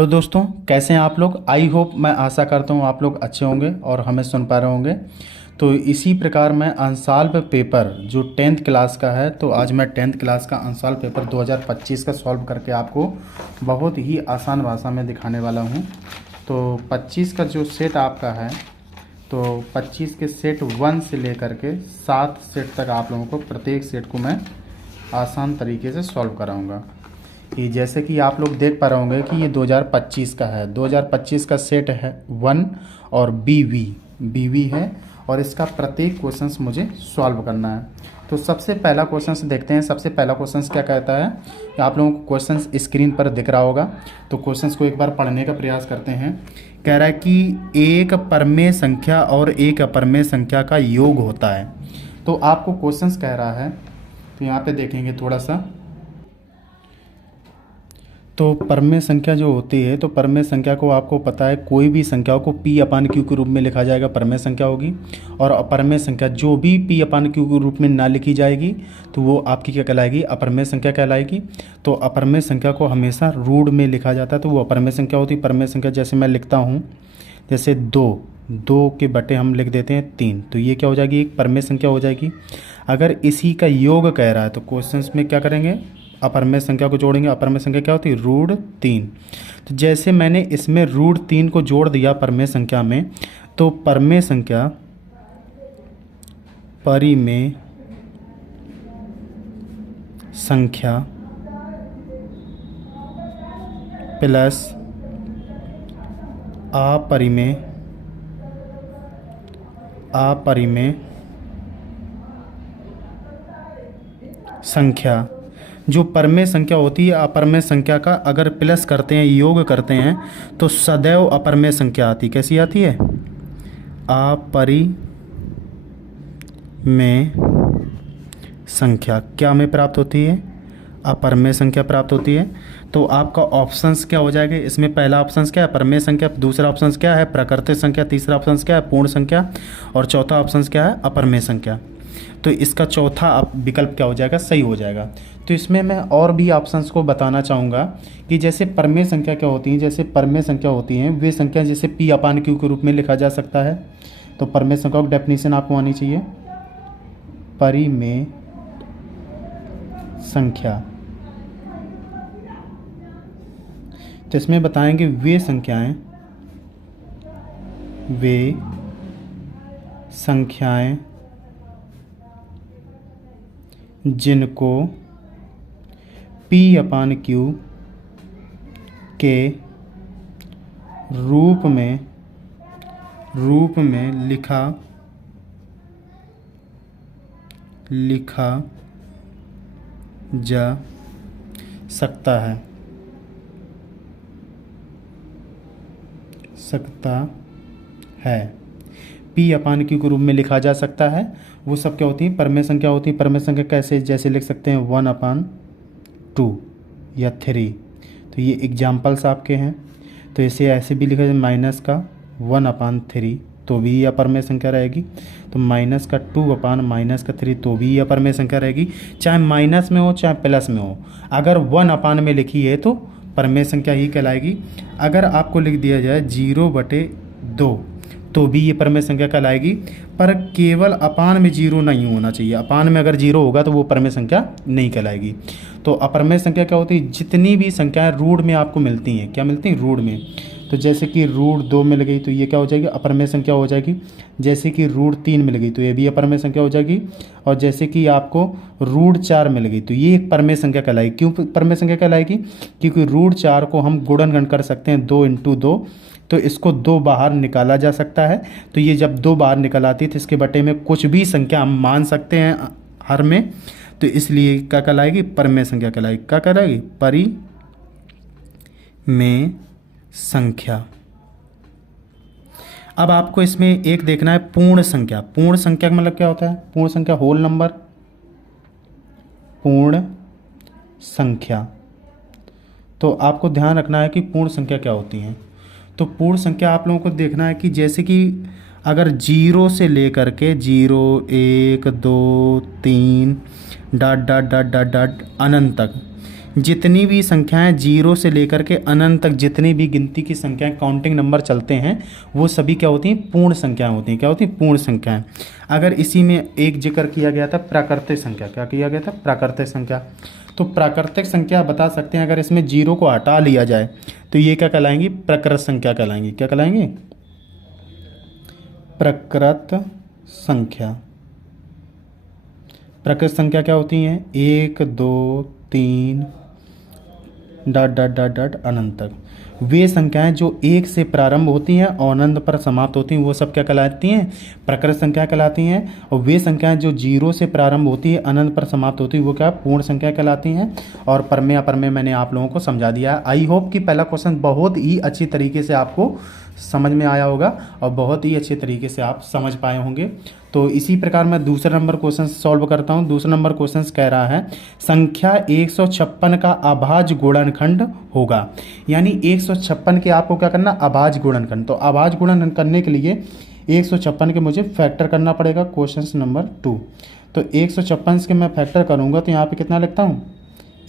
तो दोस्तों, कैसे हैं आप लोग। आई होप, मैं आशा करता हूँ आप लोग अच्छे होंगे और हमें सुन पा रहे होंगे। तो इसी प्रकार मैं अंशाल्प पेपर जो 10th क्लास का है, तो आज मैं 10th क्लास का अंशाल्प पेपर 2025 का सॉल्व करके आपको बहुत ही आसान भाषा में दिखाने वाला हूँ। तो 25 का जो सेट आपका है, तो 25 के सेट 1 से लेकर के 7 सेट तक आप लोगों को प्रत्येक सेट को मैं आसान तरीके से सॉल्व कराऊंगा। कि जैसे कि आप लोग देख पा रहे होंगे कि ये 2025 का है। 2025 का सेट है 1 और बीवी है, और इसका प्रत्येक क्वेश्चंस मुझे सॉल्व करना है। तो सबसे पहला क्वेश्चंस देखते हैं। सबसे पहला क्वेश्चंस क्या कहता है कि आप लोगों को क्वेश्चंस स्क्रीन पर दिख रहा होगा, तो क्वेश्चंस को एक बार पढ़ने का प्रयास करते हैं। कह रहा है कि एक परमेय संख्या और एक अपरमेय संख्या का योग होता है। तो आपको क्वेश्चंस कह रहा है, तो यहाँ पे देखेंगे थोड़ा सा। तो परमेय संख्या जो होती है, तो परमेय संख्या को आपको पता है कोई भी संख्याओं को P/Q के रूप में लिखा जाएगा, परमेय संख्या होगी। और अपरमेय संख्या जो भी P/Q के रूप में ना लिखी जाएगी तो वो आपकी क्या कहलाएगी, अपरमेय संख्या कहलाएगी। तो अपरमेय संख्या को हमेशा रूढ़ में लिखा जाता है, तो वो अपरमेय संख्या होती है। परमेय संख्या जैसे मैं लिखता हूँ, जैसे 2 के बटे हम लिख देते हैं 3, तो ये क्या हो जाएगी, एक परमेय संख्या हो जाएगी। अगर इसी का योग कह रहा है तो क्वेश्चन में क्या करेंगे, अपरमेय संख्या को जोड़ेंगे। अपरमेय संख्या क्या होती है, √3। तो जैसे मैंने इसमें √3 को जोड़ दिया परमेय संख्या में, तो परमेय संख्या परिमेय संख्या प्लस अपरिमेय संख्या, जो परमेय संख्या होती है अपरमेय संख्या का अगर प्लस करते हैं, योग करते हैं, तो सदैव अपरमेय संख्या आती। कैसी आती है, अपरिमेय संख्या क्या में प्राप्त होती है, अपरमेय संख्या प्राप्त होती है। तो आपका ऑप्शंस क्या हो जाएगा इसमें, पहला ऑप्शंस क्या है, परमेय संख्या। दूसरा ऑप्शंस क्या है, प्राकृतिक संख्या। तीसरा ऑप्शंस क्या है, पूर्ण संख्या। और चौथा ऑप्शंस क्या है, अपरमेय संख्या। तो इसका चौथा विकल्प क्या हो जाएगा, सही हो जाएगा। तो इसमें मैं और भी ऑप्शंस को बताना चाहूँगा कि जैसे परमेय संख्या क्या होती है। जैसे परमेय संख्या होती हैं वे संख्या जैसे P/Q के रूप में लिखा जा सकता है। तो परमेय संख्या की डेफिनेशन आपको आनी चाहिए, परिमेय संख्या। तो इसमें बताएंगे वे संख्याएं जिनको P/Q के रूप में लिखा जा सकता है। P/Q के रूप में लिखा जा सकता है। वो सब क्या होती है, परमेय संख्या होती है। परमेय संख्या कैसे, जैसे लिख सकते हैं 1/2 या 3। तो ये एग्जाम्पल्स आपके हैं। तो इसे ऐसे भी लिखा जाए -1/3, तो भी ये अपरमेय संख्या रहेगी। तो -2/-3, तो भी ये अपरमेय संख्या रहेगी। चाहे माइनस में हो चाहे प्लस में हो, अगर 1/, में लिखी है तो परमेय संख्या ही कहलाएगी। अगर आपको लिख दिया जाए 0/2, तो भी ये परमेय संख्या कहलाएगी। पर केवल अपान में 0 नहीं होना चाहिए। अपान में अगर 0 होगा तो वो परमेय संख्या नहीं कहलाएगी। तो अपरमेय संख्या क्या होती है, जितनी भी संख्याएं रूढ़ में आपको मिलती हैं, क्या मिलती हैं, रूढ़ में। तो जैसे कि √2 मिल गई तो ये क्या हो जाएगी, अपरमेय संख्या हो जाएगी। जैसे कि √3 मिल गई तो ये भी अपरमेय संख्या हो जाएगी। और जैसे कि आपको √4 मिल गई तो ये एक परमेय संख्या कहलाएगी। क्यों परमेय संख्या कहलाएगी, क्योंकि √4 को हम गुणनखंड कर सकते हैं 2 × 2, तो इसको 2 बाहर निकाला जा सकता है। तो ये जब 2 बाहर निकल आती है तो इसके बटे में कुछ भी संख्या हम मान सकते हैं हर में, तो इसलिए क्या कहलाएगी, परमेय संख्या कहलाएगी। क्या कहलाएगी, परिमेय संख्या। अब आपको इसमें एक देखना है पूर्ण संख्या। पूर्ण संख्या का मतलब क्या होता है, पूर्ण संख्या होल नंबर, पूर्ण संख्या। तो आपको ध्यान रखना है कि पूर्ण संख्या क्या होती हैं। तो पूर्ण संख्या आप लोगों को देखना है कि जैसे कि अगर 0 से लेकर के 0, 1, 2, 3 dot dot dot dot dot अनंत तक, जितनी भी संख्याएं जीरो से लेकर के अनंत तक जितनी भी गिनती की संख्याएं काउंटिंग नंबर चलते हैं वो सभी क्या होती हैं, पूर्ण संख्याएं होती हैं। क्या होती हैं, पूर्ण संख्याएं। अगर इसी में एक जिक्र किया गया था प्राकृतिक संख्या, क्या किया गया था, प्राकृतिक संख्या। तो प्राकृतिक संख्या बता सकते हैं अगर इसमें जीरो को हटा लिया जाए तो ये क्या कहलाएंगी, प्रकृत संख्या कहलाएंगी। क्या कहलाएंगी, प्रकृत संख्या। प्रकृत संख्या क्या होती हैं, 1 2 3 डॉट डॉट डॉट डॉट अनंत तक। वे संख्याएं जो एक से प्रारंभ होती हैं और अनंत पर समाप्त होती हैं वो सब क्या कहलाती हैं, प्रकृत संख्या कहलाती हैं। और वे संख्याएं जो जीरो से प्रारंभ होती है अनंत पर समाप्त होती है वो क्या, पूर्ण संख्या कहलाती हैं। और परमेय अपरमेय मैंने आप लोगों को समझा दिया है। आई होप कि पहला क्वेश्चन बहुत ही अच्छी तरीके से आपको समझ में आया होगा और बहुत ही अच्छे तरीके से आप समझ पाए होंगे। तो इसी प्रकार मैं दूसरा नंबर क्वेश्चन सॉल्व करता हूं। दूसरा नंबर क्वेश्चन कह रहा है संख्या 156 का अभाज्य गुणनखंड होगा। यानी 156 के आपको क्या करना, अभाज्य गुणनखंड। तो अभाज्य गुणन करने के लिए 156 के मुझे फैक्टर करना पड़ेगा। Question number 2। तो 156 के मैं फैक्टर करूँगा तो यहाँ पर कितना लिखता हूँ,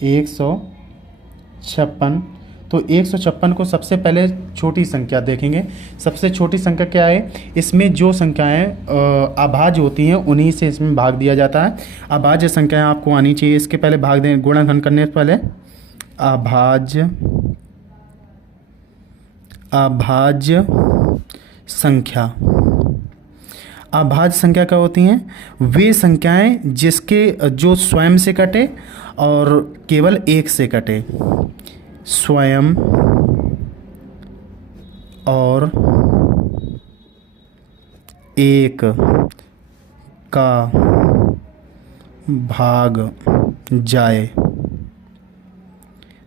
156। तो 156 को सबसे पहले छोटी संख्या देखेंगे। सबसे छोटी संख्या क्या है, इसमें जो संख्याएं अभाज्य होती हैं उन्हीं से इसमें भाग दिया जाता है। अभाज्य संख्याएं आपको आनी चाहिए। इसके पहले भाग दें, गुणनखंड करने से पहले अभाज्य संख्या। अभाज्य संख्या क्या होती हैं, वे संख्याएं जिसके जो स्वयं से कटे और केवल एक से कटे। स्वयं और एक का भाग जाए।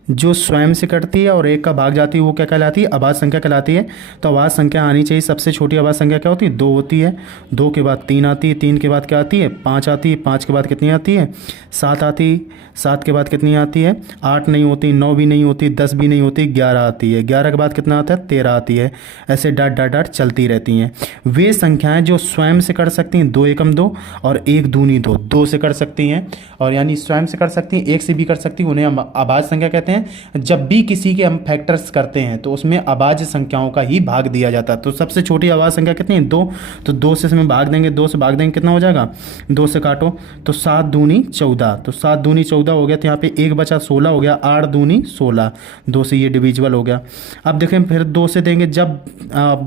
जो स्वयं से कटती है और एक का भाग जाती है वो क्या कहलाती है, अभाज्य संख्या कहलाती है। तो अभाज्य संख्या आनी चाहिए। सबसे छोटी अभाज्य संख्या क्या होती है, 2 होती है। 2 के बाद 3 आती है। 3 के बाद क्या आती है, 5 आती है। 5 के बाद कितनी आती है, 7 आती है। 7 के बाद कितनी आती है, 8 नहीं होती, 9 भी नहीं होती, 10 भी नहीं होती, 11 आती है। 11 के बाद कितना आता है, 13 आती है। ऐसे डाट डाट डाट चलती रहती हैं। वे संख्याएं जो स्वयं से कर सकती हैं, 2 एकम 2 और 1 दूनी 2, 2 से कर सकती हैं। और यानी स्वयं से कर सकती हैं, 1 से भी कर सकती हैं, उन्हें हम अभाज्य संख्या कहते हैं। जब भी किसी के हम फैक्टर्स करते हैं तो उसमें अभाज्य संख्याओं का ही भाग दिया जाता है। तो सबसे छोटी अभाज्य संख्या कितनी है, 2। तो 2 से इसमें भाग देंगे, 2 से भाग देंगे कितना हो जाएगा, 2 से काटो तो 7 दूनी 14। तो 7 दूनी 14 हो गया। तो यहाँ पे 1 बचा 16 हो गया। 8 दूनी 16, 2 से ये डिविजिबल हो गया। अब देखें फिर 2 से देंगे। जब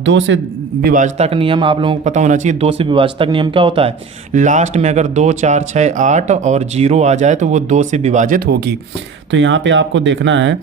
2 से विभाज्यता का नियम आप लोगों को पता होना चाहिए। 2 से विभाज्यता का नियम क्या होता है, लास्ट में अगर 2 4 6 8 और 0 आ जाए तो वो 2 से विभाजित होगी। तो यहाँ पे आपको देखना है।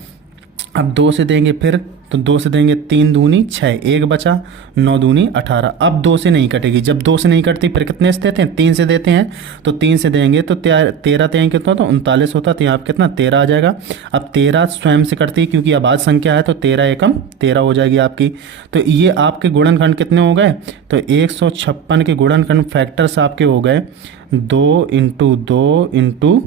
अब 2 से देंगे फिर, तो 2 से देंगे 3 दूनी 6, 1 बचा, 9 दूनी 18। अब 2 से नहीं कटेगी। जब 2 से नहीं कटती फिर कितने से देते हैं, 3 से देते हैं। तो 3 से देंगे तो 13 तें कितना होता है, 39 होता है। तो यहाँ पे कितना, 13 आ जाएगा। अब 13 स्वयं से कटती है क्योंकि अभाज्य संख्या है, तो 13 एकम 13 हो जाएगी आपकी। तो ये आपके गुणनखंड कितने हो गए, तो 156 के गुणनखंड फैक्टर्स आपके हो गए 2 × 2 ×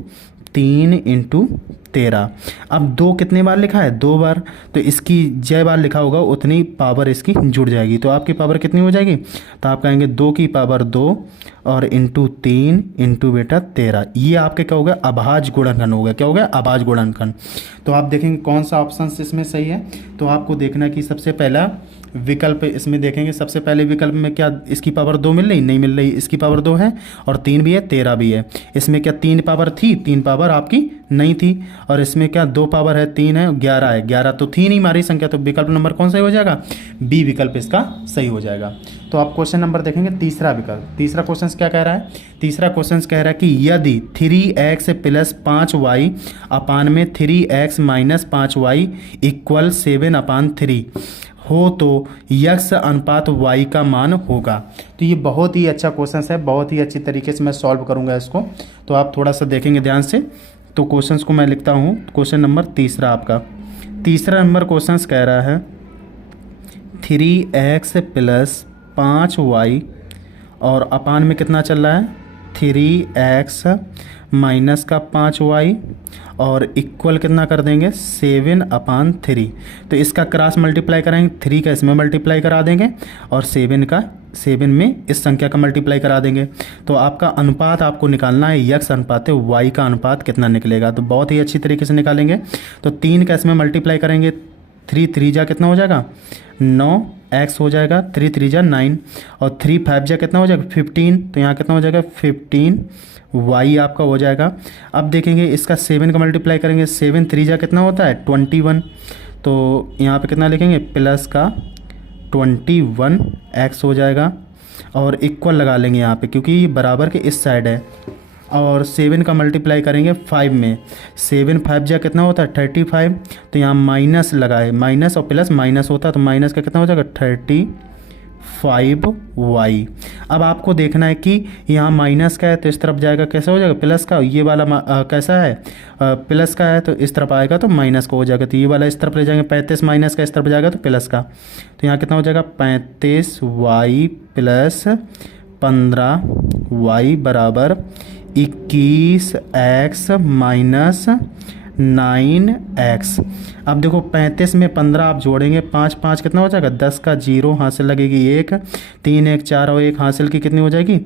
3 × 13। अब 2 कितने बार लिखा है, 2 बार। तो इसकी जय बार लिखा होगा उतनी पावर इसकी जुड़ जाएगी। तो आपकी पावर कितनी हो जाएगी, तो आप कहेंगे 2 की पावर 2 और इंटू 3 इंटू बेटा 13। ये आपके क्या हो गया, अभाज्य गुणनखंड हो गया। क्या हो गया, अभाज्य गुणनखंड। तो आप देखेंगे कौन सा ऑप्शन इसमें सही है। तो आपको देखना कि सबसे पहला विकल्प इसमें देखेंगे। सबसे पहले विकल्प में क्या इसकी पावर 2 मिल रही, नहीं मिल रही। इसकी पावर 2 है और 3 भी है, 13 भी है। इसमें क्या 3 पावर थी, 3 पावर आपकी नहीं थी। और इसमें क्या 2 पावर है, 3 है, 11 है। 11 तो थी नहीं हमारी संख्या। तो विकल्प नंबर कौन सही हो जाएगा, बी विकल्प इसका सही हो जाएगा। तो आप क्वेश्चन नंबर देखेंगे तीसरा विकल्प। तीसरा क्वेश्चन क्या कह रहा है, तीसरा क्वेश्चन कह रहा है कि यदि 3x + 5y अपान में 3x - 5y = 7/3 हो तो x अनुपात y का मान होगा। तो ये बहुत ही अच्छा क्वेश्चन है, बहुत ही अच्छी तरीके से मैं सॉल्व करूंगा इसको। तो आप थोड़ा सा देखेंगे ध्यान से। तो क्वेश्चंस को मैं लिखता हूँ। क्वेश्चन नंबर तीसरा आपका, तीसरा नंबर क्वेश्चन कह रहा है 3x + 5y और अपान में कितना चल रहा है, 3x - 5y और इक्वल कितना कर देंगे 7/3। तो इसका क्रॉस मल्टीप्लाई कराएंगे, 3 का इसमें मल्टीप्लाई करा देंगे और 7 में इस संख्या का मल्टीप्लाई करा देंगे। तो आपका अनुपात आपको निकालना है यक्स अनुपात वाई का अनुपात कितना निकलेगा। तो बहुत ही अच्छी तरीके से निकालेंगे। तो 3 का इसमें मल्टीप्लाई करेंगे, 3 3 जा कितना हो जाएगा 9 एक्स हो जाएगा, 3 3 जा 9 और 3 5 जा कितना हो जाएगा 15। तो यहाँ कितना हो जाएगा 15 वाई आपका हो जाएगा। अब देखेंगे इसका 7 का मल्टीप्लाई करेंगे, 7 3 जा कितना होता है 21। तो यहाँ पे कितना लिखेंगे प्लस का 21 एक्स हो जाएगा और इक्वल लगा लेंगे यहाँ पे क्योंकि ये बराबर के इस साइड है। और 7 का मल्टीप्लाई करेंगे 5 में, 7 5 जा कितना होता है 35। तो यहाँ माइनस लगाए, माइनस और प्लस माइनस होता है तो माइनस का कितना हो जाएगा 35 वाई। अब आपको देखना है कि यहाँ माइनस का है तो इस तरफ जाएगा कैसा हो जाएगा प्लस का, ये वाला कैसा है प्लस का है तो इस तरफ आएगा तो माइनस का हो जाएगा। तो ये वाला इस तरफ ले जाएंगे 35 माइनस का इस तरफ जाएगा तो प्लस का। तो यहाँ कितना हो जाएगा 35 वाई प्लस 15 वाई बराबर 21 एक्स माइनस 9 एक्स। अब देखो 35 में 15 आप जोड़ेंगे, 5 5 कितना हो जाएगा 10 का 0 हासिल लगेगी 1, 3 1 4 और 1 हासिल की कितनी हो जाएगी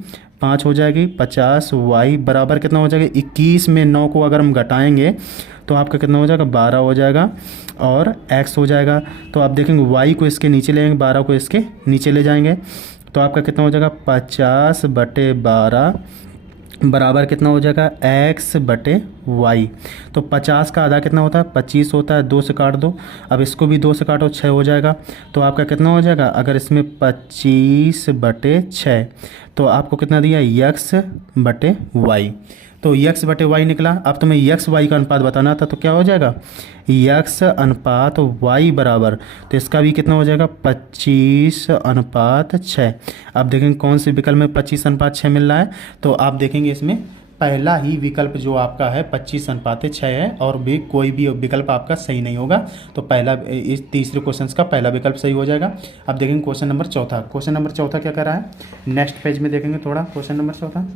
5 हो जाएगी 50 वाई बराबर कितना हो जाएगा 21 में 9 को अगर हम घटाएंगे तो आपका कितना हो जाएगा 12 हो जाएगा और x हो जाएगा। तो आप देखेंगे y को इसके नीचे ले जाएंगे, 12 को इसके नीचे ले जाएंगे तो आपका कितना हो जाएगा 50/12 बराबर कितना हो जाएगा x/y। तो 50 का आधा कितना होता है 25 होता है, 2 से काट दो। अब इसको भी 2 से काटो 6 हो जाएगा। तो आपका कितना हो जाएगा अगर इसमें 25/6 तो आपको कितना दिया x/y। तो x/y निकला। अब तुम्हें x/y का अनुपात बताना था तो क्या हो जाएगा x अनुपात y बराबर, तो इसका भी कितना हो जाएगा 25/6। अब देखेंगे कौन से विकल्प में 25/6 मिल रहा है। तो आप देखेंगे इसमें पहला ही विकल्प जो आपका है 25/6 है और भी कोई भी विकल्प आपका सही नहीं होगा। तो पहला इस तीसरे क्वेश्चन का पहला विकल्प सही हो जाएगा। अब देखेंगे क्वेश्चन नंबर चौथा। क्वेश्चन नंबर चौथा क्या कर रहा है नेक्स्ट पेज में देखेंगे थोड़ा। क्वेश्चन नंबर चौथा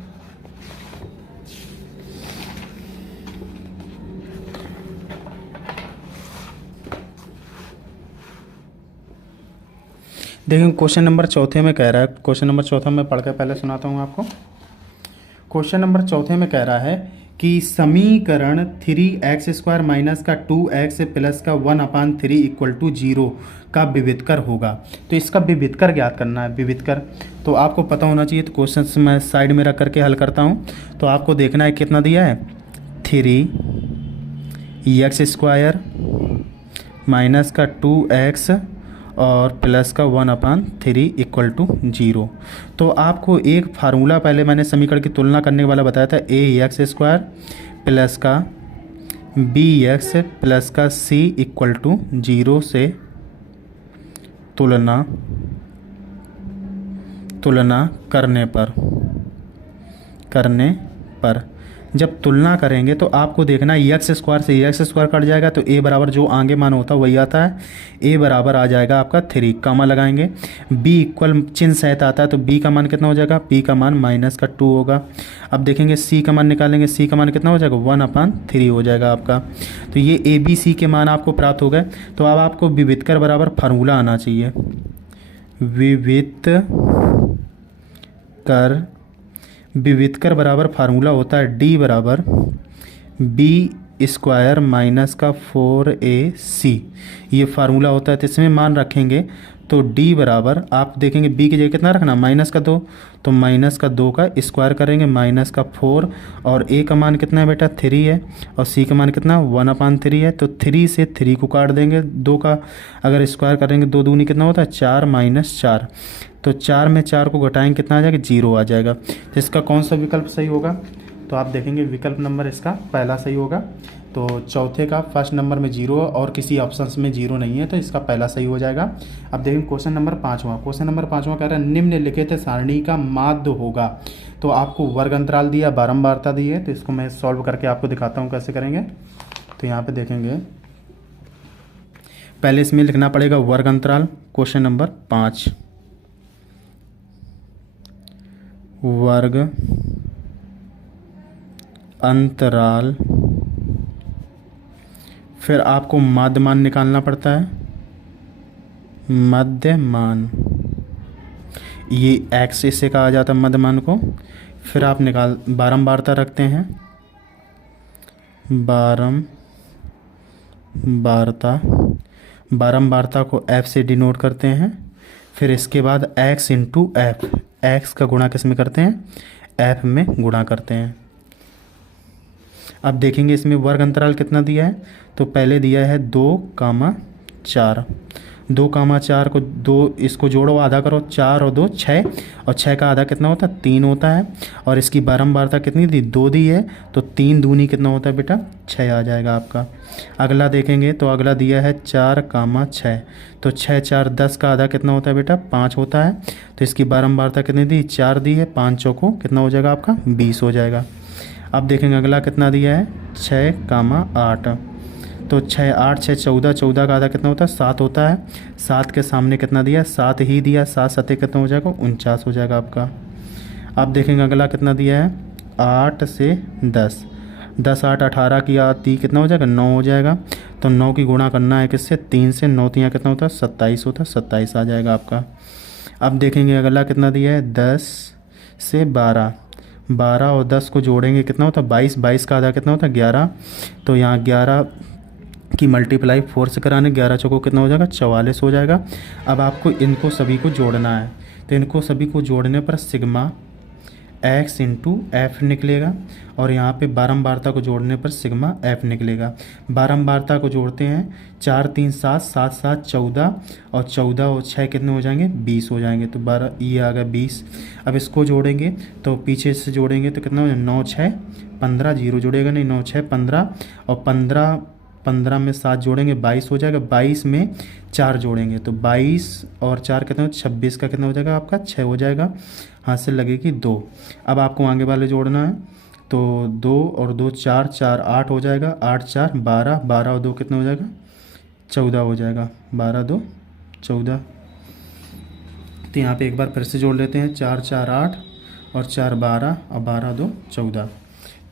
देखिए क्वेश्चन नंबर चौथे में कह रहा है, क्वेश्चन नंबर चौथा में पढ़कर पहले सुनाता हूँ आपको। क्वेश्चन नंबर चौथे में कह रहा है कि समीकरण 3x² माइनस का 2x प्लस का 1/3 इक्वल टू 0 का विविधकर होगा। तो इसका विविधकर ज्ञात करना है। विविधकर तो आपको पता होना चाहिए। तो क्वेश्चन मैं साइड में रख करके हल करता हूँ। तो आपको देखना है कितना दिया है 3x² माइनस का 2x और प्लस का 1/3 इक्वल टू 0। तो आपको एक फार्मूला पहले मैंने समीकरण की तुलना करने वाला बताया था ax² प्लस का bx प्लस का c इक्वल टू 0 से तुलना करने पर जब तुलना करेंगे तो आपको देखना है x² से x² कट जाएगा तो a बराबर जो आगे मान होता है वही आता है। a बराबर आ जाएगा आपका 3, कामा लगाएंगे। b इक्वल चिन्ह सहित आता है तो b का मान कितना हो जाएगा b का मान -2 होगा। अब देखेंगे c का मान निकालेंगे, c का मान कितना हो जाएगा 1/3 हो जाएगा आपका। तो ये a b c के मान आपको प्राप्त हो गए। तो अब आपको विविधकर बराबर फार्मूला आना चाहिए। विविधकर बराबर फार्मूला होता है d बराबर b² माइनस का 4ac। ये फार्मूला होता है। तो इसमें मान रखेंगे तो d बराबर आप देखेंगे b की जगह कितना रखना -2, तो -2 का स्क्वायर करेंगे -4 और a का मान कितना है बेटा 3 है और c का मान कितना 1/3 है। तो 3 से 3 को काट देंगे, 2 का अगर स्क्वायर करेंगे 2 दूनी कितना होता है 4 -4। तो 4 में 4 को घटाएंगे कितना आ जाएगा 0 आ जाएगा। तो इसका कौन सा विकल्प सही होगा। तो आप देखेंगे विकल्प नंबर इसका पहला सही होगा। तो चौथे का फर्स्ट नंबर में 0 और किसी ऑप्शन में 0 नहीं है तो इसका पहला सही हो जाएगा। अब देखेंगे क्वेश्चन नंबर 5वां। क्वेश्चन नंबर 5वां कह रहा है निम्नलिखित सारणी का माध्य होगा। तो आपको वर्ग अंतराल दिया, बारंबारता दी है। तो इसको मैं सॉल्व करके आपको दिखाता हूँ कैसे करेंगे। तो यहाँ पे देखेंगे पहले इसमें लिखना पड़ेगा वर्ग अंतराल। क्वेश्चन नंबर 5 वर्ग अंतराल फिर आपको मध्यमान निकालना पड़ता है, मध्यमान, ये एक्स से कहा जाता है मध्यमान को। फिर आप बारंबारता रखते हैं, बारंबारता को एफ से डिनोट करते हैं। फिर इसके बाद एक्स इंटू एफ, एक्स का गुणा किस में करते हैं, एफ में गुणा करते हैं। अब देखेंगे इसमें वर्ग अंतराल कितना दिया है, तो पहले दिया है 2,4, 2,4 को 2 इसको जोड़ो, आधा करो, 4 और 2 6, और 6 का आधा कितना होता है, 3 होता है। और इसकी बारंबारता कितनी दी, 2 दी है, तो 3 दूनी कितना होता है बेटा, 6 आ जाएगा आपका। अगला देखेंगे तो अगला दिया है 4,6, तो 6 4 10 का आधा कितना होता है बेटा, 5 होता है। तो इसकी बारंबारता कितनी दी, 4 दी है, 5 चौको कितना हो जाएगा आपका, 20 हो जाएगा। अब देखेंगे अगला कितना दिया है, 6,8, तो 6 8 6 14, 14 का आधा कितना होता है, 7 होता है। 7 के सामने कितना दिया, 7 ही दिया, 7 7 कितना हो जाएगा, 49 हो जाएगा आपका। अब देखेंगे अगला कितना दिया है, 8 से 10, 10 8 18 की आती कितना हो जाएगा, 9 हो जाएगा। तो 9 की गुणा करना है किससे, 3 से, 9 3 कितना होता है, 27 होता है, 27 आ जाएगा आपका। अब देखेंगे अगला कितना दिया है, 10 से 12, 12 और 10 को जोड़ेंगे कितना होता है, 22, 22 का आधा कितना होता है, 11। तो यहाँ 11 की मल्टीप्लाई 4 से कराने, 11 चौको कितना हो जाएगा, 44 हो जाएगा। अब आपको इनको सभी को जोड़ना है, तो इनको सभी को जोड़ने पर सिग्मा एक्स इंटू एफ निकलेगा, और यहाँ पे बारंबारता को जोड़ने पर सिग्मा एफ निकलेगा। बारंबारता को जोड़ते हैं, 4 3 7, 7 7 14, और 14 और 6 कितने हो जाएंगे, 20 हो जाएंगे। तो 12 ये आ गया 20। अब इसको जोड़ेंगे तो पीछे से जोड़ेंगे तो कितना हो जाएगा, 9 6 15, जीरो जुड़ेगा नहीं, 9 6 15, और 15 में 7 जोड़ेंगे 22 हो जाएगा। 22 में 4 जोड़ेंगे तो 22 और 4 कितना हो, 26 का कितना हो जाएगा आपका, 6 हो जाएगा। हाथ से लगेगी 2। अब आपको आगे वाले जोड़ना है, तो 2 और 2 4, 4 8 हो जाएगा, 8 4 12, 12 और 2 कितना हो जाएगा, 14 हो जाएगा, 12 2 14। तो यहाँ पे एक बार फिर से जोड़ लेते हैं, 4 4 8 और 4 12 और 12 2 14।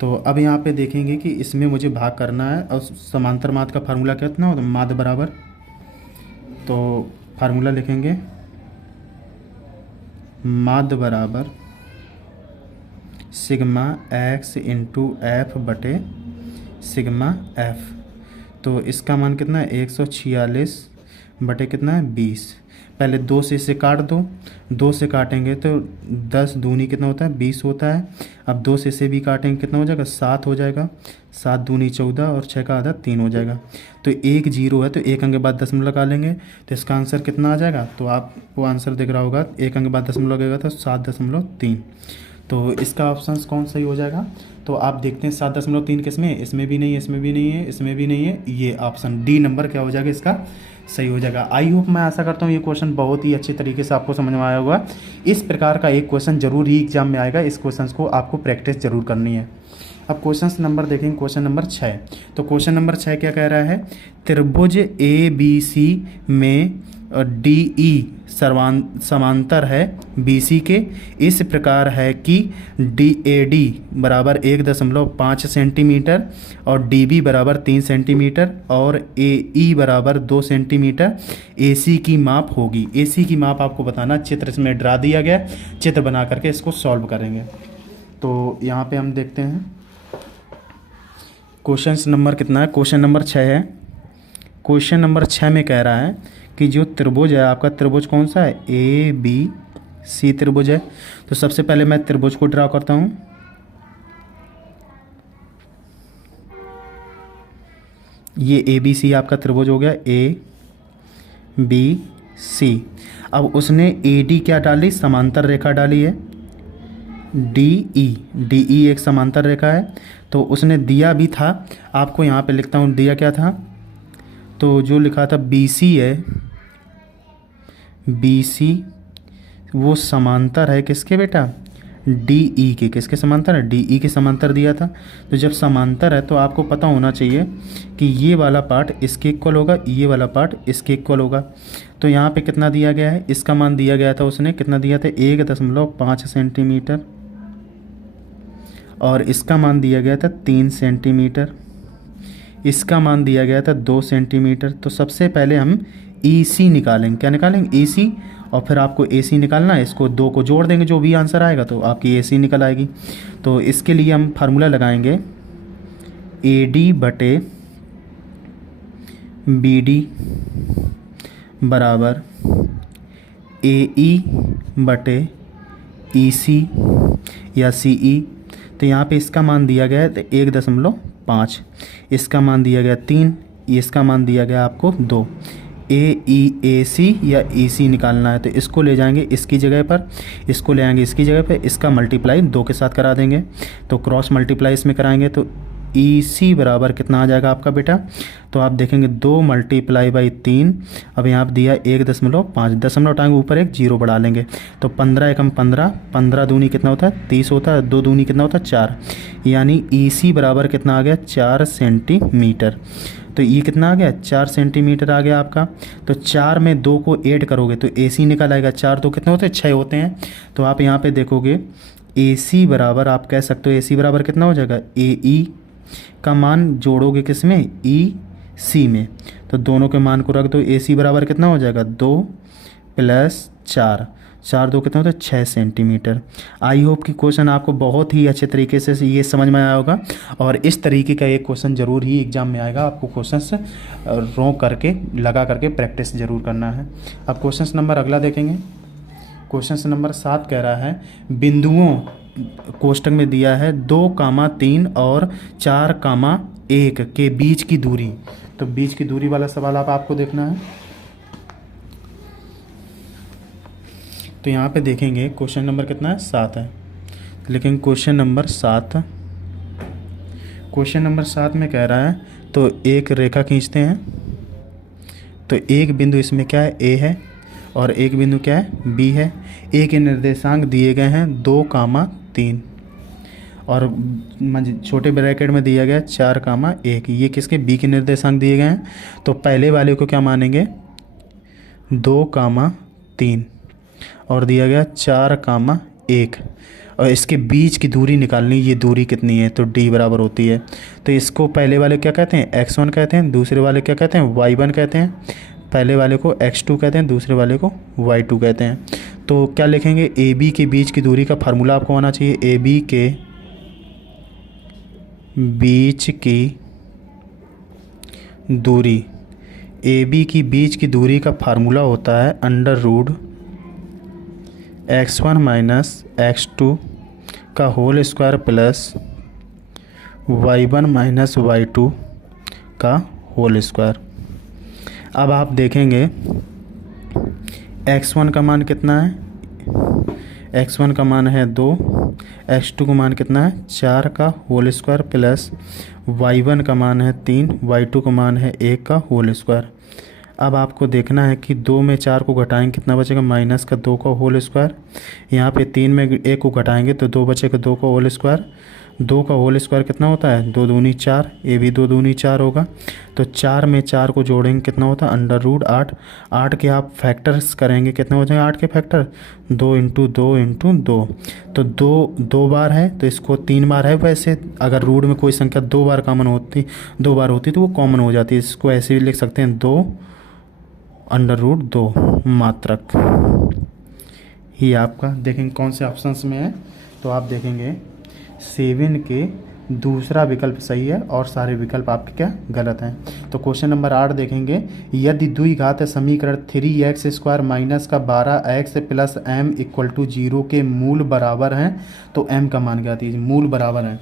तो अब यहाँ पे देखेंगे कि इसमें मुझे भाग करना है, और समांतर माद का फार्मूला कितना होता है, माद बराबर, तो फार्मूला लिखेंगे, माद बराबर सिग्मा एक्स इंटू एफ बटे सिग्मा एफ। तो इसका मान कितना है, 146 बटे कितना है, 20। पहले 2 से इसे काट दो, 2 से काटेंगे तो 10 दूनी कितना होता है, 20 होता है। अब 2 से इसे भी काटेंगे कितना हो जाएगा, 7 हो जाएगा, 7 दूनी 14, और 6 का आधा 3 हो जाएगा। तो 1 0 है, तो 1 अंक के बाद दशमलव लगा लेंगे, तो इसका आंसर कितना आ जाएगा, तो आपको आंसर दिख रहा होगा, 1 अंक के बाद दशमलव लगेगा तो 7.3। तो इसका ऑप्शन कौन सही हो जाएगा, तो आप देखते हैं 7.3 किस में, इसमें भी नहीं है, इसमें भी नहीं है, इसमें भी नहीं है, ये ऑप्शन डी नंबर क्या हो जाएगा, इसका सही हो जाएगा। आई होप, मैं आशा करता हूँ ये क्वेश्चन बहुत ही अच्छे तरीके से आपको समझ में आया होगा। इस प्रकार का एक क्वेश्चन जरूर ही एग्जाम में आएगा, इस क्वेश्चन को आपको प्रैक्टिस जरूर करनी है। अब क्वेश्चन नंबर देखेंगे, क्वेश्चन नंबर 6। तो क्वेश्चन नंबर 6 क्या कह रहा है, त्रिभुज ए बी सी में डी ई समांतर है बी सी के, इस प्रकार है कि डी ए डी बराबर 1.5 सेंटीमीटर, और डी बी बराबर 3 सेंटीमीटर, और ए ई बराबर 2 सेंटीमीटर ए सी की माप होगी। ए सी की माप आपको बताना, चित्र इसमें ड्रा दिया गया, चित्र बना करके इसको सॉल्व करेंगे। तो यहाँ पे हम देखते हैं क्वेश्चन नंबर कितना है, क्वेश्चन नंबर 6 है। क्वेश्चन नंबर 6 में कह रहा है कि जो त्रिभुज है आपका, त्रिभुज कौन सा है, ए बी सी त्रिभुज है। तो सबसे पहले मैं त्रिभुज को ड्रा करता हूँ। ये ए बी सी आपका त्रिभुज हो गया, ए बी सी। अब उसने ए डी क्या डाली, समांतर रेखा डाली है, डी ई एक समांतर रेखा है। तो उसने दिया भी था, आपको यहाँ पे लिखता हूँ दिया क्या था, तो जो लिखा था बी सी है, बी सी वो समांतर है किसके बेटा, डी ई के। किसके समांतर है, डी ई के समांतर दिया था। तो जब समांतर है तो आपको पता होना चाहिए कि ये वाला पार्ट इसके इक्वल होगा, ये वाला पार्ट इसके इक्वल होगा। तो यहाँ पे कितना दिया गया है, इसका मान दिया गया था, उसने कितना दिया था, 1.5 सेंटीमीटर, और इसका मान दिया गया था 3 सेंटीमीटर। इसका मान दिया गया था 2 सेंटीमीटर। तो सबसे पहले हम EC निकालेंगे। क्या निकालेंगे? EC। और फिर आपको AC निकालना है, इसको 2 को जोड़ देंगे, जो भी आंसर आएगा तो आपकी AC निकल आएगी। तो इसके लिए हम फार्मूला लगाएंगे AD बटे BD बराबर AE बटे EC या CE। तो यहाँ पे इसका मान दिया गया है तो 1.5, इसका मान दिया गया 3, इसका मान दिया गया आपको 2। AC या EC निकालना है तो इसको ले जाएंगे इसकी जगह पर, इसको ले आएंगे इसकी जगह पर, इसका मल्टीप्लाई 2 के साथ करा देंगे। तो क्रॉस मल्टीप्लाई इसमें कराएंगे तो EC बराबर कितना आ जाएगा आपका बेटा? तो आप देखेंगे 2 मल्टीप्लाई बाई 3। अब यहाँ पर दिया 1.5, दशमलव हटाएंगे ऊपर एक 0 बढ़ा लेंगे तो 15 एकम 15, 15 दूनी कितना होता है? 30 होता है, 2 दूनी कितना होता है? 4। यानी EC बराबर कितना आ गया? 4 सेंटीमीटर। तो ये कितना आ गया? 4 सेंटीमीटर आ गया आपका। तो 4 में 2 को ऐड करोगे तो AC निकल आएगा। 4 तो कितने होते हैं? 6 होते हैं। तो आप यहाँ पे देखोगे AC बराबर, आप कह सकते हो AC बराबर कितना हो जाएगा? AE का मान जोड़ोगे किस में? EC में। तो दोनों के मान को रख दो। AC बराबर कितना हो जाएगा? 2 + 4, 4 2 कितना होता है? 6 सेंटीमीटर। आई होप कि क्वेश्चन आपको बहुत ही अच्छे तरीके से ये समझ में आया होगा और इस तरीके का एक क्वेश्चन ज़रूर ही एग्जाम में आएगा। आपको क्वेश्चंस रो करके लगा करके प्रैक्टिस ज़रूर करना है। अब क्वेश्चन नंबर अगला देखेंगे। क्वेश्चन नंबर 7 कह रहा है बिंदुओं कोष्टक में दिया है 2, 3 और 4, 1 के बीच की दूरी। तो बीच की दूरी वाला सवाल आपको देखना है। तो यहाँ पे देखेंगे क्वेश्चन नंबर कितना है? 7 है। लेकिन क्वेश्चन नंबर 7 में कह रहा है तो एक रेखा खींचते हैं। तो एक बिंदु इसमें क्या है? A है और एक बिंदु क्या है? B है। A के निर्देशांक दिए गए हैं 2, 3 और छोटे ब्रैकेट में दिया गया 4, 1। ये किसके? B के निर्देशांक दिए गए हैं। तो पहले वाले को क्या मानेंगे? 2, 3 और दिया गया 4, 1 और इसके बीच की दूरी निकालनी। ये दूरी कितनी है? तो D बराबर होती है। तो इसको पहले वाले क्या कहते हैं? X1 कहते हैं। दूसरे वाले क्या कहते हैं? Y1 कहते हैं। पहले वाले को X2 कहते हैं, दूसरे वाले को Y2 कहते हैं। तो क्या लिखेंगे? AB के बीच की दूरी का फार्मूला आपको आना चाहिए। AB के बीच की दूरी, AB की बीच की दूरी का फार्मूला होता है √X1 - X2 का whole square plus Y1 - Y2 का होल स्क्वायर। अब आप देखेंगे X1 का मान कितना है? X1 का मान है 2, X2 का मान कितना है? 4 का होल स्क्वायर प्लस Y1 का मान है 3, Y2 का मान है 1 का होल स्क्वायर। अब आपको देखना है कि 2 में 4 को घटाएंगे कितना बचेगा? -2 का होल स्क्वायर। यहाँ पे 3 में 1 को घटाएंगे तो 2 बचेगा 2 का होल स्क्वायर। 2 का होल स्क्वायर कितना होता है? 2 दूनी 4, ये भी 2 दूनी 4 होगा। तो 4 में 4 को जोड़ेंगे कितना होता है? √8। 8 के आप फैक्टर्स करेंगे कितने हो जाएंगे 8 के फैक्टर? 2 × 2 × 2। तो 2 बार है तो इसको 3 बार है। वैसे अगर रूट में कोई संख्या 2 बार कॉमन होती, 2 बार होती तो वो कॉमन हो जाती है। इसको ऐसे भी लिख सकते हैं 2 √2 मात्रक। ही आपका देखेंगे कौन से ऑप्शंस में है। तो आप देखेंगे 7 के दूसरा विकल्प सही है और सारे विकल्प आपके क्या? गलत हैं। तो क्वेश्चन नंबर 8 देखेंगे यदि द्विघात समीकरण 3x² - 12x + m = 0 के मूल बराबर हैं तो m का मान क्या दीजिए? मूल बराबर हैं।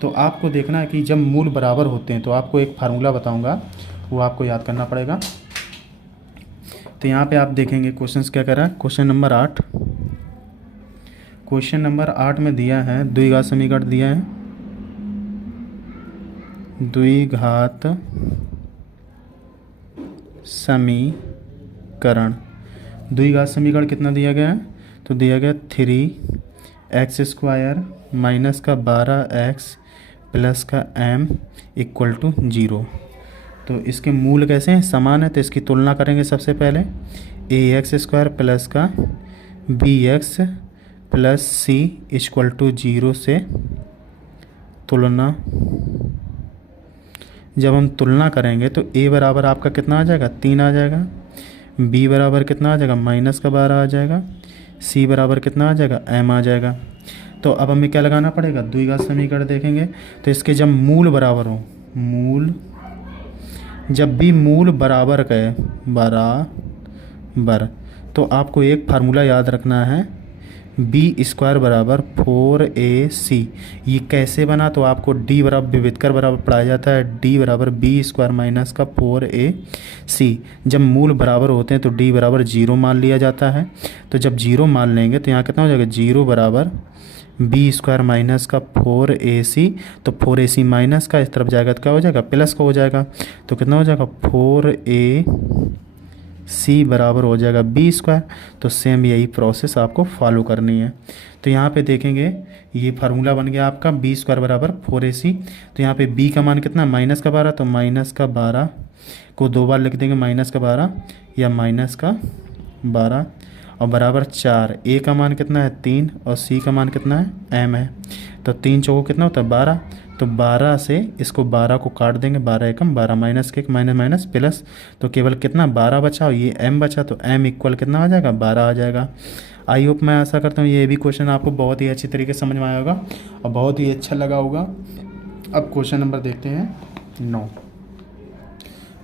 तो आपको देखना है कि जब मूल बराबर होते हैं तो आपको एक फार्मूला बताऊंगा, वो आपको याद करना पड़ेगा। तो यहाँ पे आप देखेंगे क्वेश्चन क्या कर रहा है। क्वेश्चन नंबर 8 में दिया है द्विघात समीकरण दिया है। द्विघात समीकरण कितना दिया गया है? तो दिया गया 3x² - 12x + m = 0। तो इसके मूल कैसे हैं? समान है तो इसकी तुलना करेंगे सबसे पहले। ax² प्लस का bx + c = 0 से तुलना जब हम तुलना करेंगे तो a बराबर आपका कितना आ जाएगा 3 आ जाएगा, b बराबर कितना आ जाएगा -12 आ जाएगा, c बराबर कितना आ जाएगा m आ जाएगा। तो अब हमें क्या लगाना पड़ेगा, द्विघात समीकरण देखेंगे तो इसके जब मूल बराबर हो, जब भी मूल बराबर के बराबर, तो आपको एक फार्मूला याद रखना है, b² बराबर 4ac। ये कैसे बना, तो आपको d बराबर विविधकर बराबर पढ़ाया जाता है, d बराबर b² माइनस का 4ac। जब मूल बराबर होते हैं तो d बराबर 0 मान लिया जाता है। तो जब 0 मान लेंगे तो यहाँ कितना हो जाएगा, 0 बराबर b² माइनस का 4ac। तो 4ac माइनस का इस तरफ जाएगा तो क्या हो जाएगा, प्लस का हो जाएगा। तो कितना हो जाएगा 4ac बराबर हो जाएगा b²। तो सेम यही प्रोसेस आपको फॉलो करनी है। तो यहाँ पे देखेंगे ये फार्मूला बन गया आपका b² बराबर 4ac। तो यहाँ पे b का मान कितना, -12, तो -12 को 2 बार लिख देंगे, -12 या -12 और बराबर 4। a का मान कितना है 3 और c का मान कितना है m है। तो 3 चौको कितना होता है 12। तो 12 से इसको 12 को काट देंगे, 12 एकम 12 माइनस के माइनस प्लस, तो केवल कितना 12 बचा और ये m बचा। तो m इक्वल कितना आ जाएगा 12 आ जाएगा। आई होप, मैं आशा करता हूँ ये भी क्वेश्चन आपको बहुत ही अच्छी तरीके से समझ में आया होगा और बहुत ही अच्छा लगा होगा। अब क्वेश्चन नंबर देखते हैं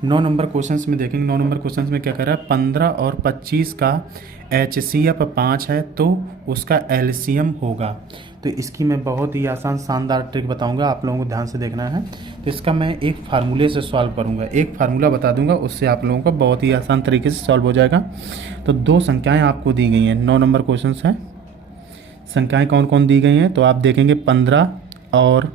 9 नंबर क्वेश्चन में देखेंगे। 9 नंबर क्वेश्चन में क्या कर रहा है, 15 और 25 का HCF 5 है तो उसका LCM होगा। तो इसकी मैं बहुत ही आसान शानदार ट्रिक बताऊंगा, आप लोगों को ध्यान से देखना है। तो इसका मैं एक फार्मूले से सॉल्व करूंगा, एक फार्मूला बता दूंगा, उससे आप लोगों का बहुत ही आसान तरीके से सॉल्व हो जाएगा। तो 2 संख्याएं आपको दी गई हैं, 9 नंबर क्वेश्चन है। संख्याएँ कौन कौन दी गई हैं, तो आप देखेंगे 15 और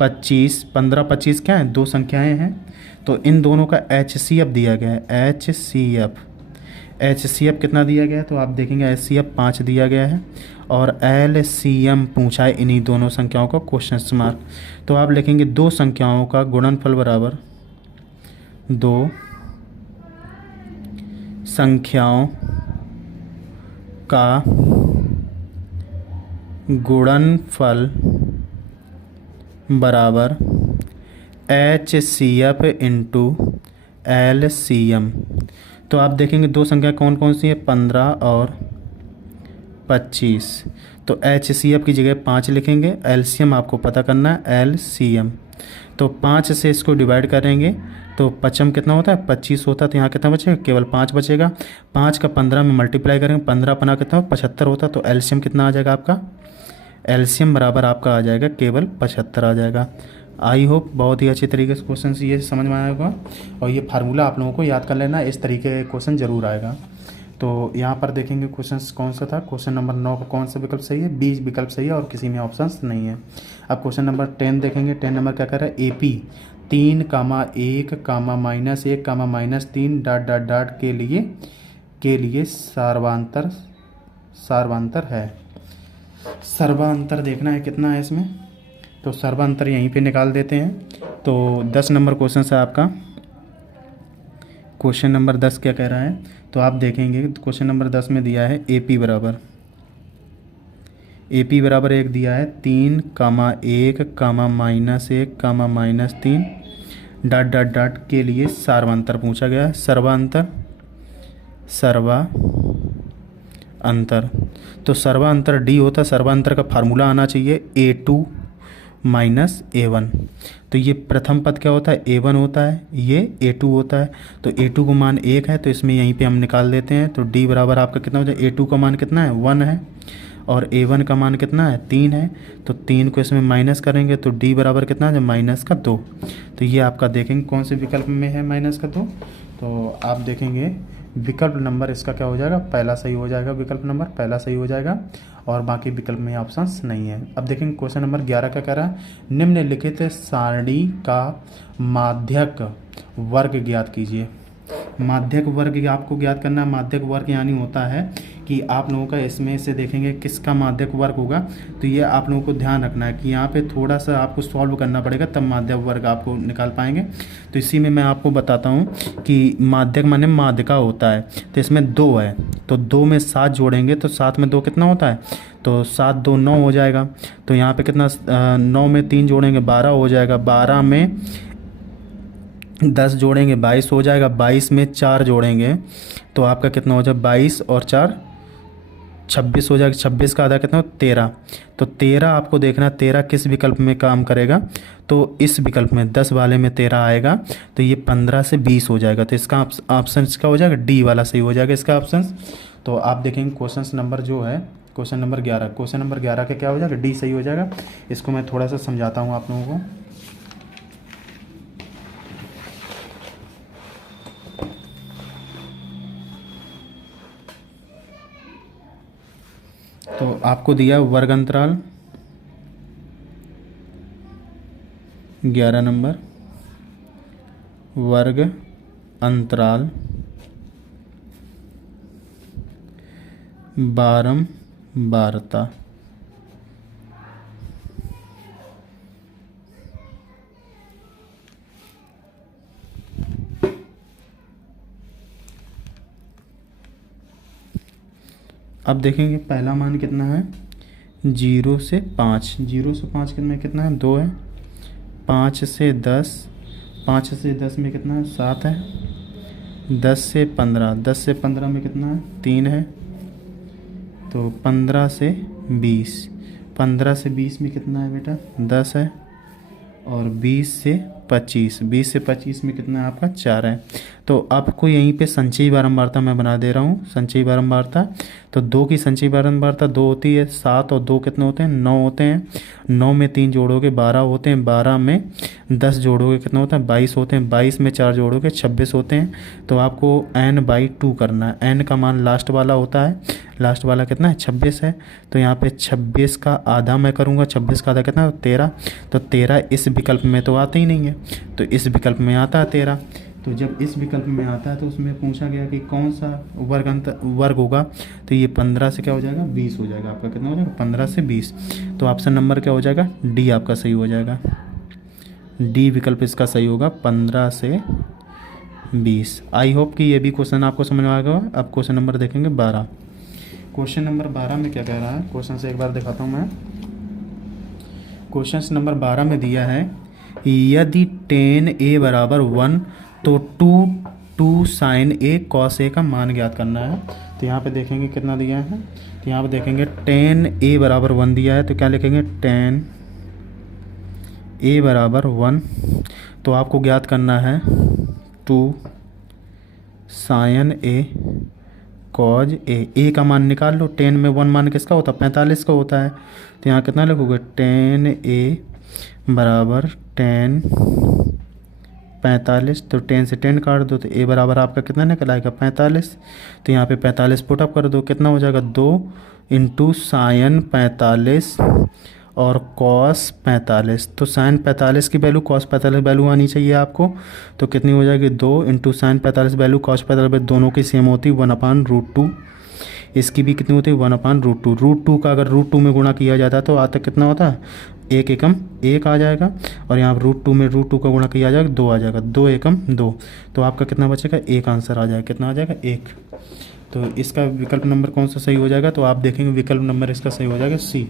25। 15 25 क्या है, 2 संख्याएं हैं। तो इन दोनों का HCF दिया गया है, HCF कितना दिया गया है, तो आप देखेंगे HCF 5 दिया गया है और LCM पूछा है इन्हीं दोनों संख्याओं का क्वेश्चन मार्क। तो आप लिखेंगे 2 संख्याओं का गुणनफल बराबर 2 संख्याओं का गुणनफल बराबर HCF इंटू LCM। तो आप देखेंगे 2 संख्या कौन कौन सी है, 15 और 25। तो HCF की जगह 5 लिखेंगे, LCM आपको पता करना है LCM। तो 5 से इसको डिवाइड करेंगे तो 5 कितना होता है 25 होता है। तो यहाँ कितना बचेगा, केवल 5 बचेगा। 5 का 15 में मल्टीप्लाई करेंगे, 15 अपना कितना 75 होता है। तो LCM कितना आ जाएगा आपका, LCM बराबर आपका आ जाएगा केवल 75 आ जाएगा। आई होप बहुत ही अच्छी तरीके से क्वेश्चन ये समझ में आया होगा और ये फार्मूला आप लोगों को याद कर लेना, इस तरीके के क्वेश्चन जरूर आएगा। तो यहाँ पर देखेंगे क्वेश्चन कौन सा था, क्वेश्चन नंबर 9 का कौन सा विकल्प सही है, 20 विकल्प सही है और किसी में ऑप्शंस नहीं है। अब क्वेश्चन नंबर 10 देखेंगे। 10 नंबर क्या कर रहा है, AP 3, 1, -1, -3 ... के लिए सर्वांतर है। सर्वांतर देखना है कितना है इसमें, तो सर्वांतर यहीं पे निकाल देते हैं। तो 10 नंबर क्वेश्चन है आपका। क्वेश्चन नंबर 10 क्या कह रहा है, तो आप देखेंगे क्वेश्चन नंबर 10 में दिया है AP बराबर 1 दिया है, 3, 1, -1, -3 ... के लिए सर्वांतर पूछा गया है। सर्वांतर तो सर्वांतर D होता है। सर्वांतर का फार्मूला आना चाहिए A2 माइनस A1। तो ये प्रथम पद क्या होता है, A1 होता है, ये A2 होता है। तो A2 को मान 1 है तो इसमें यहीं पे हम निकाल देते हैं। तो D बराबर आपका कितना हो जाए, A2 का मान कितना है 1 है और A1 का मान कितना है 3 है। तो 3 को इसमें माइनस करेंगे तो D बराबर कितना है -2। तो ये आपका देखेंगे कौन से विकल्प में है -2। तो आप देखेंगे विकल्प नंबर इसका क्या हो जाएगा, पहला सही हो जाएगा, विकल्प नंबर पहला सही हो जाएगा और बाकी विकल्प में ऑप्शंस नहीं है। अब देखेंगे क्वेश्चन नंबर 11 का कह रहा है, निम्नलिखित सारणी का माध्यक वर्ग ज्ञात कीजिए। माध्यक वर्ग आपको ज्ञात करना है। माध्यक वर्ग यानी होता है कि आप लोगों का इसमें से देखेंगे किसका माध्यक वर्ग होगा। तो ये आप लोगों को ध्यान रखना है कि यहाँ पे थोड़ा सा आपको सॉल्व करना पड़ेगा, तब माध्यक वर्ग आपको निकाल पाएंगे। तो इसी में मैं आपको बताता हूँ कि माध्यक माने माध्यिका होता है। तो इसमें 2 है, तो 2 में 7 जोड़ेंगे तो 7 में 2 कितना होता है, तो 7 2 9 हो जाएगा। तो यहाँ पे कितना 9 में 3 जोड़ेंगे 12 हो जाएगा, 12 में 10 जोड़ेंगे 22 हो जाएगा, 22 में 4 जोड़ेंगे तो आपका कितना हो जाएगा, 22 और 4 26 हो जाएगा। 26 का आधा कितना हो, 13। तो 13 आपको देखना 13 किस विकल्प में काम करेगा, तो इस विकल्प में 10 वाले में 13 आएगा, तो ये 15 से 20 हो जाएगा। तो इसका ऑप्शन इसका हो जाएगा डी वाला सही हो जाएगा इसका ऑप्शन। तो आप देखेंगे क्वेश्चन नंबर जो है क्वेश्चन नंबर 11, क्वेश्चन नंबर 11 का क्या हो जाएगा, डी सही हो जाएगा। इसको मैं थोड़ा सा समझाता हूँ आप लोगों को। तो आपको दिया वर्ग अंतराल 11 नंबर, वर्ग अंतराल बारंबारता। अब देखेंगे पहला मान कितना है, 0 से 5, 0 से 5 कितना है 2 है, 5 से 10, 5 से 10 में कितना है 7 है, 10 से 15, 10 से 15 में कितना है 3 है, तो 15 से 20, 15 से 20 में कितना है बेटा 10 है, और 20 से 25, 20 से 25 में कितना है आपका 4 है। तो आपको यहीं पे संचयी बारंबारता मैं बना दे रहा हूँ, संचयी बारंबारता। तो 2 की संचयी बारंबारता 2 होती है, 7 और 2 कितने होते हैं 9 होते हैं, 9 में 3 जोड़ोगे 12 होते हैं, 12 में 10 जोड़ोगे कितना होता है 22 होते हैं, 22 में 4 जोड़ोगे 26 होते हैं। तो आपको n/2 करना है, n का मान लास्ट वाला होता है, लास्ट वाला कितना है 26 है। तो यहाँ पे 26 का आधा मैं करूँगा, 26 का आधा कितना है 13, तो 13 इस विकल्प में तो आता ही नहीं है, तो इस विकल्प में आता है 13। तो जब इस विकल्प में आता है तो उसमें पूछा गया कि कौन सा वर्ग होगा, तो ये 15 से क्या हो जाएगा 20 हो जाएगा, आपका कितना हो जाएगा 15 से 20। तो ऑप्शन नंबर क्या हो जाएगा, डी आपका सही हो जाएगा, डी विकल्प इसका सही होगा 15 से 20। आई होप कि ये भी क्वेश्चन आपको समझ में आ गया। अब क्वेश्चन नंबर देखेंगे 12। क्वेश्चन नंबर 12 में क्या कह रहा है, क्वेश्चन से एक बार दिखाता हूँ मैं। क्वेश्चन नंबर 12 में दिया है यदि tan a बराबर 1 तो 2 sin a cos a का मान ज्ञात करना है। तो यहाँ पे देखेंगे कितना दिया है, तो यहाँ पे देखेंगे tan a बराबर 1 दिया है, तो क्या लिखेंगे tan a बराबर 1, तो आपको ज्ञात करना है 2 sin a cos a का मान निकाल लो। 10 में 1 मान किसका होता है 45 का होता है, तो यहाँ कितना लिखोगे tan a बराबर 10 45, तो 10 से 10 काट दो तो a बराबर आपका कितना निकल आएगा 45। तो यहाँ पे 45 पुटअप कर दो, कितना हो जाएगा 2 इंटू साइन 45 और कॉस 45। तो साइन 45 की वैल्यू कॉस 45 वैल्यू आनी चाहिए आपको, तो कितनी हो जाएगी 2 इंटू साइन 45 वैल्यू कॉस 45, दोनों की सेम होती है 1/√2। इसकी भी कितनी होती है 1/√2। √2 का अगर √2 में गुणा किया जाता है तो आता कितना होता है 1 एकम 1 आ जाएगा, और यहाँ √2 में √2 का गुणा किया जाएगा 2 आ जाएगा, 2 एकम 2। तो आपका कितना बचेगा 1 आंसर आ जाएगा, कितना आ जाएगा 1। तो इसका विकल्प नंबर कौन सा सही हो जाएगा, तो आप देखेंगे विकल्प नंबर इसका सही हो जाएगा सी।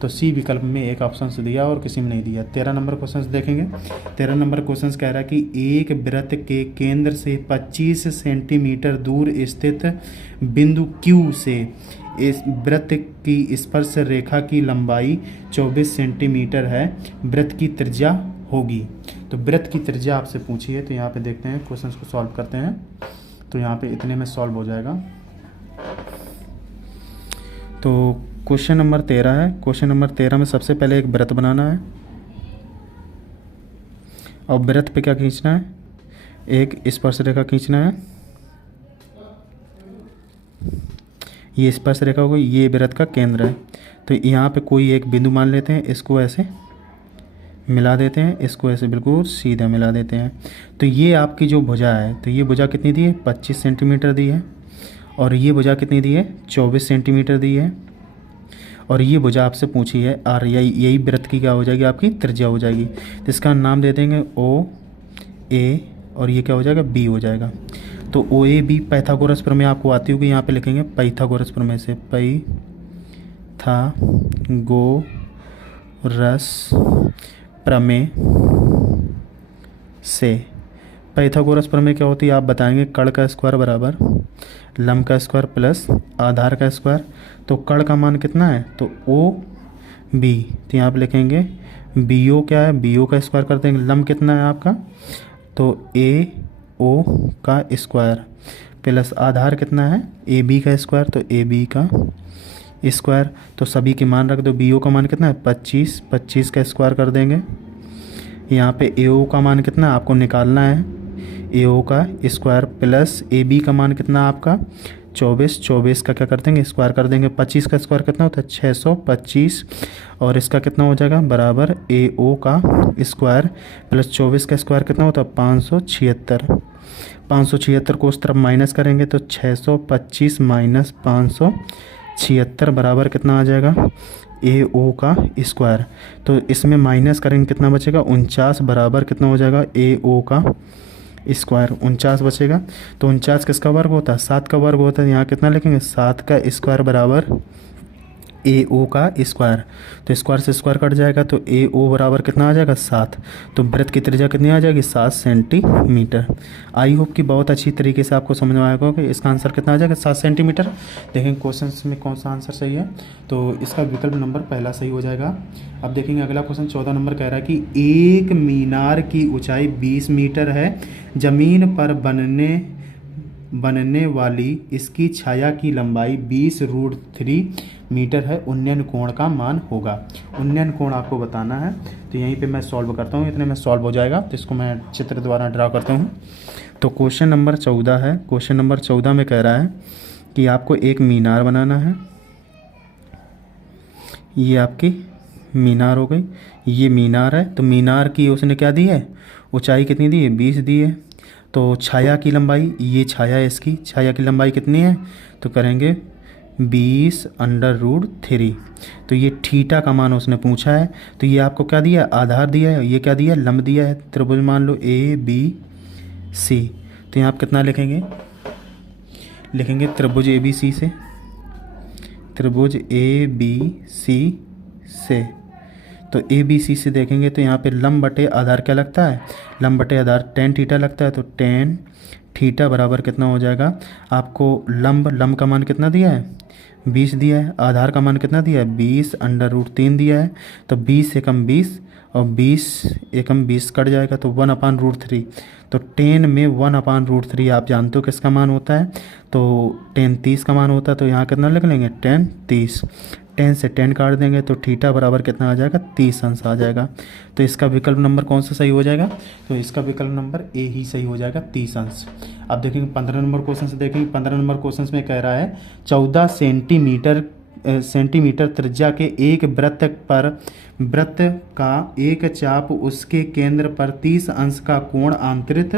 तो सी विकल्प में एक ऑप्शन से दिया और किसी में नहीं दिया। 13 नंबर क्वेश्चन देखेंगे। 13 नंबर क्वेश्चन कह रहा है कि एक वृत्त के केंद्र से 25 सेंटीमीटर दूर स्थित बिंदु Q से इस वृत्त की स्पर्श रेखा की लंबाई 24 सेंटीमीटर है, वृत्त की त्रिज्या होगी। तो वृत्त की त्रिज्या आपसे पूछी है, तो यहाँ पे देखते हैं क्वेश्चन को सॉल्व करते हैं। तो यहाँ पे इतने में सॉल्व हो जाएगा। तो क्वेश्चन नंबर 13 है। क्वेश्चन नंबर 13 में सबसे पहले एक वृत्त बनाना है, और वृत्त पे क्या खींचना है, एक स्पर्श रेखा खींचना है। ये स्पर्श रेखा होगी, ये वृत्त का केंद्र है। तो यहाँ पे कोई एक बिंदु मान लेते हैं, इसको ऐसे मिला देते हैं, इसको ऐसे बिल्कुल सीधा मिला देते हैं। तो ये आपकी जो भुजा है, तो ये भुजा कितनी दी है 25 सेंटीमीटर दी है, और ये भुजा कितनी दी है 24 सेंटीमीटर दी है, और ये भुजा आपसे पूछी है और यही वृत्त की क्या हो जाएगी आपकी त्रिज्या हो जाएगी। तो इसका नाम दे देंगे O A, और ये क्या हो जाएगा B हो जाएगा। तो ओ ए बी पाइथागोरस प्रमेय आपको आती होगी, यहाँ पे लिखेंगे पाइथागोरस प्रमेय से, पाइथागोरस प्रमेय से। पाइथागोरस प्रमेय क्या होती है आप बताएंगे, कर्ण का स्क्वायर बराबर लंब का स्क्वायर प्लस आधार का स्क्वायर। तो कर्ण का मान कितना है, तो ओ बी, तो यहाँ पे लिखेंगे बी ओ क्या है, बी ओ का स्क्वायर कर देंगे। लंब कितना है आपका, तो ए ओ का स्क्वायर प्लस आधार कितना है, ए बी का स्क्वायर, तो ए बी का स्क्वायर। तो सभी के मान रख दो, बी ओ का मान कितना है 25, 25 का स्क्वायर कर देंगे। यहाँ पे ए ओ का मान कितना आपको निकालना है, ए ओ का स्क्वायर प्लस ए बी का मान कितना आपका 24, 24 का क्या कर देंगे स्क्वायर कर देंगे। 25 का स्क्वायर कितना होता है 625, और इसका कितना हो जाएगा बराबर ए ओ का स्क्वायर प्लस 24 का स्क्वायर कितना होता है 576। 576 को उस तरफ माइनस करेंगे तो 625 माइनस 576 बराबर कितना आ जाएगा ए ओ का स्क्वायर। तो इसमें माइनस करेंगे कितना बचेगा 49 बराबर कितना हो जाएगा ए ओ का स्क्वायर। 49 बचेगा, तो 49 किसका वर्ग होता है 7 का वर्ग होता है। यहाँ कितना लिखेंगे 7 का स्क्वायर बराबर ए ओ का स्क्वायर। तो स्क्वायर से स्क्वायर कट जाएगा, तो ए ओ बराबर कितना आ जाएगा 7। तो वृत्त की त्रिज्या कितनी आ जाएगी 7 सेंटीमीटर। आई होप कि बहुत अच्छी तरीके से आपको समझ में आएगा कि इसका आंसर कितना आ जाएगा 7 सेंटीमीटर। देखेंगे क्वेश्चन में कौन सा आंसर सही है, तो इसका विकल्प नंबर पहला सही हो जाएगा। अब देखेंगे अगला क्वेश्चन 14 नंबर कह रहा है कि एक मीनार की ऊंचाई 20 मीटर है, ज़मीन पर बनने वाली इसकी छाया की लंबाई 20√3 मीटर है, उन्नयन कोण का मान होगा। उन्नयन कोण आपको बताना है, तो यहीं पे मैं सॉल्व करता हूँ, इतने में सॉल्व हो जाएगा। तो इसको मैं चित्र द्वारा ड्रा करता हूँ। तो क्वेश्चन नंबर 14 है, क्वेश्चन नंबर 14 में कह रहा है कि आपको एक मीनार बनाना है। ये आपकी मीनार हो गई, ये मीनार है। तो मीनार की उसने क्या दी है ऊंचाई कितनी दी है 20 दी है। तो छाया की लंबाई, ये छाया है, इसकी छाया की लंबाई कितनी है, तो करेंगे 20√3। तो ये थीटा का मान उसने पूछा है। तो ये आपको क्या दिया आधार दिया है, ये क्या दिया है लंब दिया है। त्रिभुज मान लो ए बी सी। तो यहाँ आप कितना लिखेंगे, लिखेंगे त्रिभुज ए बी सी से, त्रिभुज ए बी सी से। तो ए बी सी से देखेंगे तो यहाँ पे लंब बटे आधार क्या लगता है, लंब बटे आधार tan थीटा लगता है। तो tan थीटा बराबर कितना हो जाएगा आपको, लंब का मान कितना दिया है 20 दिया है, आधार का मान कितना दिया है 20√3 दिया है। तो 20 एकम 20 और 20 एकम 20 कट जाएगा, तो 1/√3। तो tan में 1/√3 आप जानते हो किसका मान होता है, तो tan 30 का मान होता है। तो यहाँ कितना लिख लेंगे tan 30, 10 से 10 काट देंगे तो थीटा बराबर कितना आ जाएगा 30 अंश आ जाएगा। तो इसका विकल्प नंबर कौन सा सही हो जाएगा, तो इसका विकल्प नंबर ए ही सही हो जाएगा 30 अंश। अब देखेंगे 15 नंबर क्वेश्चन से, देखेंगे 15 नंबर क्वेश्चन में कह रहा है 14 सेंटीमीटर त्रिज्या के एक वृत्त का एक चाप उसके केंद्र पर 30 अंश का कोण आंतरित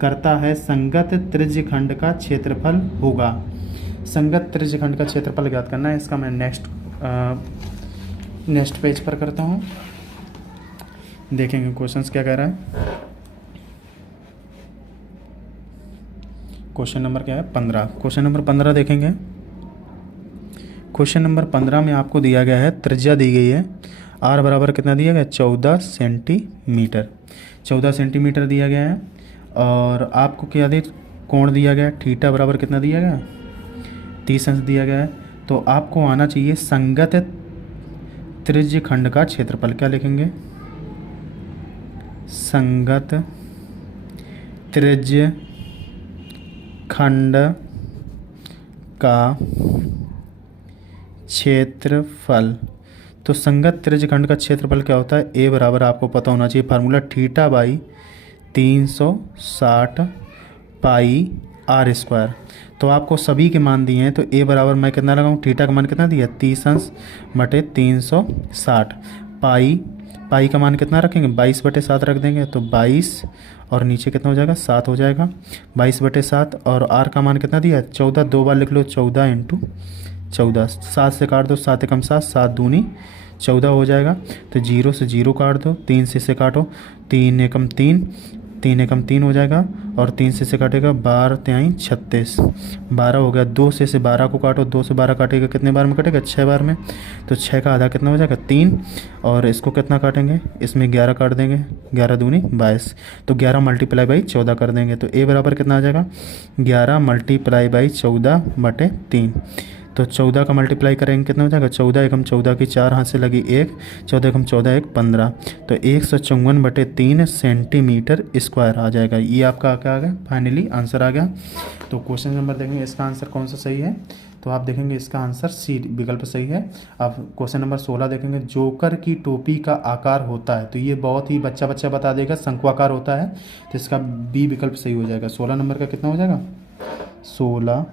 करता है, संगत त्रिज्यखंड का क्षेत्रफल होगा। संगत त्रिज्यखंड का क्षेत्रफल ज्ञात करना है। इसका मैं नेक्स्ट पेज पर करता हूँ। देखेंगे क्वेश्चंस क्या कह रहा है। क्वेश्चन नंबर क्या है 15। क्वेश्चन नंबर 15 देखेंगे। क्वेश्चन नंबर 15 में आपको दिया गया है त्रिज्या दी गई है आर बराबर कितना दिया गया 14 सेंटीमीटर। 14 सेंटीमीटर दिया गया है, और आपको क्या दे कोण दिया गया थीटा बराबर कितना दिया गया 30 अंश दिया गया है। तो आपको आना चाहिए संगत त्रिज्यखंड का क्षेत्रफल। क्या लिखेंगे, संगत त्रिज्यखंड का क्षेत्रफल। तो संगत त्रिज्यखंड का क्षेत्रफल क्या होता है, ए बराबर आपको पता होना चाहिए formula theta by 360 pi r square. तो आपको सभी के मान दिए हैं, तो ए बराबर मैं कितना लगाऊं, थीटा का मान कितना दिया 30 अंश बटे 360 पाई का मान कितना रखेंगे 22/7 रख देंगे। तो 22 और नीचे कितना हो जाएगा 7 हो जाएगा 22/7। और आर का मान कितना दिया 14, 2 बार लिख लो 14 × 14। 7 से काट दो 7 एकम 7, 7 दूनी 14 हो जाएगा। तो 0 से 0 काट दो, 3 से काटो 3 एकम 3, 3 एकम 3 हो जाएगा और 3 से काटेगा 12 तिहाई 36, 12 हो गया। 2 से 12 को काटो, 2 से 12 काटेगा कितने बार में कटेगा? 6 बार में। तो 6 का आधा कितना हो जाएगा? 3। और इसको कितना काटेंगे? इसमें 11 काट देंगे, 11 दूनी 22। तो 11 मल्टीप्लाई बाई 14 कर देंगे तो ए बराबर कितना आ जाएगा? 11 मल्टीप्लाई बाई 14/3। तो 14 का मल्टीप्लाई करेंगे कितना हो जाएगा? 14 एकम 14 की 4 हाथ से लगी 1, 14 एकम 14 1 15। तो 154/3 सेंटीमीटर स्क्वायर आ जाएगा। ये आपका क्या आ गया? फाइनली आंसर आ गया। तो क्वेश्चन नंबर देखेंगे इसका आंसर कौन सा सही है, तो आप देखेंगे इसका आंसर सी विकल्प सही है। अब क्वेश्चन नंबर 16 देखेंगे, जोकर की टोपी का आकार होता है, तो ये बहुत ही बच्चा बता देगा, शंक्वाकार होता है, तो इसका बी विकल्प सही हो जाएगा। 16 नंबर का कितना हो जाएगा? 16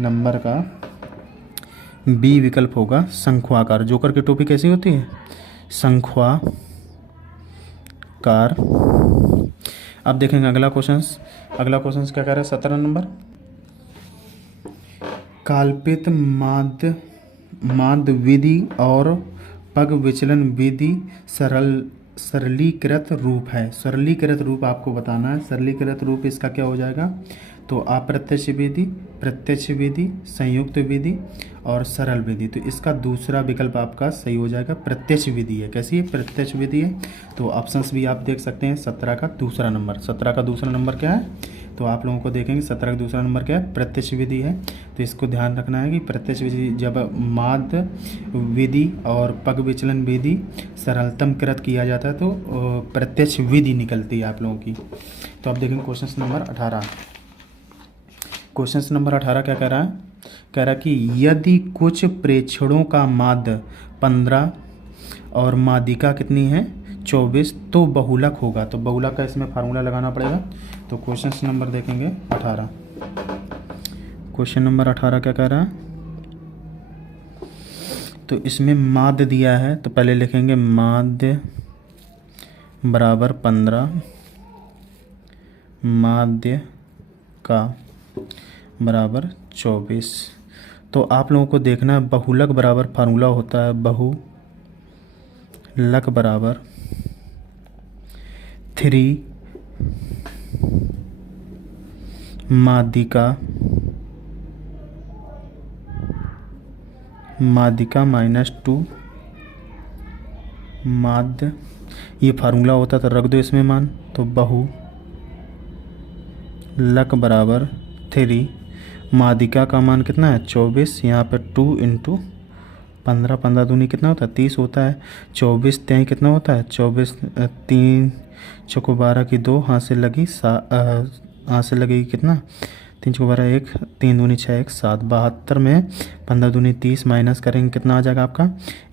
नंबर का बी विकल्प होगा, शंक्वाकार। जोकर की टोपी कैसी होती है? शंक्वाकार। अब देखेंगे अगला क्वेश्चन क्या कह रहा है? 17 नंबर, काल्पित माध्य विधि और पग विचलन विधि सरलीकृत रूप है। सरलीकृत रूप आपको बताना है। सरलीकृत रूप इसका क्या हो जाएगा? तो अप्रत्यक्ष विधि, प्रत्यक्ष विधि, संयुक्त विधि और सरल विधि। तो इसका दूसरा विकल्प आपका सही हो जाएगा, प्रत्यक्ष विधि है। कैसी है? प्रत्यक्ष विधि है। तो ऑप्शंस भी आप देख सकते हैं। 17 का दूसरा नंबर, 17 का दूसरा नंबर क्या है? तो आप लोगों को देखेंगे 17 का दूसरा नंबर क्या है? प्रत्यक्ष विधि है। तो इसको ध्यान रखना है कि प्रत्यक्ष विधि जब माध्य विधि और पग विचलन विधि सरलतम कृत किया जाता है तो प्रत्यक्ष विधि निकलती है आप लोगों की। तो आप देखेंगे क्वेश्चन नंबर 18। क्वेश्चन नंबर 18 क्या कह रहा है? कह रहा है कि यदि कुछ प्रेक्षणों का माध्य 15 और माध्यिका कितनी है? 24, तो बहुलक होगा। तो बहुलक का इसमें फार्मूला लगाना पड़ेगा। तो क्वेश्चन नंबर देखेंगे 18। क्वेश्चन नंबर 18 क्या कह रहा है? तो इसमें माध्य दिया है, तो पहले लिखेंगे माध्य बराबर 15, माध्य का बराबर 24। तो आप लोगों को देखना है बहुलक बराबर फार्मूला होता है बहुलक बराबर 3 माध्यिका -2 माध्य, ये फार्मूला होता तो रख दो इसमें मान। तो बहुलक बराबर 3, माध्यिका का मान कितना है? 24, यहाँ पे 2 × 15, 15 दूनी कितना होता है? 30 होता है। 24 तिहाई कितना होता है? 24, 3 चौको 12 की 2 हाथ से लगी हाथ से लगेगी कितना? 3 चौको 12 1, 3 दूनी 6 1 7, 72 में 15 दूनी 30 माइनस करेंगे कितना आ जाएगा आपका?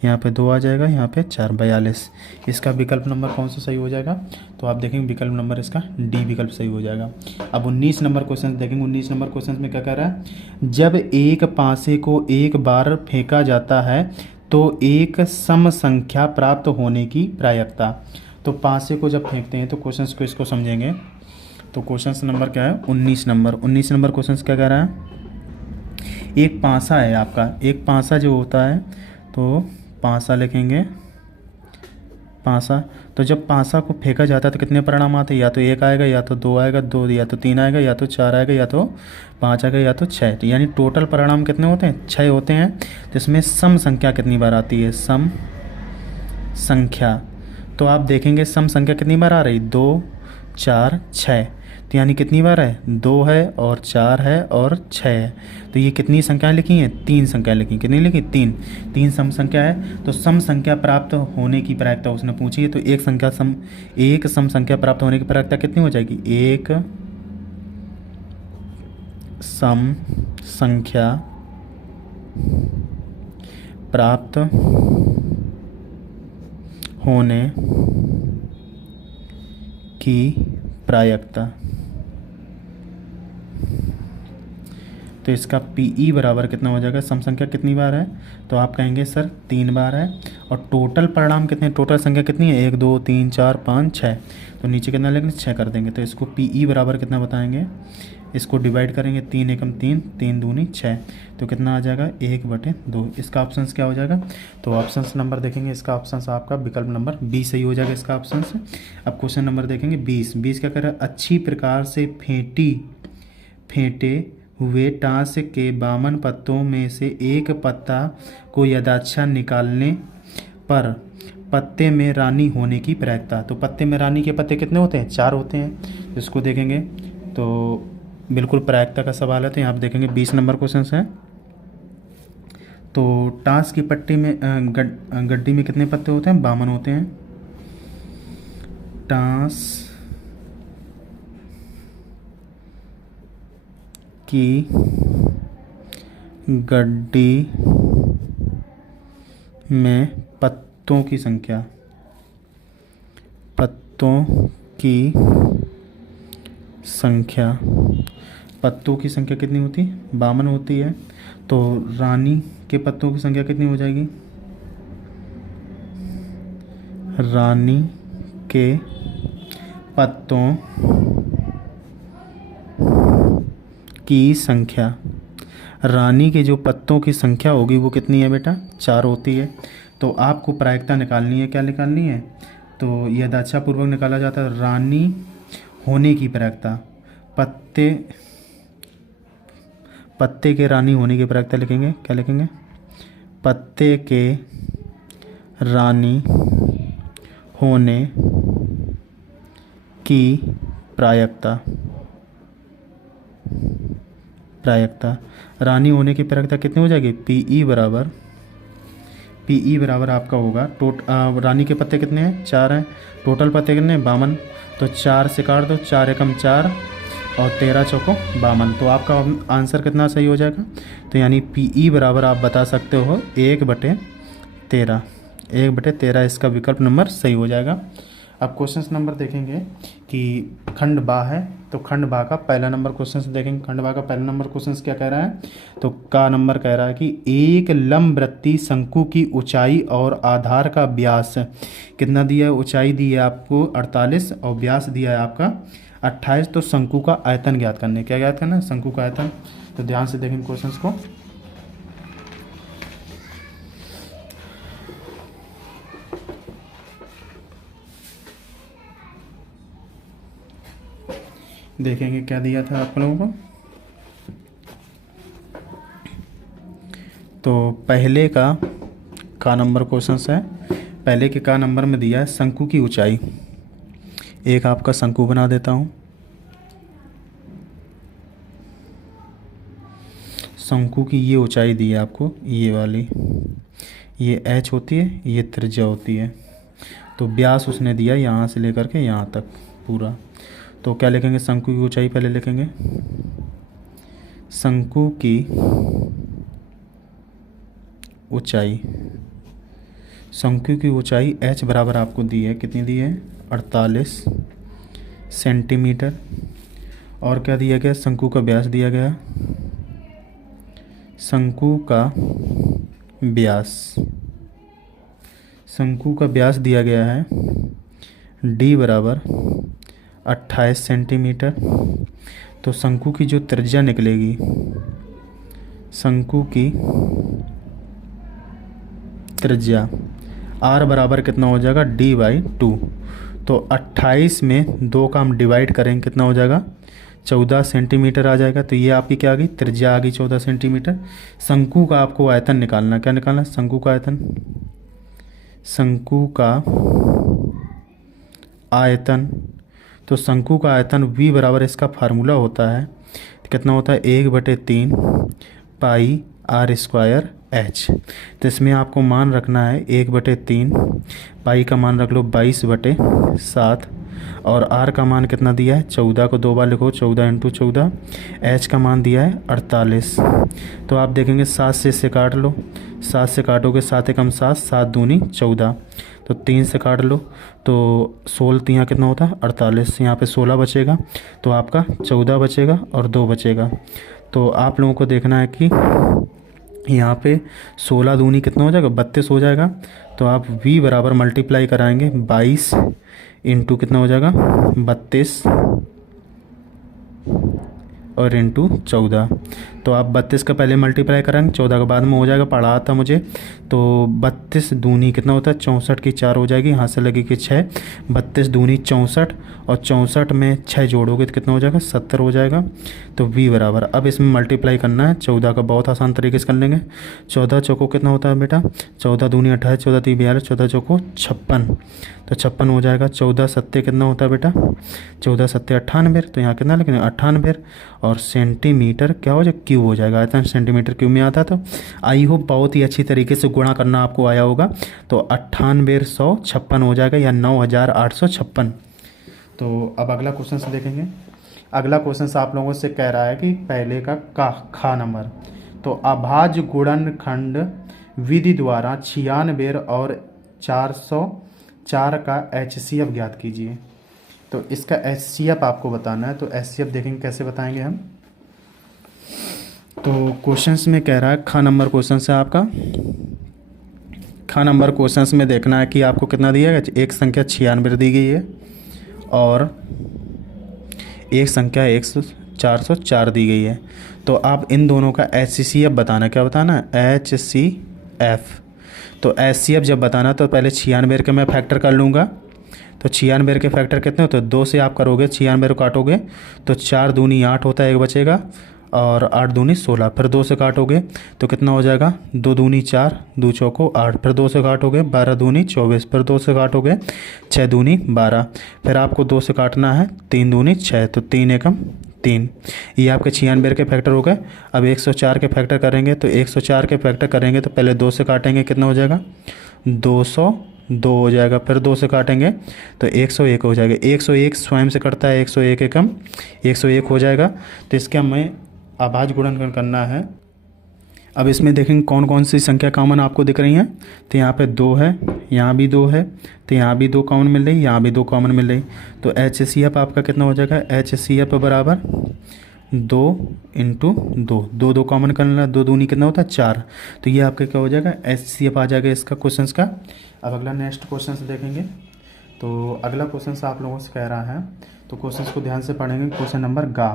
यहाँ पे 2 आ जाएगा, यहाँ पे 4 42। इसका विकल्प नंबर कौन सा सही हो जाएगा? तो आप देखेंगे विकल्प नंबर इसका डी विकल्प सही हो जाएगा। अब 19 नंबर क्वेश्चन देखेंगे। 19 नंबर क्वेश्चन में क्या कह रहा है? जब एक पासे को एक बार फेंका जाता है तो एक सम संख्या प्राप्त होने की प्रायिकता। तो पासे को जब फेंकते हैं तो क्वेश्चन को इसको समझेंगे। तो क्वेश्चन नंबर क्या है? 19 नंबर। 19 नंबर क्वेश्चन क्या कह रहा है? एक पासा है आपका, एक पासा जो होता है, तो पासा लिखेंगे, पासा। तो जब पासा को फेंका जाता है तो कितने परिणाम आते हैं? या तो 1 आएगा, या तो 2 आएगा, 2 या तो 3 आएगा, या तो 4 आएगा, या तो 5 आएगा, या तो 6। तो यानी टोटल परिणाम कितने होते हैं? 6 होते हैं। तो इसमें सम संख्या कितनी बार आती है? सम संख्या। तो आप देखेंगे सम संख्या कितनी बार आ रही? 2 4 6। तो यानी कितनी बार है? 2 है और 4 है और 6 है। तो ये कितनी संख्याएं लिखी हैं? 3 संख्याएं लिखी। कितनी लिखी? 3 सम संख्या है। तो सम संख्या प्राप्त होने की प्रायिकता उसने पूछी है। तो एक सम संख्या प्राप्त होने की प्रायिकता कितनी हो जाएगी? एक सम संख्या प्राप्त होने की प्रायिकता। तो इसका PE बराबर कितना हो जाएगा? सम संख्या कितनी बार है? तो आप कहेंगे सर 3 बार है। और टोटल परिणाम कितने? टोटल संख्या कितनी है? 1 2 3 4 5 6। तो नीचे कितना लेंगे? 6 कर देंगे। तो इसको PE बराबर कितना बताएंगे? इसको डिवाइड करेंगे, 3 एकम 3, 3 दूनी 6, तो कितना आ जाएगा 1/2। इसका ऑप्शन क्या हो जाएगा, तो ऑप्शन नंबर देखेंगे, इसका ऑप्शन आपका विकल्प नंबर बी सही हो जाएगा इसका ऑप्शन से। अब क्वेश्चन नंबर देखेंगे 20 क्या कर रहा है, अच्छी प्रकार से फेंटे हुए टाँस के बामन पत्तों में से एक पत्ता को यथाच्छा निकालने पर पत्ते में रानी होने की प्रायिकता। तो पत्ते में रानी के पत्ते कितने होते हैं, 4 होते हैं। इसको देखेंगे तो बिल्कुल प्रायिकता का सवाल है, तो यहाँ आप देखेंगे 20 नंबर क्वेश्चन है। तो टाँस की पट्टी में गड्डी में कितने पत्ते होते हैं, 52 होते हैं। टाँस की गड्डी में पत्तों की संख्या पत्तों की संख्या कितनी होती है, 52 होती है। तो रानी के पत्तों की संख्या कितनी हो जाएगी, रानी के पत्तों की संख्या, रानी के जो पत्तों की संख्या होगी वो कितनी है बेटा, 4 होती है। तो आपको प्रायिकता निकालनी है, क्या निकालनी है, तो यथाच्छापूर्वक निकाला जाता है रानी होने की प्रायिकता। पत्ते के रानी होने की प्रायिकता लिखेंगे, क्या लिखेंगे, पत्ते के रानी होने की प्रायिकता रानी होने की प्रायिकता कितनी हो जाएगी, पीई बराबर आपका होगा रानी के पत्ते कितने हैं, 4 हैं, टोटल पत्ते कितने हैं, 52। तो 4 से काट दो, 4 एकम 4 और 13 चौको 52। तो आपका आंसर कितना सही हो जाएगा, तो यानी पीई बराबर आप बता सकते हो 1/13 इसका विकल्प नंबर सही हो जाएगा। अब क्वेश्चन नंबर देखेंगे कि खंड बा है, तो खंड बा का पहला नंबर क्वेश्चन देखेंगे। खंड बा का पहला नंबर क्वेश्चन क्या कह रहा है, तो का नंबर कह रहा है कि एक लंबवृत्तीय शंकु की ऊंचाई और आधार का व्यास कितना दिया है, ऊंचाई दी है आपको 48 और व्यास दिया है आपका 28। तो शंकु का आयतन ज्ञात करने, क्या ज्ञात करना है, शंकु का आयतन। तो ध्यान से देखेंगे क्वेश्चन को, देखेंगे क्या दिया था आप लोगों को। तो पहले का नंबर क्वेश्चन है, पहले के का नंबर में दिया है शंकु की ऊंचाई। एक आपका शंकु बना देता हूँ, शंकु की ये ऊंचाई दी है आपको, ये वाली, ये h होती है, ये त्रिज्या होती है। तो व्यास उसने दिया यहाँ से लेकर के यहाँ तक पूरा। तो क्या लिखेंगे, शंकु की ऊंचाई पहले लिखेंगे, शंकु की ऊंचाई h बराबर आपको दी है, कितनी दी है, 48 सेंटीमीटर। और क्या दिया गया, शंकु का व्यास दिया गया, शंकु का व्यास दिया गया है d बराबर 28 सेंटीमीटर। तो शंकु की जो त्रिज्या निकलेगी, शंकु की त्रिज्या r बराबर कितना हो जाएगा, d/2। तो 28 में 2 का हम डिवाइड करेंगे, कितना हो जाएगा, 14 सेंटीमीटर आ जाएगा। तो ये आपकी क्या आ गई, त्रिज्या आ गई 14 सेंटीमीटर। शंकु का आपको आयतन निकालना, क्या निकालना, शंकु का आयतन। तो शंकु का आयतन v बराबर इसका फार्मूला होता है, कितना होता है, 1/3 पाई r² h। तो इसमें आपको मान रखना है 1/3, पाई का मान रख लो 22/7 और r का मान कितना दिया है, 14 को 2 बार लिखो, 14 × 14, h का मान दिया है 48। तो आप देखेंगे 7 से इससे काट लो, 7 से काटोगे 7 एकम 7, 7 दूनी 14, तो 3 से काट लो, तो 16 यहाँ कितना होता है, 48। यहाँ पे 16 बचेगा, तो आपका 14 बचेगा और 2 बचेगा। तो आप लोगों को देखना है कि यहाँ पे 16 दूनी कितना हो जाएगा, 32 हो जाएगा। तो आप v बराबर मल्टीप्लाई कराएंगे 22 इंटू कितना हो जाएगा, 32 और इंटू 14। तो आप 32 का पहले मल्टीप्लाई करेंगे, 14 का बाद में हो जाएगा, पढ़ा था मुझे। तो 32 दूनी कितना होता है, 64 की 4 हो जाएगी, यहाँ से लगेगी 6, 32 दूनी 64 और 64 में 6 जोड़ोगे तो कितना हो जाएगा, 70 हो जाएगा। तो v बराबर, अब इसमें मल्टीप्लाई करना है, 14 का बहुत आसान तरीके से कर लेंगे। 14 चौको कितना होता है बेटा, 14 दूनी 28, 14 तीन 42, 14 चौको 56, तो 56 हो जाएगा। 14 सत्ते कितना होता है बेटा, 14 सत्ते 98, तो यहाँ कितना लिखेंगे 98, और सेंटीमीटर क्या हो जाएगा, क्यूब हो जाएगा, आयतन सेंटीमीटर क्यूब में आता। तो आई होप बहुत ही अच्छी तरीके से गुणा करना आपको आया होगा। तो 9856 हो जाएगा, या 9856। तो अब अगला क्वेश्चन से देखेंगे। अगला क्वेश्चन से आप लोगों से कह रहा है कि पहले का खा नंबर, तो अभाज्य गुणनखंड विधि द्वारा 96 और 404 का HCF ज्ञात कीजिए। तो इसका HCF आपको बताना है। तो HCF देखेंगे कैसे बताएंगे हम। तो क्वेश्चंस में कह रहा है, खा नंबर क्वेश्चन है आपका। खा नंबर क्वेश्चंस में देखना है कि आपको कितना दिया गया, एक संख्या 96 दी गई है और एक संख्या 404 दी गई है। तो आप इन दोनों का HCF बताना, क्या बताना है, HCF। तो HCF जब बताना तो पहले 96 के मैं फैक्टर कर लूँगा। तो 96 के फैक्टर कितने होते हैं, 2 से आप करोगे, 96 काटोगे तो 4 दूनी 8 होता है, एक बचेगा, और 8 दूनी 16, फिर 2 से काटोगे तो कितना हो जाएगा, 2 दूनी 4, 2 चौको 8, फिर 2 से काटोगे 12 दूनी 24, फिर 2 से काटोगे 6 दूनी 12, फिर आपको 2 से काटना है 3 दूनी 6, तो 3 एकम 3। ये आपके 96 के फैक्टर हो गए। अब 104 के फैक्टर करेंगे, तो 104 के फैक्टर करेंगे तो पहले 2 से काटेंगे, कितना हो जाएगा, 202 हो जाएगा, फिर 2 से काटेंगे तो 101 हो जाएगा। 101 स्वयं से कटता है, 101 एकम 101 हो जाएगा। तो इसके हमें अभाज्य गुणनखंड करना है। अब इसमें देखेंगे कौन कौन सी संख्या कॉमन आपको दिख रही हैं। तो यहाँ पे 2 है, यहाँ भी 2 है, तो यहाँ भी 2 कॉमन मिल रही, यहाँ भी 2 कॉमन मिल रही। तो HCF आपका कितना हो जाएगा, HCF बराबर 2 इंटू 2, 2 2 कॉमन करना, 2 दूनी कितना होता है 4। तो ये आपका क्या हो जाएगा, HCF आ जाएगा इसका क्वेश्चन का। अब अगला नेक्स्ट क्वेश्चन से देखेंगे। तो अगला क्वेश्चन आप लोगों से कह रहा है, तो क्वेश्चन को ध्यान से पढ़ेंगे। क्वेश्चन नंबर गा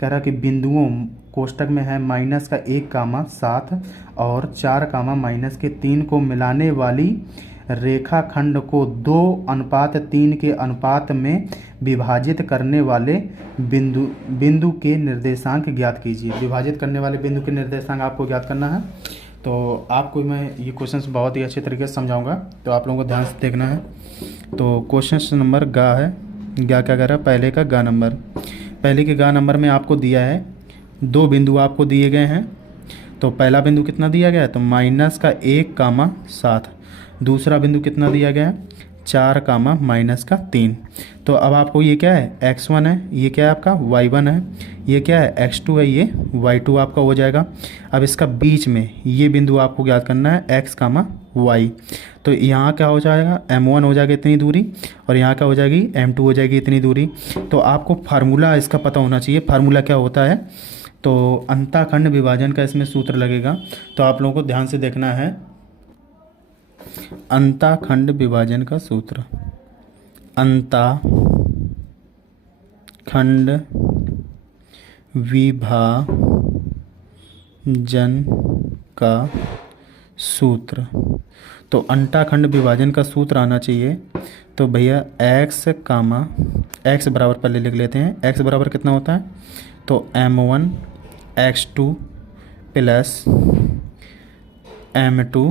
कह रहा कि बिंदुओं कोष्टक में है -1, 7 और 4, -3 को मिलाने वाली रेखाखंड को 2:3 के अनुपात में विभाजित करने वाले बिंदु के निर्देशांक ज्ञात कीजिए। विभाजित करने वाले बिंदु के निर्देशांक आपको ज्ञात करना है। तो आपको मैं ये क्वेश्चंस बहुत ही अच्छे तरीके से समझाऊंगा, तो आप लोगों को ध्यान से देखना है। तो क्वेश्चन नंबर गा है, गा क्या कह रहा है, पहले का गा नंबर। पहले के गा नंबर में आपको दिया है 2 बिंदु आपको दिए गए हैं। तो पहला बिंदु कितना दिया गया है, तो -1, 7। दूसरा बिंदु कितना दिया गया है, 4, -3। तो अब आपको ये क्या है, x1 है, ये क्या है आपका y1 है, ये क्या है x2 है, ये y2 आपका हो जाएगा। अब इसका बीच में ये बिंदु आपको ज्ञात करना है x, y। तो यहाँ क्या हो जाएगा, m1 हो जाएगा इतनी दूरी, और यहाँ क्या हो जाएगी, m2 हो जाएगी इतनी दूरी। तो आपको फार्मूला इसका पता होना चाहिए। फार्मूला क्या होता है, तो अंताखंड विभाजन का इसमें सूत्र लगेगा। तो आप लोगों को ध्यान से देखना है, अंताखंड विभाजन का सूत्र, अंताखंड विभाजन का सूत्र। तो अंताखंड विभाजन का सूत्र आना चाहिए। तो भैया x बराबर पहले लिख लेते हैं। x बराबर कितना होता है, तो m1 x2 plus m2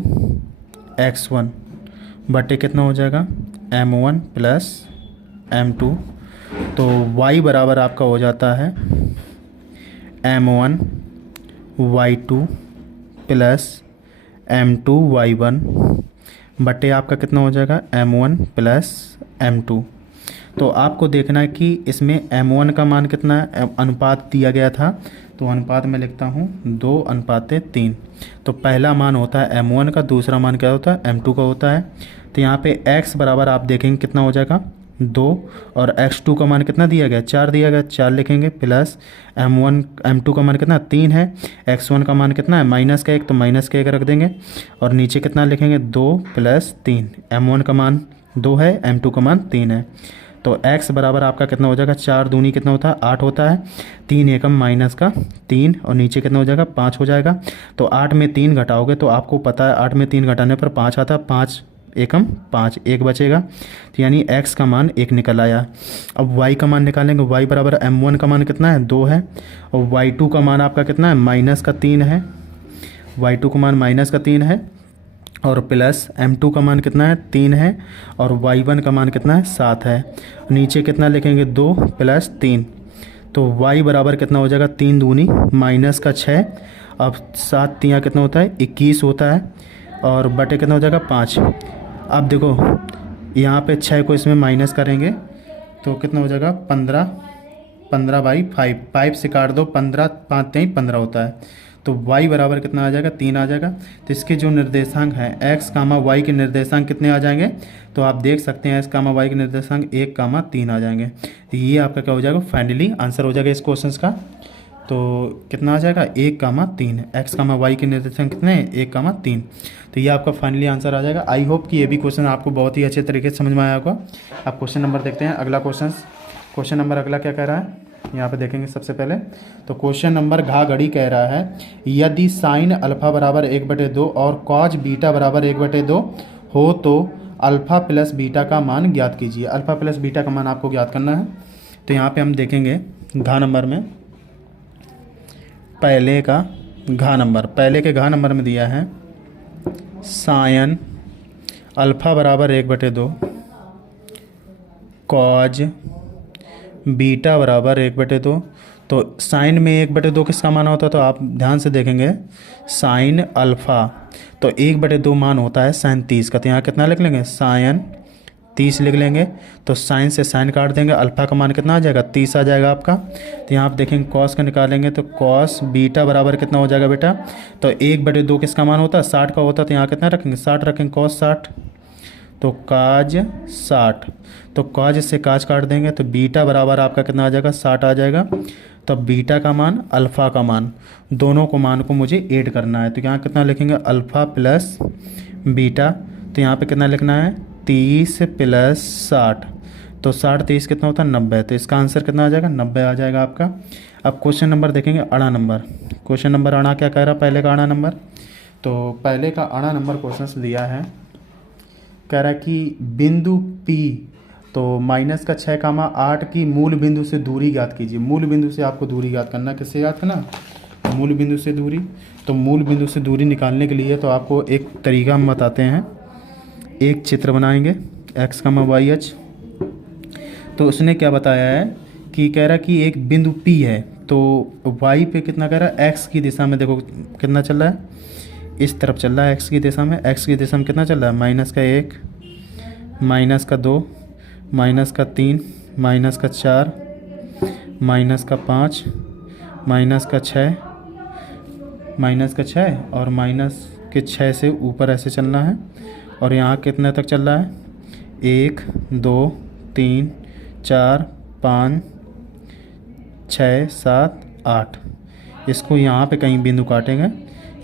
x1 बटे कितना हो जाएगा, m1 प्लस m2। तो y बराबर आपका हो जाता है m1 y2 plus m2 y1 बटे आपका कितना हो जाएगा, m1 प्लस m2। तो आपको देखना है कि इसमें m1 का मान कितना है, अनुपात दिया गया था, तो अनुपात में लिखता हूँ 2:3। तो पहला मान होता है m1 का, दूसरा मान क्या होता है, m2 का होता है। तो यहाँ पे x बराबर आप देखेंगे कितना हो जाएगा 2, और x2 का मान कितना दिया गया, 4 दिया गया, 4 लिखेंगे, प्लस m2 का मान कितना 3 है, x1 का मान कितना है -1, तो -1 रख देंगे, और नीचे कितना लिखेंगे 2 + 3। m1 का मान 2 है, m2 का मान 3 है। तो x बराबर आपका कितना हो जाएगा, 4 दूनी कितना होता है, 8 होता है, 3 एकम माइनस का 3 और नीचे कितना हो जाएगा, 5 हो जाएगा। तो 8 में 3 घटाओगे तो आपको पता है 8 में 3 घटाने पर 5 आता है, 5 एकम 5, 1 बचेगा। तो यानी x का मान 1 निकल आया। अब y का मान निकालेंगे, y बराबर m1 का मान कितना है, 2 है, और y2 का मान आपका कितना है, माइनस का 3 है, y2 का मान माइनस का 3 है, और प्लस m2 का मान कितना है, 3 है, और y1 का मान कितना है, 7 है। नीचे कितना लिखेंगे, 2 प्लस 3, तो y बराबर कितना हो जाएगा, 3 दूनी माइनस का 6, अब 7 तियाँ कितना होता है, 21 होता है, और बटे कितना हो जाएगा, 5। अब देखो यहाँ पे 6 को इसमें माइनस करेंगे तो कितना हो जाएगा, 15, 15/5, 5 से काट दो, 15, 5 3 15 होता है। तो y बराबर कितना आ जाएगा, 3 आ जाएगा। तो इसके जो निर्देशांक हैं x, y के निर्देशांक कितने आ जाएंगे, तो आप देख सकते हैं x, y के निर्देशांक 1, 3 आ जाएंगे। तो ये आपका क्या हो जाएगा, फाइनली आंसर हो जाएगा इस क्वेश्चन का। तो कितना आ जाएगा, 1, 3, x, y के निर्देशांक कितने हैं, 1, 3। तो ये आपका फाइनली आंसर आ जाएगा। आई होप कि ये भी क्वेश्चन आपको बहुत ही अच्छे तरीके से समझ में आया होगा। आप क्वेश्चन नंबर देखते हैं, अगला क्वेश्चन नंबर अगला क्या कह रहा है, यहाँ पे देखेंगे सबसे पहले। तो क्वेश्चन नंबर घा घड़ी कह रहा है, यदि साइन अल्फा बराबर 1/2 और कॉज बीटा बराबर 1/2 हो तो अल्फा प्लस बीटा का मान ज्ञात कीजिए। अल्फा प्लस बीटा का मान आपको ज्ञात करना है। तो यहाँ पे हम देखेंगे घा नंबर में, पहले के घा नंबर में दिया है साइन अल्फा बराबर 1/2 कॉज बीटा बराबर 1/2। तो साइन में 1/2 किसका मान होता है, तो आप ध्यान से देखेंगे साइन अल्फ़ा, तो 1/2 मान होता है साइन 30 का। तो यहाँ कितना लिख लेंगे, साइन 30 लिख लेंगे। तो साइन से साइन काट देंगे, अल्फ़ा का मान कितना आ जाएगा, 30 आ जाएगा आपका। तो यहाँ आप देखेंगे कॉस का निकालेंगे, तो कॉस बीटा बराबर कितना हो जाएगा बेटा, तो 1/2 किसका मान होता है, 60 का होता है। तो यहाँ कितना रखेंगे, 60 रखेंगे, कॉस 60, तो काज 60, तो काज से काज काट देंगे, तो बीटा बराबर आपका कितना आ जाएगा, 60 आ जाएगा। तो बीटा का मान, अल्फ़ा का मान, दोनों को मान को मुझे ऐड करना है। तो यहाँ कितना लिखेंगे, अल्फ़ा प्लस बीटा। तो यहाँ पे कितना लिखना है, 30 प्लस 60, तो 60 30 कितना होता है, 90। तो इसका आंसर कितना आ जाएगा, 90 आ जाएगा आपका। अब क्वेश्चन नंबर देखेंगे अड़ा नंबर। क्वेश्चन नंबर अड़ा क्या कह रहा है, पहले का अड़ा नंबर। तो पहले का अड़ा नंबर क्वेश्चन दिया है, कह रहा है कि बिंदु P तो -6, 8 की मूल बिंदु से दूरी ज्ञात कीजिए। मूल बिंदु से आपको दूरी ज्ञात करना, किससे ज्ञात करना, मूल बिंदु से दूरी। तो मूल बिंदु से दूरी निकालने के लिए तो आपको एक तरीका हम बताते हैं, एक चित्र बनाएंगे x, y, h। तो उसने क्या बताया है कि कह रहा कि एक बिंदु P है, तो y पे कितना कह रहा है, x की दिशा में देखो कितना चल रहा है, इस तरफ चल रहा है x की दिशा में। x की दिशा में कितना चल रहा है, -1, -2, -3, -4, -5, -6 और -6 से ऊपर ऐसे चलना है। और यहाँ कितने तक चल रहा है, 1 2 3 4 5 6 7 8। इसको यहाँ पे कहीं बिंदु काटेंगे,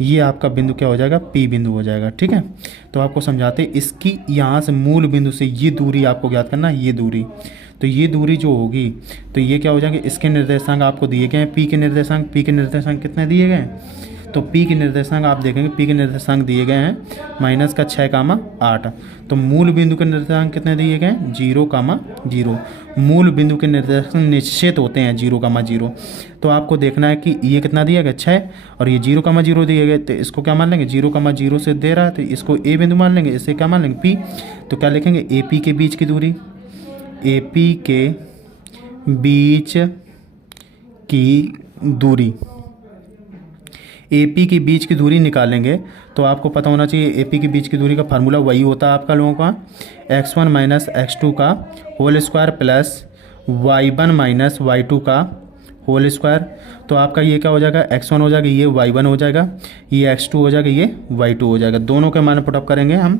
ये आपका बिंदु क्या हो जाएगा, P बिंदु हो जाएगा। ठीक है, तो आपको समझाते इसकी यहाँ से मूल बिंदु से ये दूरी आपको ज्ञात करना है, ये दूरी। तो ये दूरी जो होगी तो ये क्या हो जाएंगे, इसके निर्देशांक आपको दिए गए हैं, P के निर्देशांक कितने दिए गए हैं, तो P के निर्देशांक आप देखेंगे, P के निर्देशांक दिए गए हैं -6, 8। तो मूल बिंदु के निर्देशांक कितने दिए गए हैं, 0, 0। मूल बिंदु के निर्देशांक निश्चित होते हैं 0, 0। तो आपको देखना है कि ये कितना दिया गया, 6, और ये 0, 0 दिए गए। तो इसको क्या मान लेंगे, 0, 0 से दे रहा है तो इसको A बिंदु मान लेंगे, इससे क्या मान लेंगे, P। तो क्या लिखेंगे, AP के बीच की दूरी, AP के बीच की दूरी, AP के बीच की दूरी निकालेंगे। तो आपको पता होना चाहिए AP के बीच की दूरी का फार्मूला वही होता है आपका लोगों का, x1 - x2 का whole square plus y1 - y2 का होल स्क्वायर। तो आपका ये क्या हो जाएगा, x1 हो जाएगा, ये y1 हो जाएगा, ये x2 हो जाएगा, ये y2 हो जाएगा। दोनों के मान पुटअप करेंगे हम।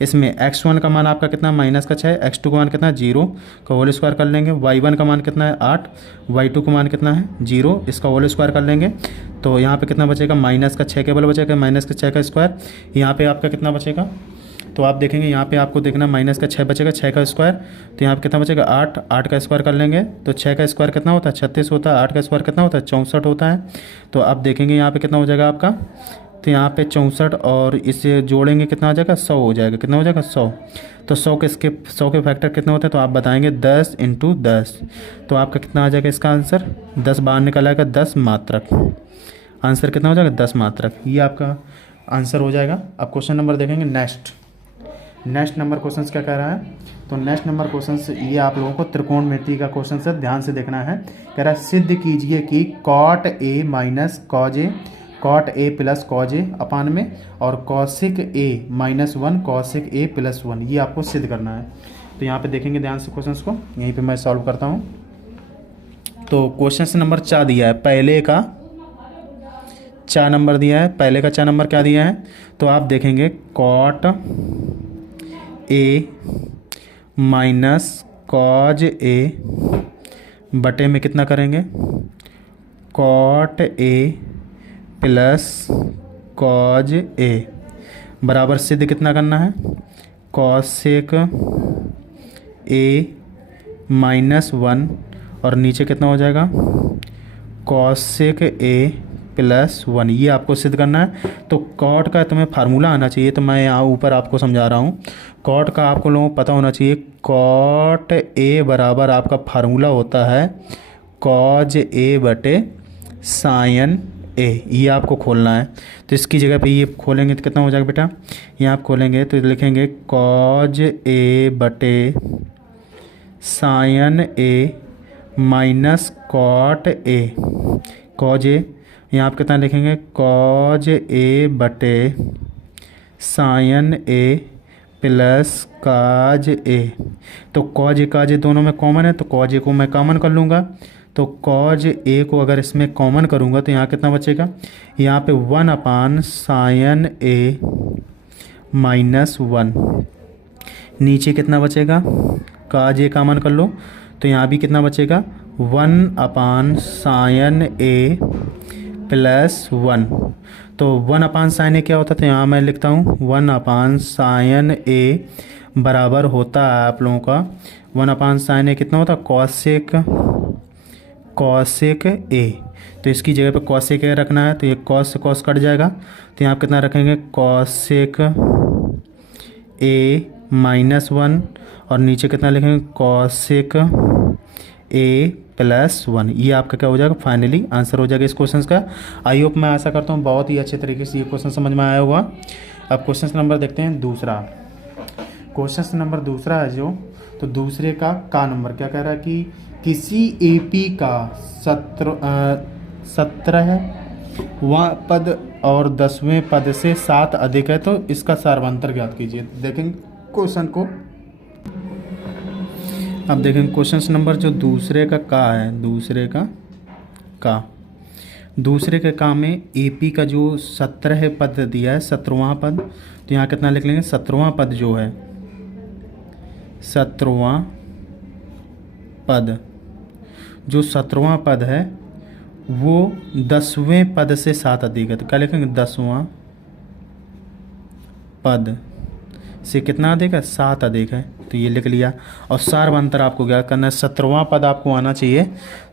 इसमें x1 का मान आपका कितना -6, x2 का मान कितना है 0 का होल स्क्वायर कर लेंगे, y1 का मान कितना है 8, y2 का मान कितना है 0, इसका होल स्क्वायर कर लेंगे। तो यहाँ पे कितना बचेगा, -6 केवल बचेगा, -6 का स्क्वायर। यहाँ पे आपका कितना बचेगा, तो आप देखेंगे यहाँ पे आपको देखना माइनस का 6 बचेगा, 6 का स्क्वायर, तो यहाँ पे कितना बचेगा 8, 8 का स्क्वायर कर लेंगे तो 6 का स्क्वायर कितना होता है 36 होता है, 8 का स्क्वायर कितना होता है 64 होता है। तो आप देखेंगे यहाँ पे कितना हो जाएगा आपका, तो यहाँ पे 64 और इसे जोड़ेंगे कितना हो जाएगा 100 हो जाएगा, कितना हो जाएगा 100। तो 100 के फैक्टर कितने होते हैं तो आप बताएंगे 10 × 10, तो आपका कितना आ जाएगा इसका आंसर 10 बाहर निकल आएगा 10 मात्रक, आंसर कितना हो जाएगा 10 मात्रक, ये आपका आंसर हो जाएगा। अब क्वेश्चन नंबर देखेंगे नेक्स्ट नंबर क्वेश्चन क्या कह रहा है, तो नेक्स्ट नंबर क्वेश्चन ये आप लोगों को त्रिकोणमिति का क्वेश्चन से ध्यान से देखना है। कह रहा है सिद्ध कीजिए कि cot A minus cos A, cot A plus cos A अपान में और cosec A minus 1 cosec A plus 1, ये आपको सिद्ध करना है। तो यहाँ पे देखेंगे ध्यान से क्वेश्चन को, यहीं पे मैं सॉल्व करता हूँ। तो क्वेश्चन नंबर 4 दिया है, पहले का 4 नंबर दिया है, पहले का 4 नंबर क्या दिया है, तो आप देखेंगे cot A minus cos A बटे में कितना करेंगे cot A plus cos A बराबर सिद्ध कितना करना है cosec A माइनस 1 और नीचे कितना हो जाएगा cosec A प्लस 1, ये आपको सिद्ध करना है। तो कॉट का तुम्हें फार्मूला आना चाहिए, तो मैं यहाँ ऊपर आपको समझा रहा हूँ। कॉट का आपको लोगों को पता होना चाहिए, कॉट ए बराबर आपका फार्मूला होता है कॉज ए बटे साइन ए, ये आपको खोलना है। तो इसकी जगह पे ये खोलेंगे तो कितना हो जाएगा बेटा, ये आप खोलेंगे तो लिखेंगे कॉज ए बटे sin a minus cot a, cos a यहाँ आप कितना लिखेंगे कॉज ए बटे साइन ए प्लस काज ए। तो कॉज ए दोनों में कॉमन है, तो कॉज ए को मैं कॉमन कर लूँगा, तो कॉज ए को अगर इसमें कॉमन करूँगा तो यहाँ कितना बचेगा, यहाँ पे 1 अपान साइन ए माइनस 1, नीचे कितना बचेगा काज ए कॉमन कर लो तो यहाँ भी कितना बचेगा 1 अपान साइन ए प्लस 1। तो 1 अपान साइन ए क्या होता है, तो यहाँ मैं लिखता हूँ 1 अपान साइन ए बराबर होता है आप लोगों का 1 अपान साइन ए कितना होता है कॉसेक ए। तो इसकी जगह पे कॉसेक ए रखना है, तो ये कॉस से कॉस कट जाएगा, तो यहाँ कितना रखेंगे कॉसेक ए माइनस 1 और नीचे कितना लिखेंगे कॉसेक ए प्लस 1, ये आपका क्या हो जाएगा फाइनली आंसर हो जाएगा इस क्वेश्चन का। आई होप मैं आशा करता हूँ बहुत ही अच्छे तरीके से ये क्वेश्चन समझ में आया होगा। अब क्वेश्चन नंबर देखते हैं दूसरा, क्वेश्चन नंबर दूसरा है जो, तो दूसरे का नंबर क्या कह रहा है कि किसी एपी का 17वां पद और 10वें पद से 7 अधिक है, तो इसका सार्वंतर ज्ञात कीजिए। देखेंगे क्वेश्चन को, अब देखेंगे क्वेश्चन नंबर जो दूसरे का है, दूसरे के का में एपी का जो 17 पद दिया है 17वां पद, तो यहाँ कितना लिख लेंगे 17वां पद जो है 17वां पद, जो 17वां पद है वो 10वें पद से 7 अधिक है, तो क्या लिखेंगे 10वां पद से कितना अधिक है 7 अधिक है, तो ये लिख लिया। और सार्वंतर आपको क्या करना है 17वां पद आपको आना चाहिए,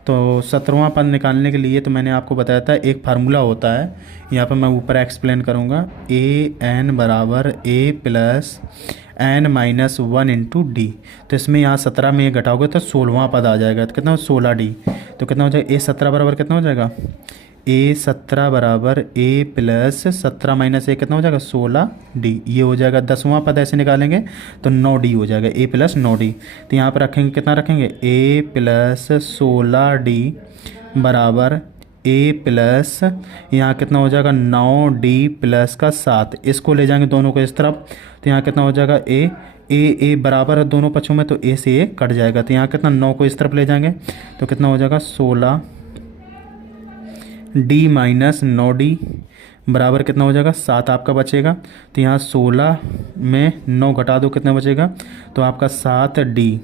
तो 17वां पद निकालने के लिए तो मैंने आपको बताया था एक फार्मूला होता है, यहाँ पर मैं ऊपर एक्सप्लेन करूँगा, ए एन बराबर a plus n minus 1 into d. तो इसमें यहाँ 17 में ये घटाओगे तो 16वां पद आ जाएगा, तो कितना 16 डी, तो कितना हो जाएगा ए 17 बराबर कितना हो जाएगा ए 17 बराबर ए प्लस 17 माइनस ए कितना हो जाएगा 16 डी, ये हो जाएगा। 10वां पद ऐसे निकालेंगे तो 9 डी हो जाएगा, ए प्लस 9 डी। तो यहाँ पर रखेंगे कितना रखेंगे ए प्लस 16 डी बराबर ए प्लस यहाँ कितना हो जाएगा 9 डी प्लस का 7, इसको ले जाएंगे दोनों को इस तरफ, तो यहाँ कितना हो जाएगा ए बराबर है दोनों पक्षों में, तो ए से ए कट जाएगा, तो यहाँ कितना 9 को इस तरफ ले जाएंगे तो कितना हो जाएगा 16 डी माइनस 9 डी बराबर कितना हो जाएगा 7 आपका बचेगा। तो यहाँ 16 में 9 घटा दो कितना बचेगा, तो आपका 7 डी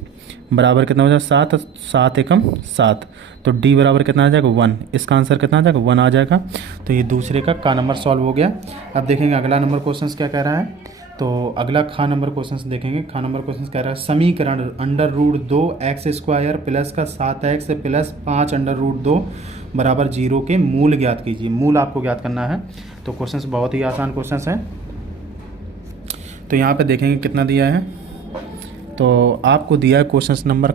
बराबर कितना हो जाएगा 7 एकम 7, तो डी बराबर कितना आ जाएगा 1, इसका आंसर कितना आ जाएगा 1 आ जाएगा। तो ये दूसरे का नंबर सॉल्व हो गया। अब देखेंगे अगला नंबर क्वेश्चन क्या कह रहा है, तो अगला खा नंबर क्वेश्चन देखेंगे। खा नंबर क्वेश्चन कह रहा है समीकरण अंडर रूट 2x² प्लस का 7x प्लस 5 अंडर रूट 2 बराबर 0 के मूल ज्ञात कीजिए। मूल आपको ज्ञात करना है। तो क्वेश्चन बहुत ही आसान क्वेश्चन है। तो यहाँ पे देखेंगे कितना दिया है। तो आपको दिया है क्वेश्चन नंबर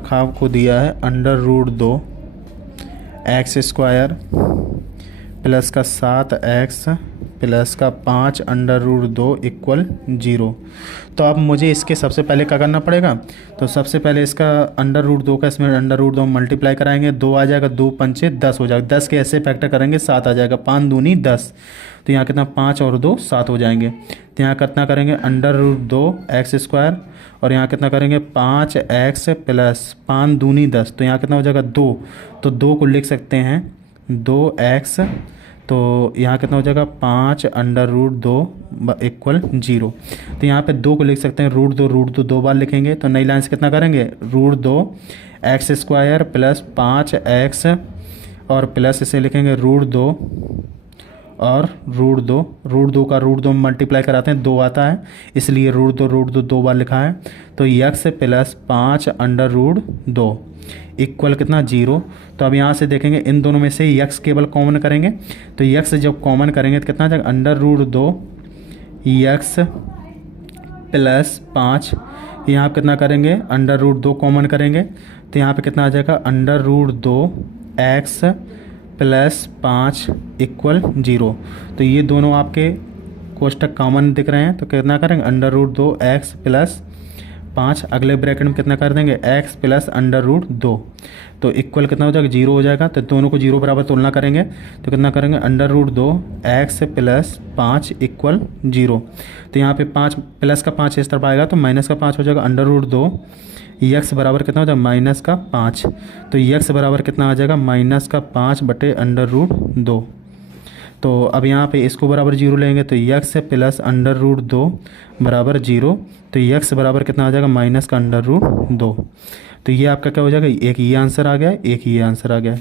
खा को दिया है अंडर रूट 2x² प्लस का 7x प्लस का 5 अंडर रूट 2 इक्वल 0। तो अब मुझे इसके सबसे पहले क्या करना पड़ेगा। तो सबसे पहले इसका अंडर रूट 2 का इसमें अंडर रूट 2 मल्टीप्लाई कराएंगे, 2 आ जाएगा, 2 पंचे 10 हो जाएगा, 10 के ऐसे फैक्टर करेंगे 7 आ जाएगा, 5 दूनी 10। तो यहाँ कितना 5 और 2 7 हो जाएंगे। तो यहाँ कितना करेंगे अंडर रूट 2x² और यहाँ कितना करेंगे 5x प्लस 5 दूनी 10। तो यहाँ कितना हो जाएगा 2। तो 2 को लिख सकते हैं 2x। तो यहाँ कितना हो जाएगा 5 अंडर रूट 2 इक्वल 0। तो यहाँ पे 2 को लिख सकते हैं रूट 2 2 बार लिखेंगे। तो नई लाइन से कितना करेंगे रूट 2x² प्लस 5x और प्लस इसे लिखेंगे रूट 2 और रूट 2 का रूट 2 मल्टीप्लाई कराते हैं 2 आता है, इसलिए रूट 2 बार लिखा है। तो x plus 5 under root 2 equal कितना 0। तो अब यहाँ से देखेंगे इन दोनों में से x केवल कॉमन करेंगे। तो x जब कॉमन करेंगे तो कितना आ जाएगा अंडर रूट 2 x प्लस 5। यहाँ कितना करेंगे अंडर रूट 2 कॉमन करेंगे तो यहाँ पे कितना आ जाएगा under root 2 x plus 5 equal 0। तो ये दोनों आपके कोष्टक कॉमन दिख रहे हैं। तो कितना करेंगे अंडर रूट 2 x प्लस 5, अगले ब्रैकेट में कितना कर देंगे x प्लस अंडर रूट 2। तो इक्वल कितना हो जाएगा 0 हो जाएगा। तो दोनों को 0 बराबर तुलना करेंगे तो कितना करेंगे under root 2 x plus 5 equal 0। तो यहाँ पे 5 प्लस का 5 इस तरफ आएगा तो माइनस का 5 हो जाएगा अंडर रूट 2 x बराबर कितना हो जाएगा माइनस का 5। तो x बराबर कितना आ जाएगा माइनस का 5 बटे अंडर रूट 2। तो अब यहाँ पे इसको बराबर 0 लेंगे तो x प्लस अंडर रूट 2 बराबर 0। तो x बराबर कितना आ जाएगा माइनस का अंडर रूट 2। तो ये आपका क्या हो जाएगा एक ये आंसर आ गया, एक ये आंसर आ गया।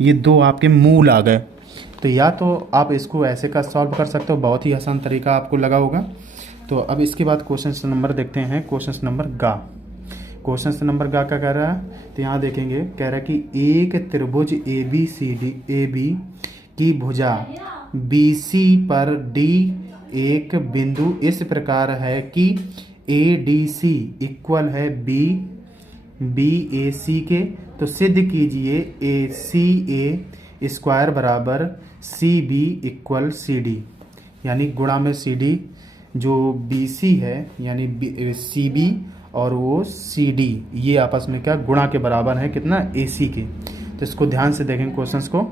ये दो आपके मूल आ गए। तो या तो आप इसको ऐसे का सॉल्व कर सकते हो, बहुत ही आसान तरीका आपको लगा होगा। तो अब इसके बाद क्वेश्चन नंबर देखते हैं। क्वेश्चन नंबर गा क्या कह रहा है। तो यहाँ देखेंगे कह रहा है कि एक त्रिभुज AB की भुजा BC पर D एक बिंदु इस प्रकार है कि ADC इक्वल है BAC के। तो सिद्ध कीजिए ACA² बराबर CB इक्वल CD। यानी गुणा में CD जो BC है यानी CB और वो CD ये आपस में क्या गुणा के बराबर है कितना AC के। तो इसको ध्यान से देखें क्वेश्चंस को।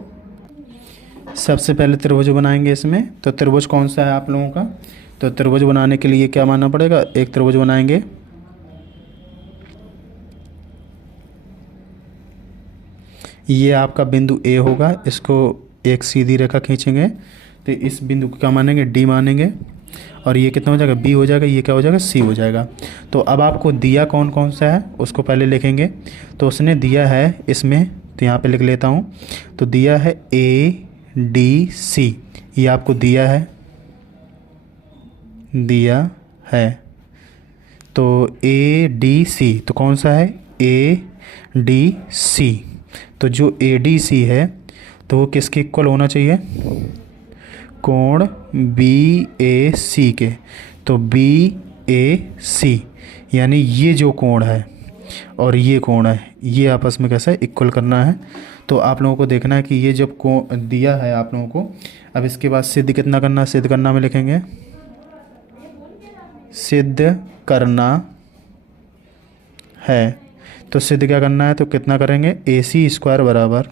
सबसे पहले त्रिभुज बनाएंगे इसमें। तो त्रिभुज कौन सा है आप लोगों का। तो त्रिभुज बनाने के लिए क्या मानना पड़ेगा, एक त्रिभुज बनाएंगे। ये आपका बिंदु A होगा, इसको एक सीधी रेखा खींचेंगे तो इस बिंदु को क्या मानेंगे D मानेंगे। और ये कितना हो जाएगा B हो जाएगा, ये क्या हो जाएगा C हो जाएगा। तो अब आपको दिया कौन कौन सा है उसको पहले लिखेंगे। तो उसने दिया है इसमें, तो यहाँ पे लिख लेता हूँ। तो दिया है ADC, ये आपको दिया है। तो ADC तो कौन सा है ADC। तो जो ADC है तो वो किसके इक्वल होना चाहिए, कोण BAC के। तो BAC यानी ये जो कोण है और ये कोण है ये आपस में कैसा है इक्वल करना है। तो आप लोगों को देखना है कि ये जब कोण दिया है आप लोगों को, अब इसके बाद सिद्ध कितना करना है, सिद्ध करना में लिखेंगे सिद्ध करना है। तो सिद्ध क्या करना है, तो कितना करेंगे AC² बराबर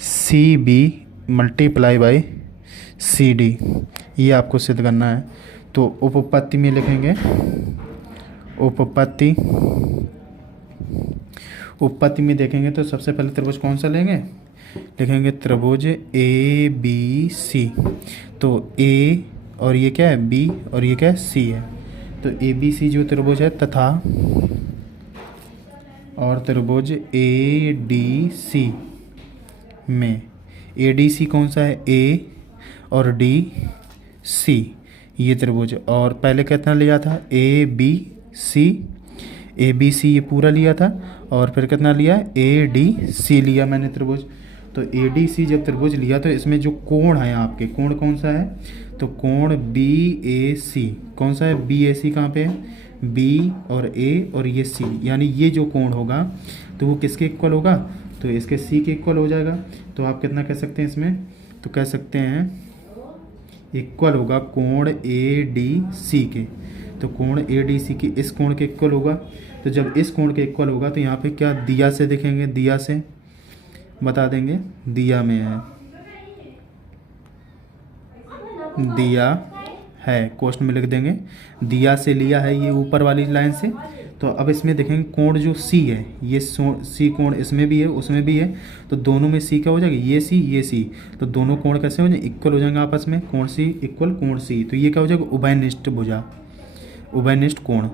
CB मल्टीप्लाई बाई CD, ये आपको सिद्ध करना है। तो उपपत्ति में लिखेंगे उपपत्ति में देखेंगे तो सबसे पहले त्रिभुज कौन सा लेंगे, लिखेंगे त्रिभुज ABC। तो A और ये क्या है B और ये क्या है C है। तो ABC जो त्रिभुज है तथा और त्रिभुज ADC में ADC कौन सा है A और D सी, ये त्रिभुज। और पहले कितना लिया था, A B C, A B C ये पूरा लिया था, और फिर कितना लिया, ए डी सी लिया मैंने त्रिभुज। तो ए डी सी जब त्रिभुज लिया तो इसमें जो कोण है आपके, कोण कौन सा है, तो कोण बी ए सी कौन सा है, बी ए सी कहाँ पे है, बी और ए और ये सी, यानी ये जो कोण होगा तो वो किसके इक्वल होगा, तो इसके सी के इक्वल हो जाएगा। तो आप कितना कह सकते हैं इसमें, तो कह सकते हैं इक्वल होगा कोण ए डी सी के। तो कोण ए डी सी की इस कोण के इक्वल होगा। तो जब इस कोण के इक्वल होगा तो यहाँ पे क्या दिया से देखेंगे, दिया से बता देंगे, दिया में है, दिया है, क्वेश्चन में लिख देंगे, दिया से लिया है ये ऊपर वाली लाइन से। तो अब इसमें देखेंगे कोण जो सी है, ये सी कोण इसमें भी है उसमें भी है, तो दोनों में सी क्या हो जाएगी, ये सी, तो दोनों कोण कैसे हो जाएंगे, इक्वल हो जाएंगे आपस में, कोण सी इक्वल कोण सी। तो ये क्या हो जाएगा, उभयनिष्ठ भुजा, उभयनिष्ठ कोण,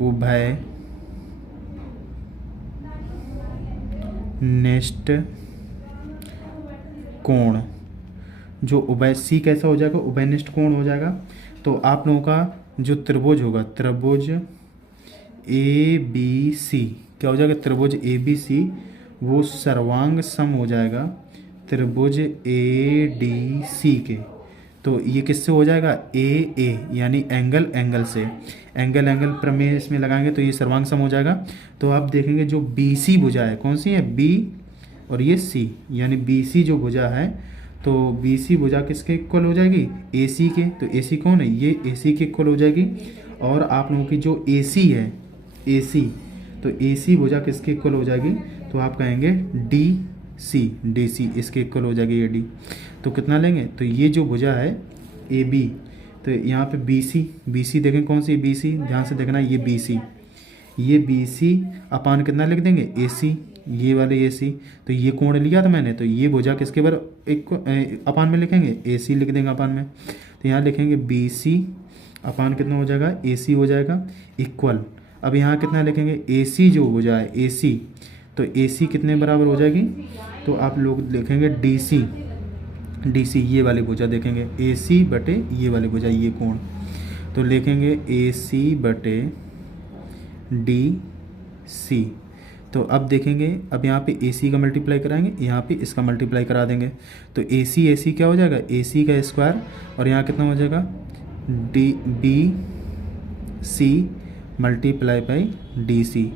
उभयनिष्ठ कोण। जो उभय सी कैसा हो जाएगा, उभयनिष्ठ कोण हो जाएगा। तो आप लोगों का जो त्रिभुज होगा, त्रिभुज ए बी सी क्या हो जाएगा, त्रिभुज ए बी सी वो सर्वांग सम हो जाएगा त्रिभुज ए डी सी के। तो ये किससे हो जाएगा, ए यानी एंगल से, एंगल प्रमेय इसमें लगाएंगे तो ये सर्वांग सम हो जाएगा। तो आप देखेंगे जो बी सी भुजा है, कौन सी है, बी और ये सी, यानी बी सी जो भुजा है, तो बी सी भुजा किसके इक्वल हो जाएगी, ए सी के। तो ए सी कौन है, ये ए सी के इक्वल हो जाएगी। और आप लोगों की जो ए सी है, ए सी, तो ए सी भुजा किसके इक्वल हो जाएगी, तो आप कहेंगे डी सी इसके इक्वल हो जाएगी ये डी। तो कितना लेंगे, तो ये जो भुजा है ए बी, तो यहाँ पे बी सी देखें कौन सी, बी सी ध्यान से देखना, ये बी सी अपान कितना लिख देंगे, ए सी, ये वाले ए सी। तो ये कोण लिया था मैंने, तो ये भुजा किसके बार एक अपान में लिखेंगे, ए सी लिख देंगे अपान में। तो यहाँ लिखेंगे बी सी अपान कितना हो जाएगा, ए सी हो जाएगा इक्वल। अब यहाँ कितना लिखेंगे, ए सी जो भुजा है ए सी, तो ए सी कितने बराबर हो जाएगी, तो आप लोग लिखेंगे डी सी ये वाली भुजा देखेंगे, ए सी बटे ये वाली भुजा, ये कोण, तो लिखेंगे ए सी बटे डी सी। तो अब देखेंगे, अब यहाँ पे ए सी का मल्टीप्लाई कराएंगे, यहाँ पे इसका मल्टीप्लाई करा देंगे। तो ए सी क्या हो जाएगा, ए सी का स्क्वायर, और यहाँ कितना हो जाएगा, D B C multiply by D C.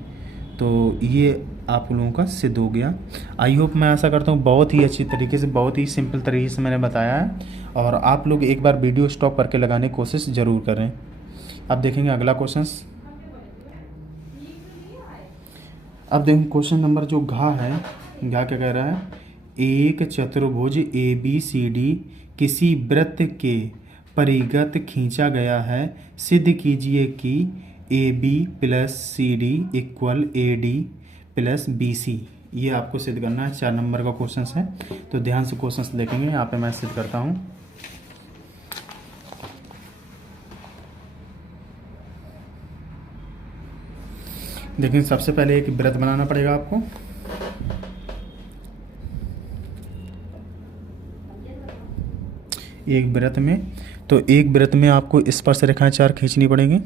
तो ये आप लोगों का सिद्ध हो गया। आई होप, मैं आशा करता हूँ बहुत ही अच्छी तरीके से, बहुत ही सिंपल तरीके से मैंने बताया है, और आप लोग एक बार वीडियो स्टॉप करके लगाने की कोशिश ज़रूर करें। अब देखेंगे अगला क्वेश्चन। अब देखें क्वेश्चन नंबर जो घा क्या कह रहा है, एक चतुर्भुज ए बी सी डी किसी वृत्त के परिगत खींचा गया है, सिद्ध कीजिए कि A B plus C D equal A D plus B C. ये आपको सिद्ध करना है, 4 नंबर का क्वेश्चन है। तो ध्यान से क्वेश्चन देखेंगे, यहाँ पे मैं सिद्ध करता हूँ। देखिए, सबसे पहले एक वृत्त बनाना पड़ेगा आपको। एक वृत्त में, तो एक वृत्त में आपको स्पर्श रेखाएं 4 खींचनी पड़ेंगी।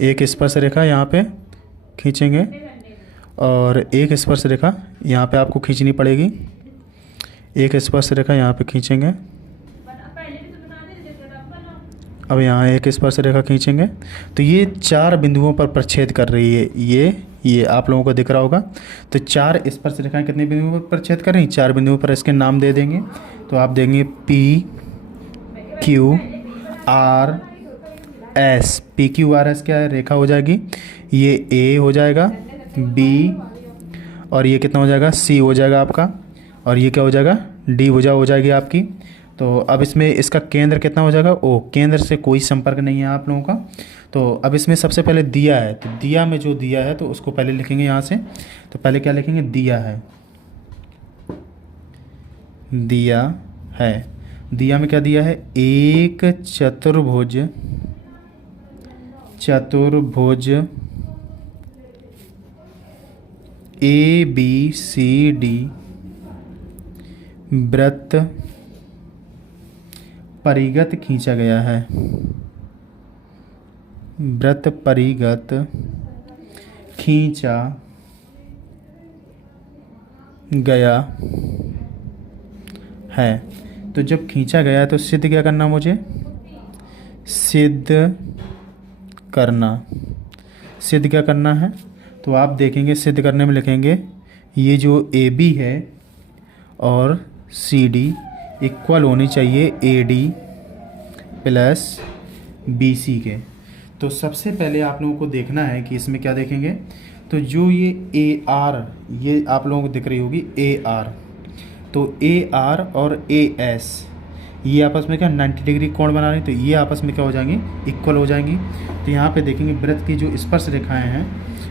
एक स्पर्श रेखा यहाँ पे खींचेंगे, और एक स्पर्श रेखा यहाँ पे आपको खींचनी पड़ेगी। एक स्पर्श रेखा यहाँ पे खींचेंगे, अब यहाँ एक स्पर्श रेखा खींचेंगे। तो ये 4 बिंदुओं पर प्रच्छेद कर रही है, ये आप लोगों को दिख रहा होगा। तो 4 स्पर्श रेखाएं कितने बिंदुओं पर प्रच्छेद कर रही हैं, 4 बिंदुओं पर। इसके नाम दे देंगे, तो आप देंगे P Q R S. P Q R S क्या है, रेखा हो जाएगी, ये ए हो जाएगा, बी, और ये कितना हो जाएगा, सी हो जाएगा आपका, और ये क्या हो जाएगा, डी भुजा हो जाएगी आपकी। तो अब इसमें इसका केंद्र कितना हो जाएगा, ओ। केंद्र से कोई संपर्क नहीं है आप लोगों का। तो अब इसमें सबसे पहले दिया है, तो दिया में जो दिया है तो उसको पहले लिखेंगे यहाँ से। तो पहले क्या लिखेंगे, दिया है, दिया है, दिया में क्या दिया है, एक चतुर्भुज ए बी सी डी वृत्त परिगत खींचा गया है, वृत्त परिगत खींचा गया है। तो जब खींचा गया तो सिद्ध क्या करना, मुझे सिद्ध करना, सिद्ध क्या करना है। तो आप देखेंगे सिद्ध करने में लिखेंगे ये जो ए बी है और सी डी इक्वल होनी चाहिए A D plus B C के। तो सबसे पहले आप लोगों को देखना है कि इसमें क्या देखेंगे, तो जो ये ए आर, ये आप लोगों को दिख रही होगी ए आर, तो ए आर और ए एस ये आपस में क्या 90 डिग्री कोण बना रही, तो ये आपस में क्या हो जाएंगी, इक्वल हो जाएंगी। तो यहाँ पे देखेंगे वृत्त की जो स्पर्श रेखाएं हैं,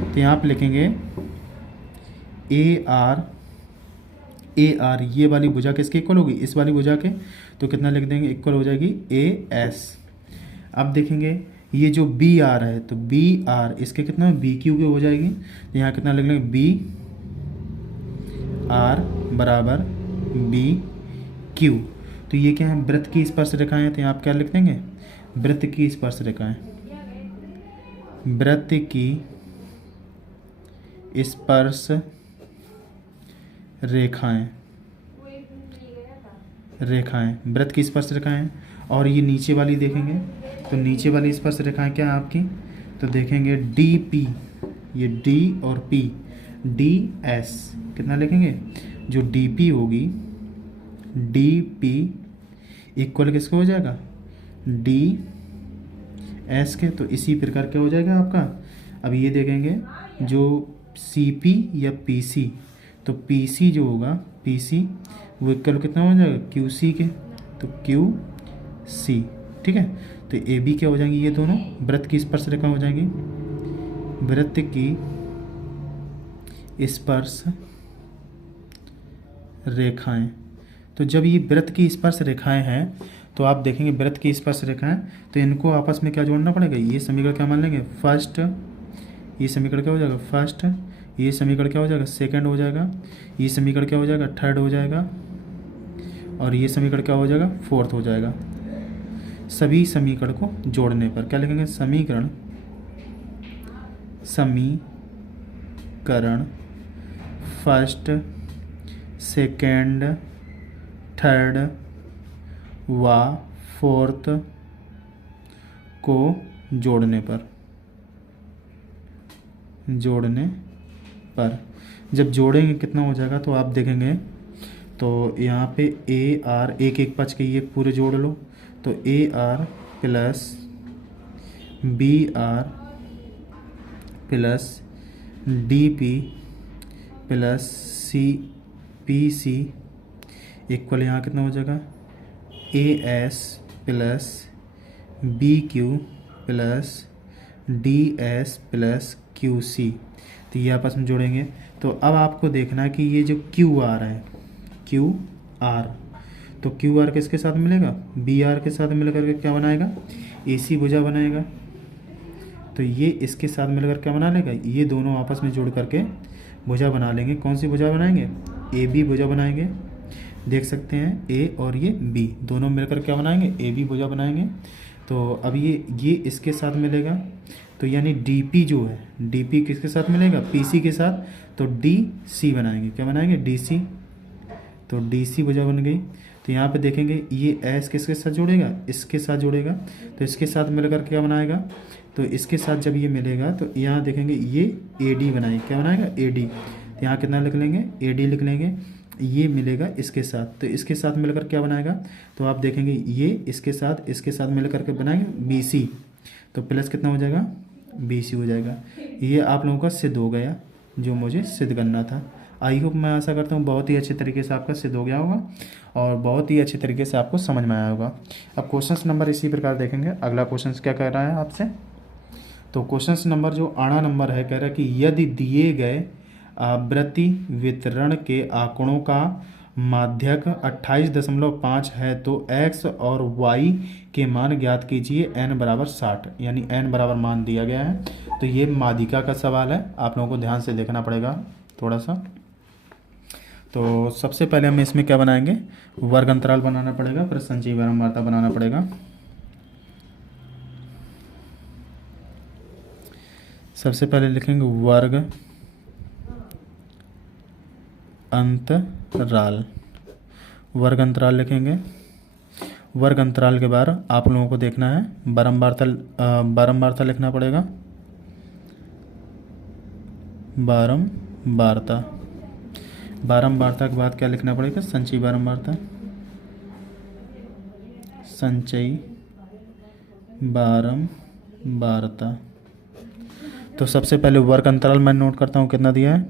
तो यहाँ पे लिखेंगे ए आर ये वाली भुजा किसके इक्वल होगी, इस वाली भुजा के, तो कितना लिख देंगे, इक्वल हो जाएगी ए एस। अब देखेंगे ये जो बी आर है, तो बी आर इसके कितना बी क्यू के हो जाएगी, तो यहाँ कितना लिख लेंगे बी आर बराबर बी क्यू। तो ये क्या है, वृत्त की स्पर्श रेखाएं हैं, तो यहाँ आप क्या लिख देंगे, वृत्त की स्पर्श रेखाएं, वृत्त की स्पर्श रेखाएं, वृत्त की स्पर्श रेखाएं। और ये नीचे वाली देखेंगे, तो नीचे वाली स्पर्श रेखाएं क्या है आपकी, तो देखेंगे डी पी, ये डी और पी, डी एस कितना लिखेंगे, जो डी पी होगी डी पी इक्वल किसको हो जाएगा, डी एस के। तो इसी प्रकार क्या हो जाएगा आपका। अब ये देखेंगे जो सी पी या पी सी, तो पी सी जो होगा पी सी वो इक्वल कितना हो जाएगा क्यू सी के, तो क्यू सी, ठीक है। तो ए बी क्या हो जाएंगी, ये दोनों वृत्त की स्पर्श रेखा हो जाएंगी, वृत्त की स्पर्श रेखाएं। तो जब ये वृत्त की स्पर्श रेखाएं हैं, तो आप देखेंगे वृत्त की स्पर्श रेखाएं, तो इनको आपस में क्या जोड़ना पड़ेगा, ये समीकरण क्या मान लेंगे फर्स्ट, ये समीकरण क्या हो जाएगा फर्स्ट, ये समीकरण क्या हो जाएगा सेकंड हो जाएगा, ये समीकरण क्या हो जाएगा थर्ड हो जाएगा, और ये समीकरण क्या हो जाएगा फोर्थ हो जाएगा। सभी समीकरण को जोड़ने पर क्या लिखेंगे, समीकरण फर्स्ट सेकेंड थर्ड व फोर्थ को जोड़ने पर जब जोड़ेंगे कितना हो जाएगा, तो आप देखेंगे तो यहाँ पे ए आर एक एक पच के ये पूरे जोड़ लो, तो A R plus B R plus D P plus C P C equal यहाँ कितना हो जाएगा A S plus B Q plus D S plus Q C. तो ये आपस में जोड़ेंगे। तो अब आपको देखना है कि ये जो क्यू आर है, क्यू आर, तो क्यू आर किसके साथ मिलेगा, बी आर के साथ मिलकर के क्या बनाएगा, ए सी भुजा बनाएगा। तो ये इसके साथ मिलकर क्या बना लेगा, ये दोनों आपस में जोड़ करके भुजा बना लेंगे। कौन सी भुजा बनाएंगे, ए बी भुजा बनाएंगे। देख सकते हैं ए और ये बी दोनों मिलकर क्या बनाएंगे, ए बी भुजा बनाएंगे। तो अब ये इसके साथ मिलेगा, तो यानी डी पी जो है, डी पी किसके साथ मिलेगा, पी सी के साथ, तो डी सी बनाएंगे। क्या बनाएंगे, डी सी। तो डी सी भुजा बन गई। तो यहाँ पे देखेंगे ये एस किसके साथ जोड़ेगा, इसके साथ जोड़ेगा, तो इसके साथ मिलकर क्या बनाएगा, तो इसके साथ जब ये मिलेगा तो यहाँ देखेंगे ये ए डी बनाएंगे। क्या बनाएगा, ए डी। तो यहाँ कितना लिख लेंगे, ए डी लिख लेंगे। ये मिलेगा इसके साथ, तो इसके साथ मिलकर क्या बनाएगा, तो आप देखेंगे ये इसके साथ मिलकर के बनाएंगे बी सी, तो प्लस कितना हो जाएगा, बी सी हो जाएगा। ये आप लोगों का सिद्ध हो गया जो मुझे सिद्ध करना था। आई होप, मैं आशा करता हूँ बहुत ही अच्छे तरीके से आपका सिद्ध हो गया होगा और बहुत ही अच्छे तरीके से आपको समझ में आया होगा। अब क्वेश्चंस नंबर इसी प्रकार देखेंगे। अगला क्वेश्चन क्या कह रहा है आपसे, तो क्वेश्चंस नंबर जो 8 नंबर है, कह रहा है कि यदि दिए गए आवृत्ति वितरण के आंकड़ों का माध्यक 28.5 है तो x और y के मान ज्ञात कीजिए n बराबर 60, यानी n बराबर मान दिया गया है। तो ये माध्यिका का सवाल है, आप लोगों को ध्यान से देखना पड़ेगा थोड़ा सा। तो सबसे पहले हमें इसमें क्या बनाएंगे, वर्ग अंतराल बनाना पड़ेगा, फिर संचयी बारंबारता बनाना पड़ेगा। सबसे पहले लिखेंगे वर्ग अंतराल, वर्ग अंतराल लिखेंगे। वर्ग अंतराल के बाद आप लोगों को देखना है बारंबारता लिखना पड़ेगा, बारंबारता। बारंबारता के बाद क्या लिखना पड़ेगा, संचयी बारंबारता, संचयी बारंबारता। तो सबसे पहले वर्ग अंतराल मैं नोट करता हूँ कितना दिया है,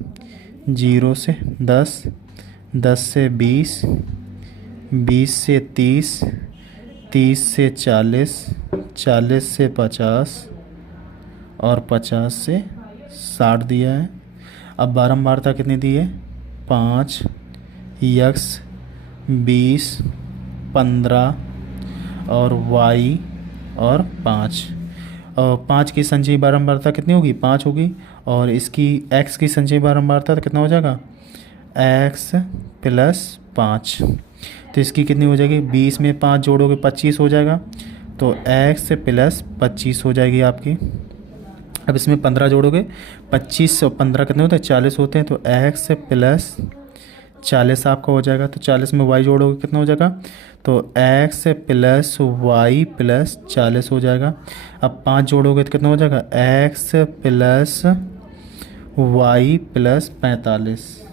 0 से 10, 10 से 20, 20 से 30, 30 से 40, 40 से 50 और 50 से 60 दिया है। अब बारंबारता कितनी दी है, 5, यक्स 20, 15 और वाई और 5। और 5 की संचयी बारंबारता कितनी होगी, 5 होगी। और इसकी x की संचयी बारंबारता तो कितना हो जाएगा, x प्लस 5। तो इसकी कितनी हो जाएगी, 20 में 5 जोड़ोगे 25 हो जाएगा, तो x प्लस 25 हो जाएगी आपकी। अब इसमें 15 जोड़ोगे, 25 और 15 कितने होते हैं, 40 होते हैं, तो x प्लस 40 आपका हो जाएगा। तो 40 में y जोड़ोगे कितना हो जाएगा, तो x प्लस वाई प्लस 40 हो जाएगा। अब 5 जोड़ोगे तो कितना हो जाएगा, x प्लस वाई प्लस 45।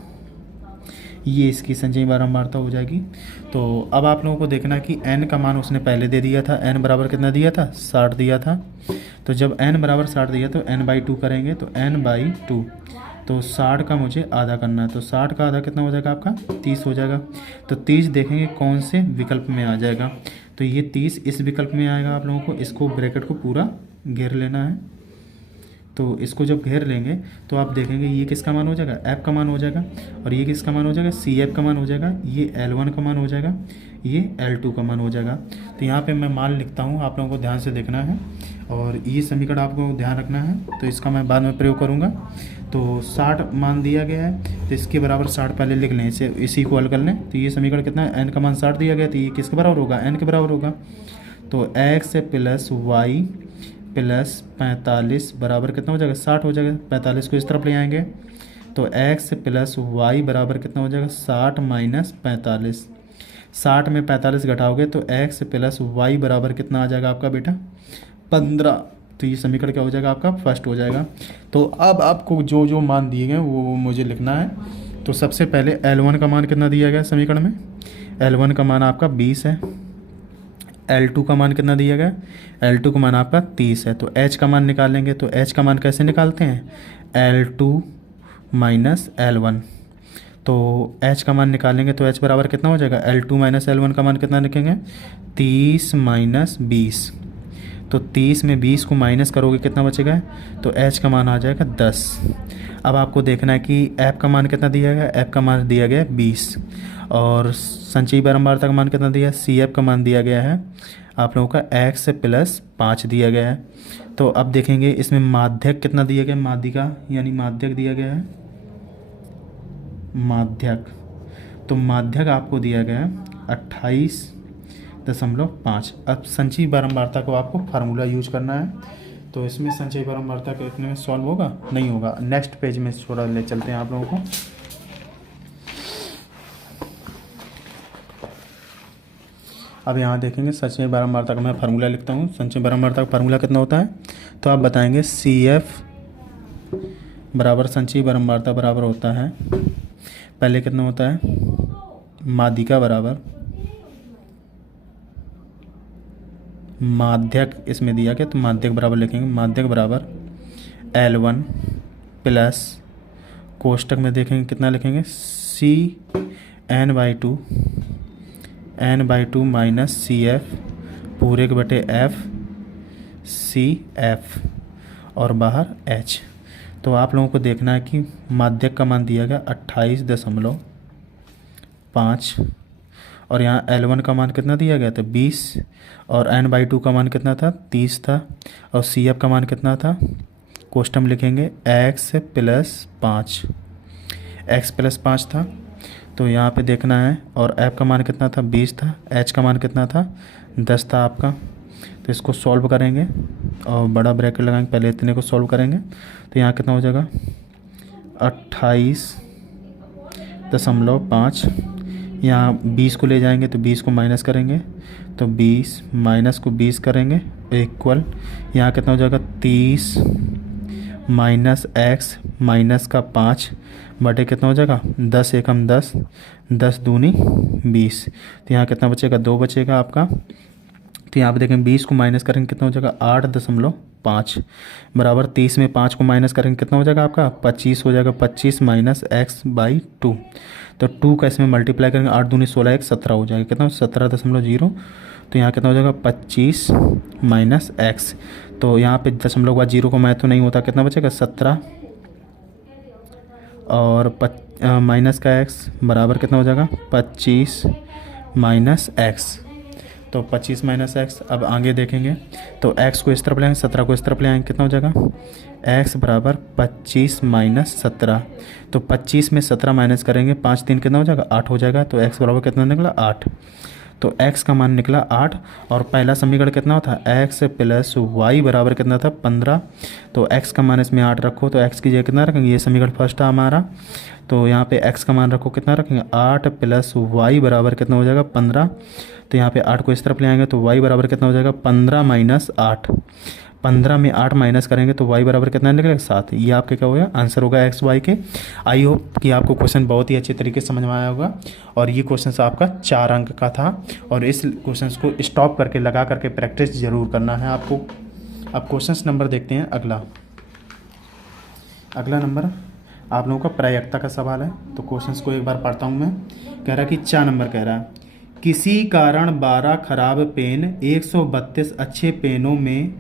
ये इसकी संचयी बारंबारता हो जाएगी। तो अब आप लोगों को देखना कि n का मान उसने पहले दे दिया था, n बराबर कितना दिया था, 60 दिया था। तो जब n बराबर 60 दिया तो n/2 करेंगे, तो n/2, तो 60 का मुझे आधा करना है, तो 60 का आधा कितना हो जाएगा आपका, 30 हो जाएगा। तो 30 देखेंगे कौन से विकल्प में आ जाएगा, तो ये 30 इस विकल्प में आएगा। आप लोगों को इसको ब्रैकेट को पूरा घेर लेना है। तो इसको जब घेर लेंगे तो आप देखेंगे ये किसका मान हो जाएगा, f का मान हो जाएगा, और ये किसका मान हो जाएगा, CF का मान हो जाएगा, ये L1 का मान हो जाएगा, ये L2 का मान हो जाएगा। तो यहाँ पे मैं मान लिखता हूँ, आप लोगों को ध्यान से देखना है, और ये समीकरण आपको ध्यान रखना है, तो इसका मैं बाद में प्रयोग करूँगा। तो 60 मान दिया गया है, तो इसके बराबर 60 पहले लिख लें, इसी को हल कर लें। तो ये समीकरण कितना है, n का मान 60 दिया गया, तो ये किसके बराबर होगा, n के बराबर होगा। तो x प्लस वाई प्लस 45 बराबर कितना हो जाएगा, 60 हो जाएगा। 45 को इस तरफ ले आएंगे, तो x प्लस वाई बराबर कितना हो जाएगा, 60 माइनस 45। 60 में 45 घटाओगे तो x प्लस वाई बराबर कितना आ जाएगा आपका बेटा, 15। तो ये समीकरण क्या हो जाएगा आपका, फर्स्ट हो जाएगा। तो अब आपको जो जो मान दिए गए वो मुझे लिखना है। तो सबसे पहले L1 का मान कितना दिया गया समीकरण में, L1 का मान आपका 20 है। L2 का मान कितना दिया गया, L2 का मान आपका 30 है। तो H का मान निकालेंगे, तो H का मान कैसे निकालते हैं, L2 माइनस L1। तो H का मान निकालेंगे तो H बराबर कितना हो जाएगा, L2 माइनस L1 का मान कितना लिखेंगे, 30 माइनस 20। तो 30 में 20 को माइनस करोगे कितना बचेगा, तो H का मान आ जाएगा 10। अब आपको देखना है कि F का मान कितना दिया गया, F का मान दिया गया है 20, और संचयी बारंबारता का मान कितना दिया है, CF का मान दिया गया है आप लोगों का x प्लस 5 दिया गया है। तो अब देखेंगे इसमें माध्यक कितना दिया गया, माध्यिका यानी माध्यक दिया गया है, माध्यक। तो माध्यक आपको दिया गया है 28.5। अब संचयी बारंबारता को आपको फार्मूला यूज करना है। तो इसमें संचयी बारंबारता कितने में सॉल्व होगा, नहीं होगा। नेक्स्ट पेज में थोड़ा ले चलते हैं आप लोगों को। अब यहाँ देखेंगे संचयी बारंबारता का मैं फार्मूला लिखता हूँ। संचयी बारंबारता का फार्मूला कितना होता है, तो आप बताएंगे CF बराबर संचयी बारंबारता बराबर होता है, पहले कितना होता है, माध्यिका बराबर माध्यक, इसमें दिया गया तो माध्यक बराबर लिखेंगे, माध्यक बराबर L1 प्लस कोष्टक में देखेंगे कितना लिखेंगे, n/2 माइनस CF पूरे के बटे F CF और बाहर H। तो आप लोगों को देखना है कि माध्यक का मान दिया गया 28.5, और यहाँ L1 का मान कितना दिया गया था 20, और n/2 का मान कितना था 30 था, और CF का मान कितना था, कोष्टक लिखेंगे x प्लस 5 था। तो यहाँ पे देखना है, और ऐप का मान कितना था 20 था, एच का मान कितना था 10 था आपका। तो इसको सॉल्व करेंगे और बड़ा ब्रैकेट लगाएंगे, पहले इतने को सॉल्व करेंगे। तो यहाँ कितना हो जाएगा 28.5। यहाँ 20 को ले जाएंगे तो 20 को माइनस करेंगे, तो 20 माइनस को 20 करेंगे इक्वल, यहाँ कितना हो जाएगा 30 माइनस एक्स माइनस का 5 बटे कितना हो जाएगा 10 एकम 10, 10 दूनी 20। तो यहाँ कितना बचेगा 2 बचेगा आपका। तो यहाँ पे देखें 20 को माइनस करेंगे कितना हो जाएगा 8.5 बराबर 30 में 5 को माइनस करेंगे कितना हो जाएगा आपका 25 हो जाएगा। 25 माइनस एक्स बाई 2, तो 2 का इसमें मल्टीप्लाई करेंगे, 8 दूनी 16 1 17 हो जाएगा कितना 17.0। तो यहाँ कितना हो जाएगा 25 माइनस एक्स, तो यहाँ पे दशमलव के बाद 0 को मैथ तो नहीं होता, कितना बचेगा 17 और माइनस का एक्स बराबर कितना हो जाएगा 25 माइनस एक्स। तो 25 माइनस एक्स। अब आगे देखेंगे तो x को इस तरफ ले आएंगे, 17 को इस तरफ ले आएंगे, कितना हो जाएगा x बराबर 25 माइनस 17। तो 25 में 17 माइनस करेंगे, 5 3 कितना हो जाएगा 8 हो जाएगा। तो x बराबर कितना निकला 8। तो x का मान निकला 8। और पहला समीकरण कितना था x प्लस वाई बराबर कितना था 15। तो x का मान इसमें 8 रखो, तो x की जगह कितना रखेंगे, ये समीकरण फर्स्ट था हमारा। तो यहाँ पे x का मान रखो, कितना रखेंगे 8 प्लस वाई बराबर कितना हो जाएगा 15। तो यहाँ पे 8 को इस तरफ ले आएंगे तो y बराबर कितना हो जाएगा 15 माइनस 8। 15 में 8 माइनस करेंगे तो y बराबर कितना निकलेगा 7। ये आपके क्या हो गया आंसर होगा एक्स वाई के। आई होप कि आपको क्वेश्चन बहुत ही अच्छे तरीके से समझ में आया होगा। और ये क्वेश्चन आपका 4 अंक का था, और इस क्वेश्चन को स्टॉप करके लगा करके प्रैक्टिस ज़रूर करना है आपको। अब क्वेश्चन नंबर देखते हैं अगला नंबर आप लोगों का प्रायिकता का सवाल है। तो क्वेश्चंस को एक बार पढ़ता हूँ मैं। कह रहा कि 4 नंबर कह रहा है किसी कारण 12 खराब पेन 132 अच्छे पेनों में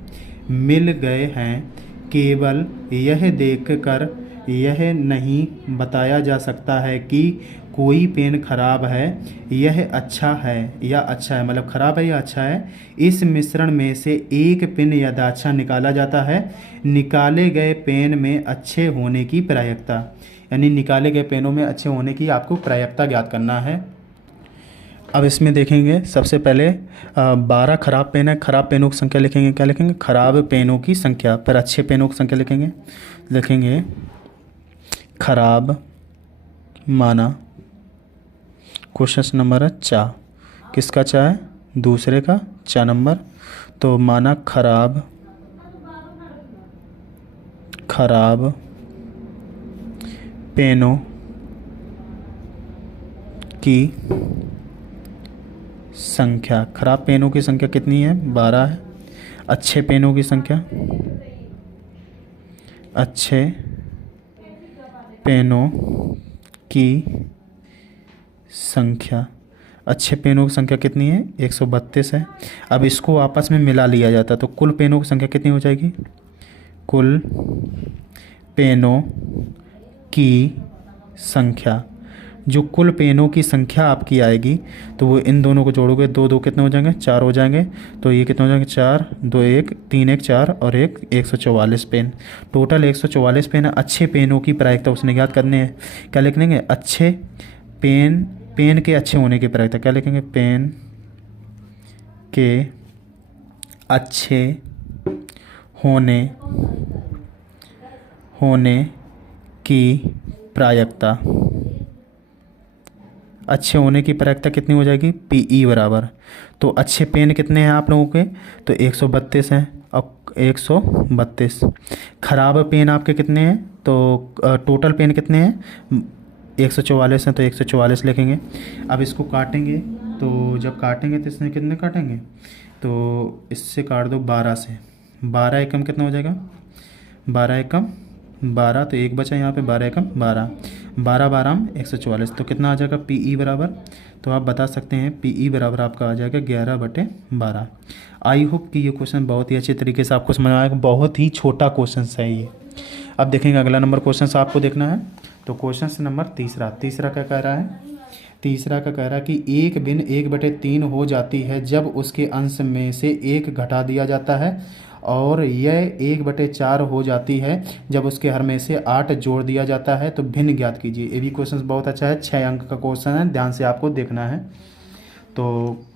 मिल गए हैं। केवल यह देखकर यह नहीं बताया जा सकता है कि कोई पेन खराब है यह अच्छा है या अच्छा है, मतलब खराब है या अच्छा है। इस मिश्रण में से एक पेन यथाच्छा निकाला जाता है। निकाले गए पेन में अच्छे होने की प्रायिकता, यानी निकाले गए पेनों में अच्छे होने की आपको प्रायिकता ज्ञात करना है। अब इसमें देखेंगे सबसे पहले 12 खराब पेन है, खराब पेनों की संख्या लिखेंगे, क्या लिखेंगे खराब पेनों की संख्या, फिर अच्छे पेनों की संख्या लिखेंगे खराब माना। क्वेश्चन नंबर है 4, किसका 4 है दूसरे का 4 नंबर। तो माना खराब पेनों की संख्या, खराब पेनों की संख्या कितनी है 12 है। अच्छे पेनों की संख्या, अच्छे पेनों की संख्या, अच्छे पेनों की संख्या कितनी है 132 है। अब इसको आपस में मिला लिया जाता है तो कुल पेनों की संख्या कितनी हो जाएगी, कुल पेनों की संख्या, जो कुल पेनों की संख्या आपकी आएगी तो वो इन दोनों को जोड़ोगे 2 2 कितने हो जाएंगे 4 हो जाएंगे। तो ये कितने हो जाएंगे 4 2 1 3 1 4 और 144 पेन, टोटल 144 पेन है। अच्छे पेनों की प्रायिकता उसने ज्ञात करने हैं, क्या लिख लेंगे अच्छे पेन के अच्छे होने की प्रायिकता, क्या लिखेंगे पेन के अच्छे होने की प्रायिकता, अच्छे होने की प्रायिकता कितनी हो जाएगी PE बराबर। तो अच्छे पेन कितने हैं आप लोगों के, तो 132 हैं और 132। खराब पेन आपके कितने हैं, तो टोटल पेन कितने हैं 144 हैं, तो 144 लिखेंगे। अब इसको काटेंगे, तो जब काटेंगे तो इसमें कितने काटेंगे, तो इससे काट दो 12 से, 12 एकम कितना हो जाएगा 12 एकम 12, तो एक बचा यहाँ पे 12 एकम 12, 12 12 144, तो कितना आ जाएगा PE बराबर। तो आप बता सकते हैं PE बराबर आपका आ जाएगा 11/12। आई होप कि ये क्वेश्चन बहुत ही अच्छे तरीके से आपको समझ में आएगा, बहुत ही छोटा क्वेश्चन है ये। अब देखेंगे अगला नंबर क्वेश्चन आपको देखना है। तो क्वेश्चन नंबर तीसरा क्या कह रहा है, तीसरा का कह रहा है कि एक भिन्न 1/3 हो जाती है जब उसके अंश में से 1 घटा दिया जाता है और यह 1/4 हो जाती है जब उसके हर में से 8 जोड़ दिया जाता है। तो भिन्न ज्ञात कीजिए। ये भी क्वेश्चन बहुत अच्छा है, 6 अंक का क्वेश्चन है, ध्यान से आपको देखना है। तो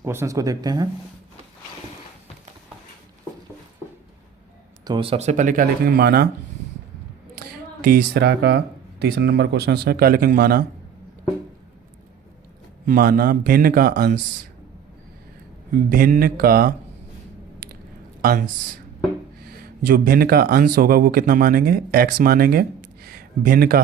क्वेश्चंस को देखते हैं। तो सबसे पहले क्या लिखेंगे, माना। तीसरा नंबर क्वेश्चन है, क्या लिखेंगे, माना भिन्न का अंश। जो भिन्न का अंश होगा वो कितना मानेंगे, x मानेंगे। भिन्न का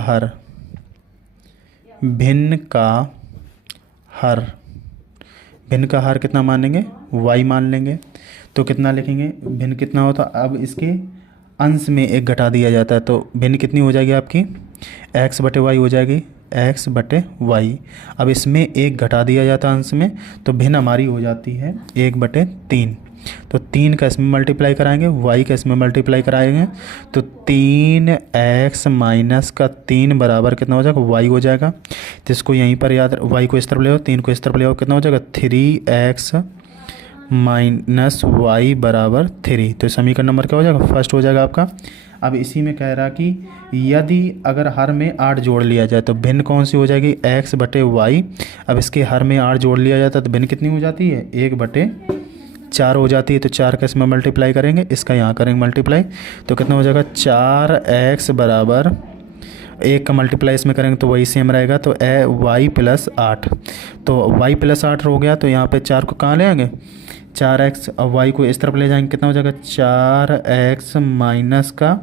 हर कितना मानेंगे, y मान लेंगे। तो कितना लिखेंगे, भिन्न कितना होता, अब इसके अंश में 1 घटा दिया जाता है तो भिन्न कितनी हो जाएगी आपकी, x/y हो जाएगी, x/y। अब इसमें 1 घटा दिया जाता है अंश में, तो भिन्न हमारी हो जाती है 1/3। तो 3 का इसमें मल्टीप्लाई कराएंगे, y का इसमें मल्टीप्लाई कराएंगे, तो 3x माइनस का 3 बराबर कितना हो जाएगा, y हो जाएगा। तो इसको यहीं पर याद, y को इस तरफ ले आओ, 3 को इस तरफ ले आओ, कितना हो जाएगा, 3x माइनस वाई बराबर 3। तो समीकरण नंबर क्या हो जाएगा, फर्स्ट हो जाएगा आपका। अब इसी में कह रहा कि यदि अगर हर में 8 जोड़ लिया जाए तो भिन्न कौन सी हो जाएगी, x/y। अब इसके हर में 8 जोड़ लिया जाता है तो भिन्न कितनी हो जाती है, 1/4 हो जाती है। तो 4 का इसमें मल्टीप्लाई करेंगे, इसका यहाँ करेंगे मल्टीप्लाई, तो कितना हो जाएगा, 4x बराबर 1 का मल्टीप्लाई इसमें करेंगे तो वही सेम रहेगा। तो y + 8, तो y + 8 हो गया। तो यहाँ पे 4 को कहाँ ले आएंगे, 4x, और y को इस तरफ ले जाएंगे, कितना हो जाएगा, 4x माइनस का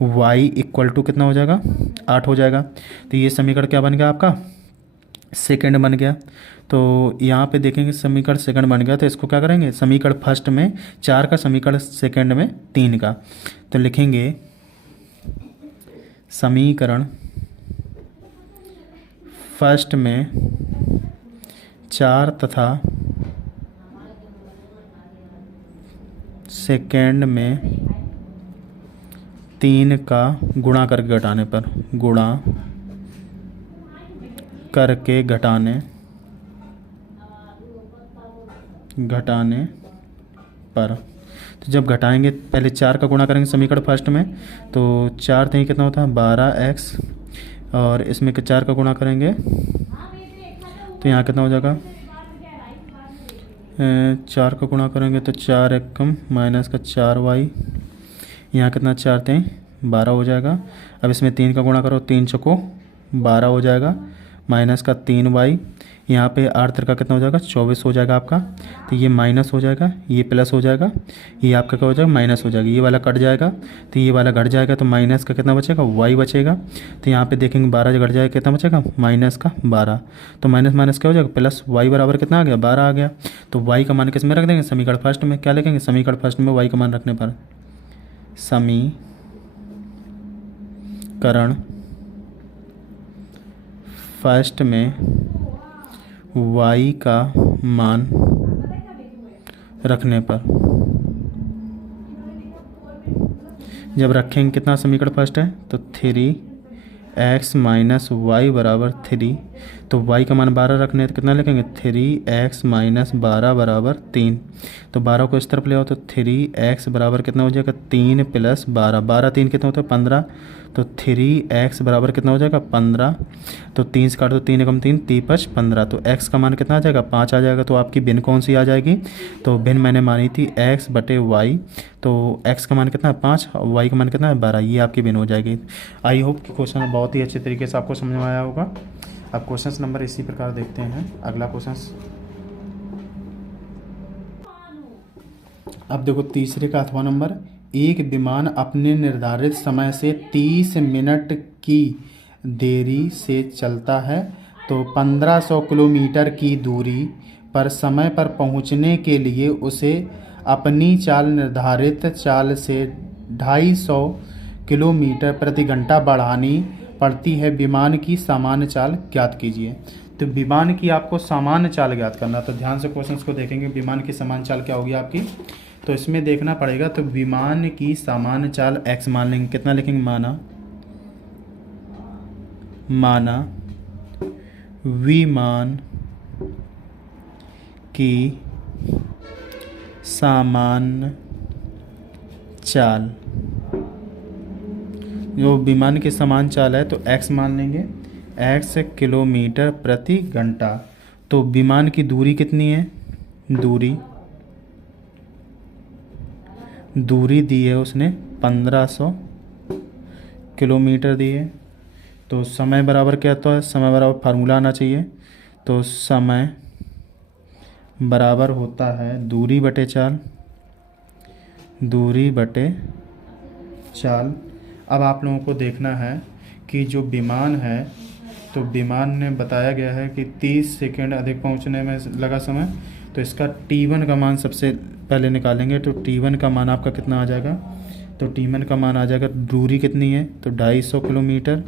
y इक्वल टू कितना हो जाएगा, 8 हो जाएगा। तो ये समीकरण क्या बन गया आपका, सेकंड बन गया। तो यहाँ पे देखेंगे समीकरण सेकंड बन गया। तो इसको क्या करेंगे, समीकरण फर्स्ट में 4 का, समीकरण सेकंड में 3 का। तो लिखेंगे समीकरण फर्स्ट में 4 तथा सेकेंड में 3 का गुणा करके घटाने पर, घटाने पर। तो जब घटाएंगे, पहले 4 का गुणा करेंगे समीकरण फर्स्ट में, तो 4 3 कितना होता है, 12x, और इसमें 4 का गुणा करेंगे तो यहाँ कितना हो जाएगा, 4 का गुणा करेंगे तो 4 एकम माइनस का 4y, यहाँ कितना 4 3 12 हो जाएगा। अब इसमें 3 का गुणा करो, 3 चौको 12 हो जाएगा, माइनस का 3y, यहाँ पे 8 3 का कितना हो जाएगा, 24 हो जाएगा आपका। तो ये माइनस हो जाएगा, ये प्लस हो जाएगा, ये आपका क्या हो जाएगा, माइनस हो जाएगा, ये वाला कट जाएगा, तो ये वाला घट जाएगा, तो माइनस का कितना बचेगा, y बचेगा। तो यहाँ पे देखेंगे 12 घट जाएगा, कितना बचेगा, माइनस का 12। तो माइनस माइनस क्या हो जाएगा, प्लस y बराबर कितना आ गया, 12 आ गया। तो y का मान किस में रख देंगे, समीकरण फर्स्ट में। क्या लिखेंगे, समीकरण फर्स्ट में y का मान रखने पर समीकरण फर्स्ट में y का मान रखने पर, जब रखेंगे कितना, समीकरण फर्स्ट है तो 3x माइनस वाई बराबर 3। तो y का मान 12 रखने तो कितना लिखेंगे, 3x माइनस 12 बराबर 3। तो 12 को इस तरफ ले आओ तो 3x बराबर कितना हो जाएगा, 3 + 12, 12 3 कितना होता है, 15। तो 3x बराबर कितना हो जाएगा, 15। तो 3 से काट दो, 3 एकम 3, 3 5 15। तो x का मान कितना आ जाएगा, 5 आ जाएगा। तो आपकी भिन्न कौन सी आ जाएगी, तो भिन्न मैंने मानी थी x/y। तो x का मान कितना है, 5, और y का मान कितना है, 12। ये आपकी भिन्न हो जाएगी। आई होप कि क्वेश्चन बहुत ही अच्छे तरीके से आपको समझ में आया होगा। अब क्वेश्चन नंबर इसी प्रकार देखते हैं। अगला क्वेश्चन, अब देखो तीसरे का 8वां नंबर, एक विमान अपने निर्धारित समय से 30 मिनट की देरी से चलता है तो 1500 किलोमीटर की दूरी पर समय पर पहुंचने के लिए उसे अपनी चाल निर्धारित चाल से 250 किलोमीटर प्रति घंटा बढ़ानी पड़ती है। विमान की सामान्य चाल ज्ञात कीजिए। तो विमान की आपको सामान्य चाल ज्ञात करना, तो ध्यान से क्वेश्चंस को देखेंगे। विमान की सामान्य चाल क्या होगी आपकी, तो इसमें देखना पड़ेगा। तो विमान की सामान्य चाल x मान लेंगे, कितना लिखेंगे, माना विमान की सामान्य चाल, जो विमान की समान चाल है तो x मान लेंगे, x किलोमीटर प्रति घंटा। तो विमान की दूरी कितनी है, दूरी दी है उसने 1500 किलोमीटर दी है। तो समय बराबर क्या होता है, समय बराबर फार्मूला आना चाहिए। तो समय बराबर होता है दूरी बटे चाल। अब आप लोगों को देखना है कि जो विमान है, तो विमान ने बताया गया है कि 30 सेकंड अधिक पहुंचने में लगा समय। तो इसका T1 का मान सबसे पहले निकालेंगे। तो T1 का मान आपका कितना आ जाएगा, तो T1 का मान आ जाएगा, दूरी कितनी है तो 250 किलोमीटर।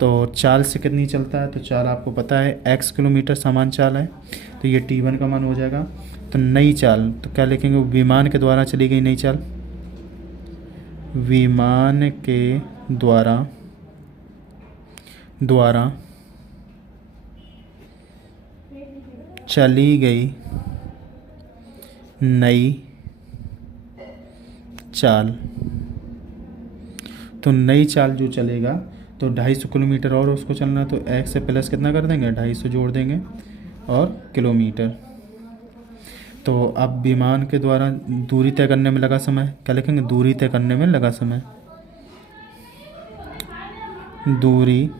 तो चाल से कितनी चलता है, तो चाल आपको पता है x किलोमीटर समान चाल है। तो ये T1 का मान हो जाएगा। तो नई चाल, तो क्या लिखेंगे, विमान के द्वारा चली गई नई चाल, विमान के द्वारा चली गई नई चाल। तो नई चाल जो चलेगा तो 250 किलोमीटर और उसको चलना, तो x से प्लस कितना कर देंगे, 250 जोड़ देंगे और किलोमीटर। तो अब विमान के द्वारा दूरी तय करने में लगा समय, क्या लिखेंगे, दूरी तय करने में लगा समय, दूरी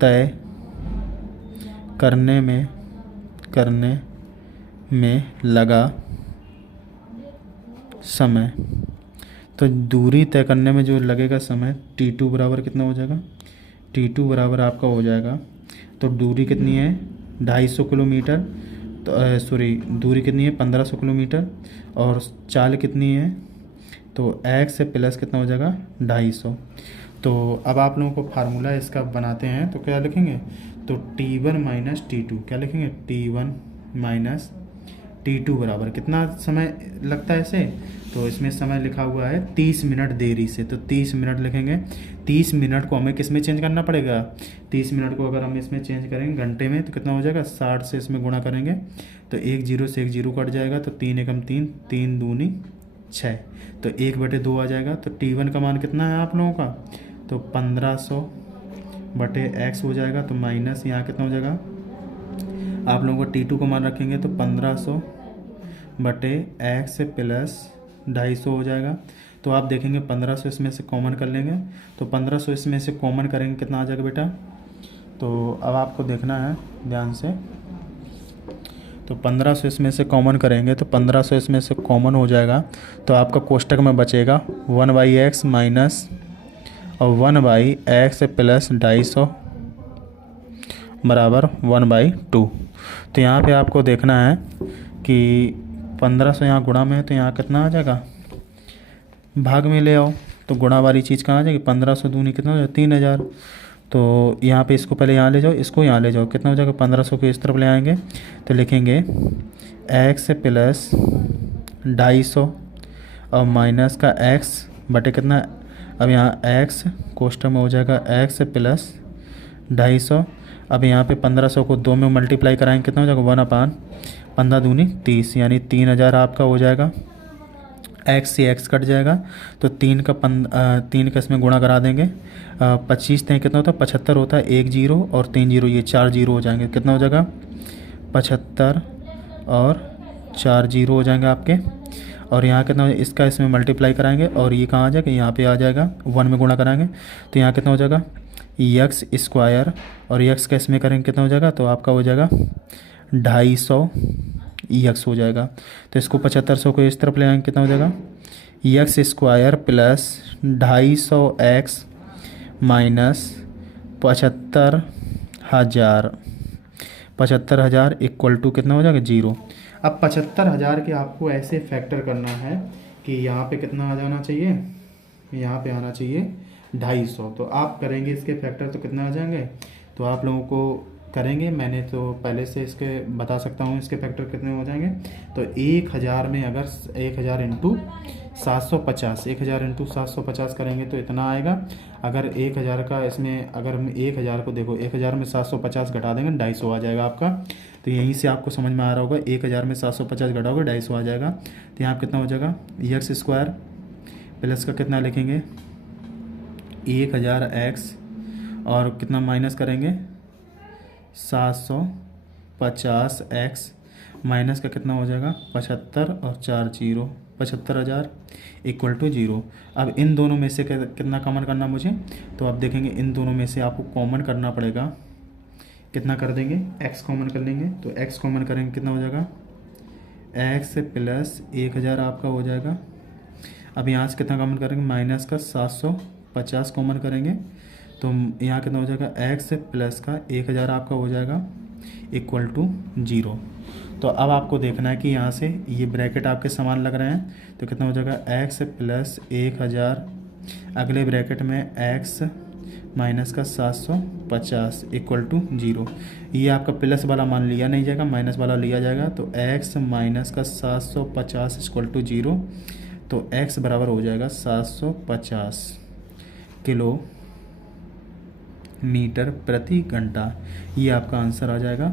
तय करने में लगा समय। तो दूरी तय करने में जो लगेगा समय T2 बराबर कितना हो जाएगा, T2 बराबर आपका हो जाएगा, तो दूरी कितनी है 250 किलोमीटर, तो सॉरी दूरी कितनी है 1500 किलोमीटर, और चाल कितनी है, तो x से प्लस कितना हो जाएगा 250। तो अब आप लोगों को फार्मूला इसका बनाते हैं, तो क्या लिखेंगे, तो T1 माइनस T2, क्या लिखेंगे, T1 माइनस T2 बराबर कितना समय लगता है इसे, तो इसमें समय लिखा हुआ है 30 मिनट देरी से, तो 30 मिनट लिखेंगे। 30 मिनट को हमें किस में चेंज करना पड़ेगा, 30 मिनट को अगर हम इसमें चेंज करेंगे घंटे में तो कितना हो जाएगा, 60 से इसमें गुणा करेंगे तो 1 जीरो से 1 जीरो कट जाएगा, तो 3 एकम 3, 3 दूनी 6, तो 1/2 आ जाएगा। तो T1 का मान कितना है आप लोगों का, तो 1500 बटे x हो जाएगा, तो माइनस यहाँ कितना हो जाएगा, आप लोगों को T2 को मान रखेंगे तो 1500 बटे x प्लस 250 हो जाएगा। तो आप देखेंगे 1500 इसमें से कॉमन कर लेंगे, तो 1500 इसमें से कॉमन करेंगे कितना आ जाएगा बेटा, तो अब आपको देखना है ध्यान से, तो 1500 इसमें से कॉमन करेंगे तो 1500 इसमें से कॉमन हो जाएगा, तो आपका कोष्टक में बचेगा 1/x माइनस और 1/x प्लस 250 बराबर 1/2। तो यहाँ पे आपको देखना है कि 1500 यहाँ गुणा में है, तो यहाँ कितना आ जाएगा, भाग में ले आओ, तो गुणा वाली चीज़ कहाँ आ जाएगी, 1500 दूनी कितना हो जाएगा 3000। तो यहाँ पे इसको पहले यहाँ ले जाओ, इसको यहाँ ले जाओ, कितना हो जाएगा, 1500 को इस तरफ ले आएंगे तो लिखेंगे x प्लस 250 और माइनस का x बटे कितना, अब यहाँ x कोष्टक में हो जाएगा x प्लस 250। अब यहाँ पे 1500 को 2 में मल्टीप्लाई कराएंगे कितना हो जाएगा, 1/15 दूनी 30, यानी 3000 आपका हो जाएगा। x से x कट जाएगा, तो 3 का इसमें गुणा करा देंगे, 25 थे कितना होता है 75 होता है, 1 जीरो और 3 जीरो, ये 4 जीरो हो जाएंगे, कितना हो जाएगा 75 और 4 जीरो हो जाएंगे आपके। और यहाँ कितना हो, इसका इसमें मल्टीप्लाई कराएंगे और ये कहाँ आ जाएगा, यहाँ पे आ जाएगा, 1 में गुणा कराएंगे तो यहाँ कितना हो जाएगा x स्क्वायर, और x का इसमें करेंगे कितना हो जाएगा, तो आपका हो जाएगा 250 x हो जाएगा। तो इसको 7500 को इस तरफ ले आएंगे कितना हो जाएगा, x square plus 250x minus 75,000 equal to कितना हो जाएगा 0। अब 75,000 के आपको ऐसे फैक्टर करना है कि यहाँ पे कितना आ जाना चाहिए, यहाँ पे आना चाहिए 250। तो आप करेंगे इसके फैक्टर तो कितना आ जाएंगे, तो आप लोगों को करेंगे, मैंने तो पहले से इसके बता सकता हूँ इसके फैक्टर कितने हो जाएंगे। तो 1000 में अगर 1000 इंटू 750, 1000 इंटू 750 करेंगे तो इतना आएगा। अगर 1000 का इसमें, अगर हम 1000 को देखो, 1000 में 750 घटा देंगे 250 आ जाएगा आपका। तो यहीं से आपको समझ में आ रहा होगा, 1000 में 750 घटाओगे 250 आ जाएगा। तो यहाँ कितना हो जाएगा, एक्स स्क्वायर प्लस का कितना लिखेंगे 1000 एक्स, और कितना माइनस करेंगे 750 एक्स, माइनस का कितना हो जाएगा 75 और 4 जीरो, 75,000 इक्वल टू 0। अब इन दोनों में से कितना कॉमन करना मुझे, तो आप देखेंगे इन दोनों में से आपको कॉमन करना पड़ेगा। कितना कर देंगे, x कॉमन कर लेंगे। तो x कॉमन करेंगे कितना हो जाएगा, x प्लस 1000 आपका हो जाएगा। अब यहाँ से कितना कॉमन करेंगे, माइनस का 750 कॉमन करेंगे। तो यहाँ कितना हो जाएगा, x प्लस का 1000 आपका हो जाएगा इक्वल टू 0। तो अब आपको देखना है कि यहाँ से ये ब्रैकेट आपके समान लग रहे हैं। तो कितना हो जाएगा, x प्लस 1000, अगले ब्रैकेट में x माइनस का 750 इक्वल टू 0। ये आपका प्लस वाला मान लिया नहीं जाएगा, माइनस वाला लिया जाएगा। तो x माइनस का 750 इक्वल टू 0। तो x बराबर हो जाएगा 750 किलो मीटर प्रति घंटा। ये आपका आंसर आ जाएगा।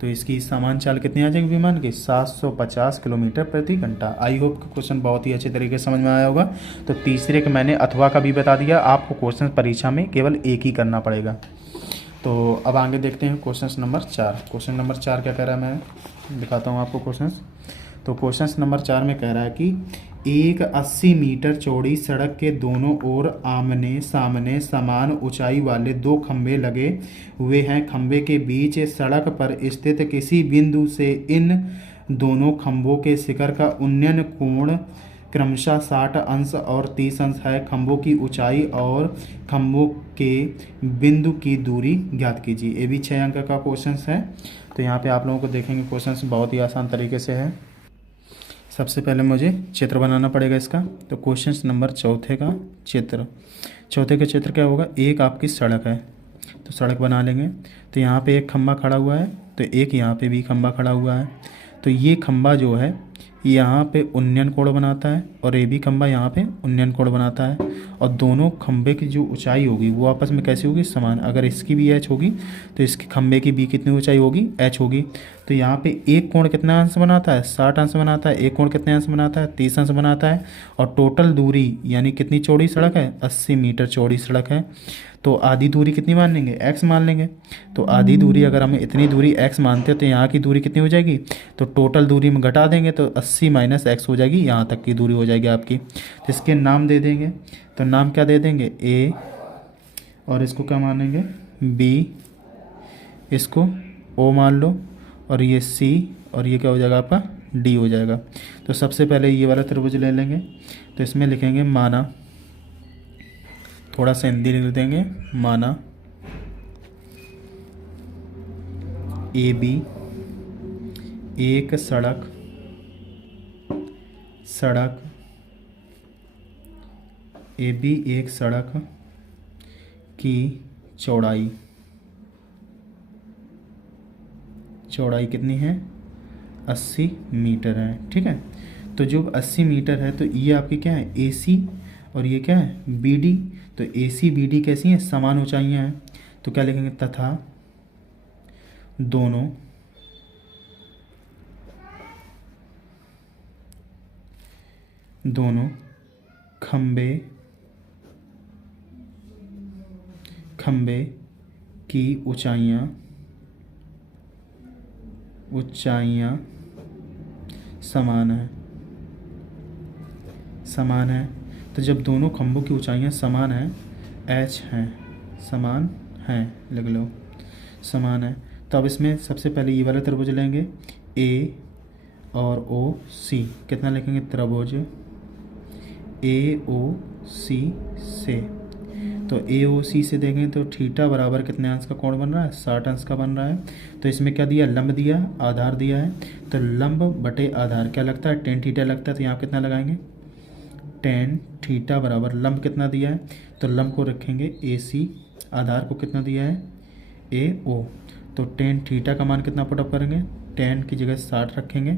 तो इसकी समान चाल कितनी आ जाएगी विमान की, 750 किलोमीटर प्रति घंटा। आई होप कि क्वेश्चन बहुत ही अच्छे तरीके से समझ में आया होगा। तो तीसरे के मैंने अथवा का भी बता दिया, आपको क्वेश्चन परीक्षा में केवल एक ही करना पड़ेगा। तो अब आगे देखते हैं क्वेश्चन नंबर 4। क्वेश्चन नंबर 4 क्या कह रहा है, मैं दिखाता हूँ आपको क्वेश्चन। तो क्वेश्चन नंबर 4 में कह रहा है कि एक 80 मीटर चौड़ी सड़क के दोनों ओर आमने सामने समान ऊंचाई वाले 2 खंभे लगे हुए हैं। खंभे के बीच सड़क पर स्थित किसी बिंदु से इन दोनों खंभों के शिखर का उन्नयन कोण क्रमशः 60 अंश और 30 अंश है। खंभों की ऊंचाई और खंभों के बिंदु की दूरी ज्ञात कीजिए। ये भी 6 अंक का क्वेश्चन है। तो यहाँ पे आप लोगों को देखेंगे क्वेश्चन बहुत ही आसान तरीके से है। सबसे पहले मुझे चित्र बनाना पड़ेगा इसका। तो क्वेश्चन नंबर 4 का चित्र, 4 का चित्र क्या होगा, एक आपकी सड़क है तो सड़क बना लेंगे। तो यहाँ पे एक खंभा खड़ा हुआ है, तो एक यहाँ पे भी खंभा खड़ा हुआ है। तो ये खंभा जो है यहाँ पे उन्नयन कोण बनाता है, और ये भी खंभा यहाँ पे उन्नयन कोण बनाता है। और दोनों खंभे की जो ऊंचाई होगी वो आपस में कैसी होगी, समान। अगर इसकी भी h होगी तो इसके खंभे की भी कितनी ऊंचाई होगी, h होगी। तो यहाँ पे एक कोण कितना अंश बनाता है, 60 अंश बनाता है। एक कोण कितने अंश बनाता है, 30 अंश बनाता है। और टोटल दूरी यानी कितनी चौड़ी सड़क है, 80 मीटर चौड़ी सड़क है। तो आधी दूरी कितनी मान लेंगे, x मान लेंगे। तो आधी दूरी अगर हम इतनी दूरी x मानते हैं तो यहाँ की दूरी कितनी हो जाएगी, तो टोटल दूरी में घटा देंगे तो 80 माइनस x हो जाएगी, यहाँ तक की दूरी हो जाएगी आपकी। तो इसके नाम दे देंगे। तो नाम क्या दे देंगे, a, और इसको क्या मानेंगे b, इसको o मान लो, और ये c, और ये क्या हो जाएगा आपका d हो जाएगा। तो सबसे पहले ये वाला त्रिभुज ले लेंगे। तो इसमें लिखेंगे माना, थोड़ा सा हिंदी लिख देंगे, माना ए बी एक सड़क ए बी एक सड़क की चौड़ाई कितनी है, 80 मीटर है। ठीक है। तो जो 80 मीटर है तो ये आपकी क्या है, ए सी, और ये क्या है बी डी। तो ए सी बी डी कैसी हैं, समान ऊंचाइयाँ हैं। तो क्या लिखेंगे, तथा दोनों खंबे की ऊंचाइयाँ समान है। तो जब दोनों खंभों की ऊंचाइयाँ समान हैं, h हैं, समान हैं, लिख लो समान है। तो अब इसमें सबसे पहले ये वाला त्रिभुज लेंगे ए और ओ सी। कितना लिखेंगे, त्रिभुज ए ओ सी से। तो ए ओ सी से देखें तो थीटा बराबर कितने अंश का कोण बन रहा है, 60 अंश का बन रहा है। तो इसमें क्या दिया, लंब दिया, आधार दिया है। तो लंब बटे आधार क्या लगता है, tan थीटा लगता है। तो यहाँ कितना लगाएंगे, tan थीटा बराबर लंब कितना दिया है, तो लंब को रखेंगे ए सी, आधार को कितना दिया है, ए ओ। तो टेन थीटा का मान कितना पुटअप करेंगे, टेन की जगह 60 रखेंगे,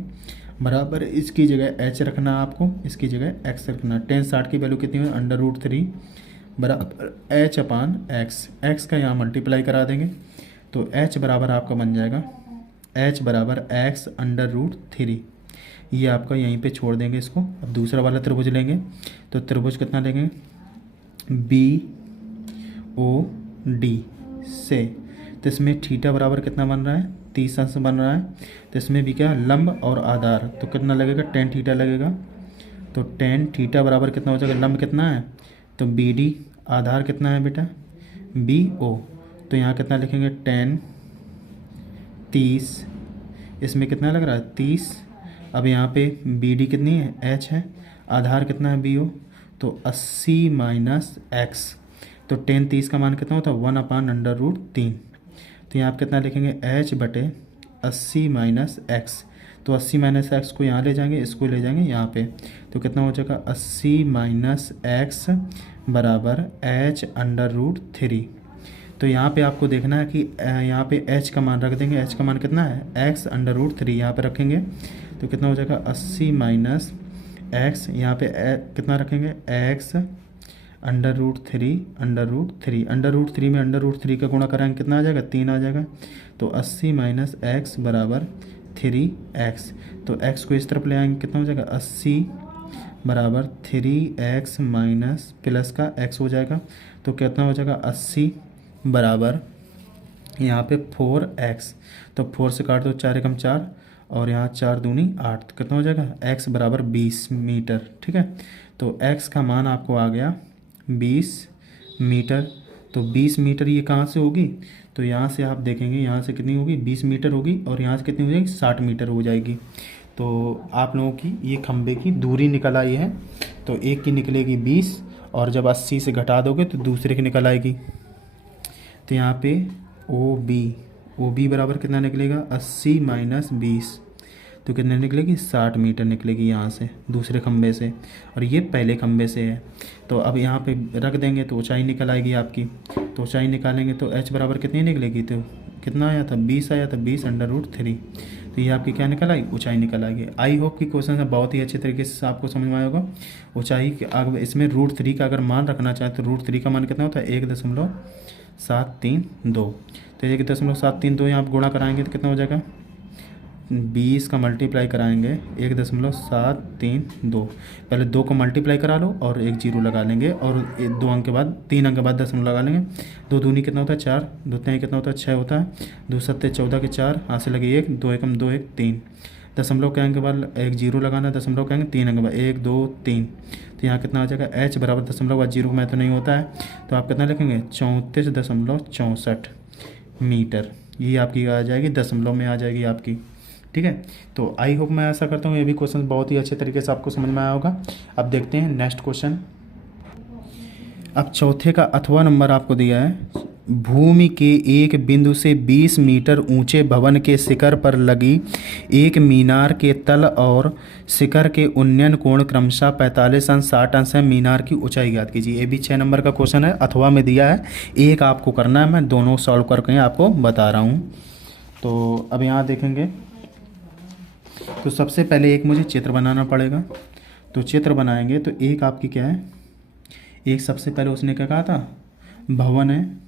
बराबर इसकी जगह एच रखना आपको, इसकी जगह एक्स रखना। टेन 60 की वैल्यू कितनी है, √3 बराबर एच अपान एक्स, एक्स का यहाँ मल्टीप्लाई करा देंगे तो एच बराबर आपका बन जाएगा एच बराबर एक्स √3। ये आपका यहीं पे छोड़ देंगे इसको। अब दूसरा वाला त्रिभुज लेंगे तो त्रिभुज कितना लेंगे, BOD से, तो इसमें थीटा बराबर कितना बन रहा है, 30 अंश बन रहा है। तो इसमें भी क्या, लंब और आधार, तो कितना लगेगा, टेन थीटा लगेगा। तो टेन थीटा बराबर कितना हो जाएगा, लंब कितना है तो BD, आधार कितना है बेटा BO, तो यहाँ कितना लिखेंगे, टेन 30, इसमें कितना लग रहा है 30। अब यहाँ पे BD कितनी है, H है, आधार कितना है BO, तो 80 माइनस एक्स, तो टेन 30 का मान कितना होता है 1/√3। तो यहाँ आप कितना लिखेंगे, H बटे 80 माइनस एक्स, तो 80 माइनस एक्स को यहाँ ले जाएंगे, इसको ले जाएंगे यहाँ पे, तो कितना हो जाएगा 80 माइनस एक्स बराबर H√3। तो यहाँ पे आपको देखना है कि यहाँ पे H का मान रख देंगे, H का मान कितना है x√3 यहाँ पे रखेंगे, तो कितना हो जाएगा 80 माइनस एक्स, यहाँ पे कितना रखेंगे x√3 में √3 का गुणा कराएंगे कितना आ जाएगा, 3 आ जाएगा। तो 80 माइनस एक्स बराबर 3x, तो x को इस तरफ ले आएंगे कितना हो जाएगा 80 बराबर 3x माइनस प्लस का x हो जाएगा, तो कितना हो जाएगा 80 बराबर यहाँ पे 4x, तो 4 से काट दो, 4 एकम 4 और यहाँ 4 दूनी 8, तो कितना हो जाएगा x बराबर 20 मीटर। ठीक है, तो x का मान आपको आ गया 20 मीटर। तो 20 मीटर ये कहाँ से होगी, तो यहाँ से आप देखेंगे, यहाँ से कितनी होगी 20 मीटर होगी, और यहाँ से कितनी हो जाएगी 60 मीटर हो जाएगी। तो आप लोगों की ये खंबे की दूरी निकल आई है, तो एक की निकलेगी 20, और जब 80 से घटा दोगे तो दूसरे की निकल आएगी। तो यहाँ पे OB बराबर कितना निकलेगा 80 माइनस 20, तो कितने निकलेगी 60 मीटर निकलेगी यहाँ से दूसरे खंबे से, और ये पहले खंबे से है। तो अब यहाँ पे रख देंगे तो ऊंचाई निकल आएगी आपकी, तो ऊंचाई निकालेंगे तो H बराबर कितनी निकलेगी, तो कितना आया था 20 आया था, 20/√3। तो ये आपकी क्या निकल आई, ऊंचाई निकल आएगी। आई होप कि क्वेश्चन बहुत ही अच्छे तरीके से आपको समझ में आया होगा। ऊंचाई इसमें √3 का अगर मान रखना चाहे तो √3 का मान कितना होता है 1.732, तो 1.732 यहाँ आप गुणा कराएंगे तो कितना हो जाएगा 20 का मल्टीप्लाई कराएंगे 1.732, पहले 2 को मल्टीप्लाई करा लो और एक जीरो लगा लेंगे, और 2 अंक के बाद 3 अंक के बाद दशमलव लगा लेंगे। 2 दूनी कितना होता है 4, 2 तीन कितना होता है 6 होता है, 2 सत्ते 14 के 4, हाथ से लगे 1, 2 एकम 2 1 3, दशमलव के अंक के बाद एक जीरो लगाना, दशमलव के अंक 3 अंक के बाद 1 2 3, तो यहाँ कितना आ जाएगा H बराबर दशमलव बाद जीरो में तो नहीं होता है, तो आप कितना लिखेंगे 34.64 मीटर। ये आपकी आ जाएगी दशमलव में आ जाएगी आपकी। ठीक है, तो आई होप मैं ऐसा करता हूँ ये भी क्वेश्चन बहुत ही अच्छे तरीके से आपको समझ में आया होगा। अब देखते हैं नेक्स्ट क्वेश्चन। अब चौथे का अथवा नंबर आपको दिया है, भूमि के एक बिंदु से 20 मीटर ऊंचे भवन के शिखर पर लगी एक मीनार के तल और शिखर के उन्नयन कोण क्रमशः 45 अंश 60 अंश है, मीनार की ऊंचाई ज्ञात कीजिए। ये भी 6 नंबर का क्वेश्चन है, अथवा में दिया है, एक आपको करना है, मैं दोनों सॉल्व करके आपको बता रहा हूँ। तो अब यहाँ देखेंगे, तो सबसे पहले एक मुझे चित्र बनाना पड़ेगा, तो चित्र बनाएंगे तो एक आपकी क्या है, एक सबसे पहले उसने क्या कहा था भवन है,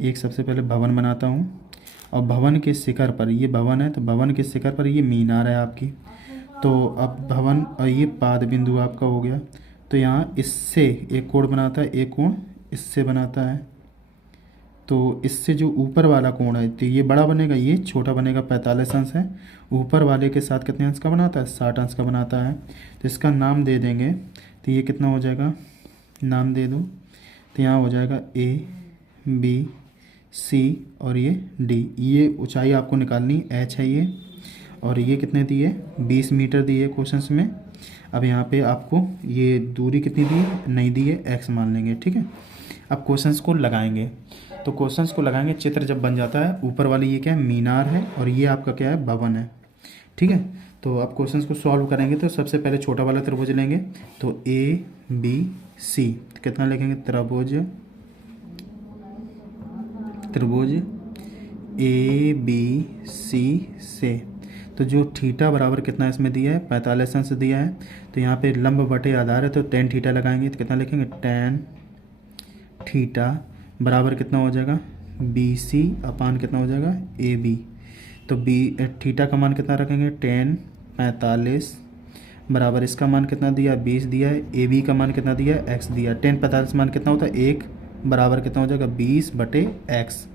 एक सबसे पहले भवन बनाता हूँ, और भवन के शिखर पर, ये भवन है तो भवन के शिखर पर ये मीनार है आपकी। तो अब भवन और ये पाद बिंदु आपका हो गया, तो यहाँ इससे एक कोण बनाता है, एक कोण इससे बनाता है, तो इससे जो ऊपर वाला कोण है तो ये बड़ा बनेगा, ये छोटा बनेगा, 45 अंश है, ऊपर वाले के साथ कितने अंश का बनाता है 60 अंश का बनाता है। तो इसका नाम दे देंगे, तो ये कितना हो जाएगा, नाम दे दो, तो यहाँ हो जाएगा ABC और ये D। ये ऊंचाई आपको निकालनी H है ये, और ये कितने दिए 20 मीटर दिए क्वेश्चंस में। अब यहाँ पे आपको ये दूरी कितनी दी है, नहीं दी है, x मान लेंगे। ठीक है, अब क्वेश्चंस को लगाएंगे, तो क्वेश्चंस को लगाएंगे, चित्र जब बन जाता है, ऊपर वाली ये क्या है मीनार है, और ये आपका क्या है भवन है। ठीक है, तो अब क्वेश्चंस को सॉल्व करेंगे, तो सबसे पहले छोटा वाला त्रिभुज लेंगे, तो ABC कितना लिखेंगे, त्रिभुज ए बी सी से। तो जो थीटा बराबर कितना इसमें दिया है 45 अंश दिया है, तो यहाँ पे लंब बटे आधार है तो टेन थीटा लगाएंगे तो कितना लिखेंगे टेन थीटा बराबर कितना हो जाएगा बी सी अपान कितना हो जाएगा ए बी। तो बी थीटा का मान कितना रखेंगे टेन 45 बराबर इसका मान कितना दिया 20 दिया है, ए बी का मान कितना दिया है एक्स दिया। टेन 45 मान कितना होता है 1 बराबर कितना हो जाएगा 20 बटे एक्स।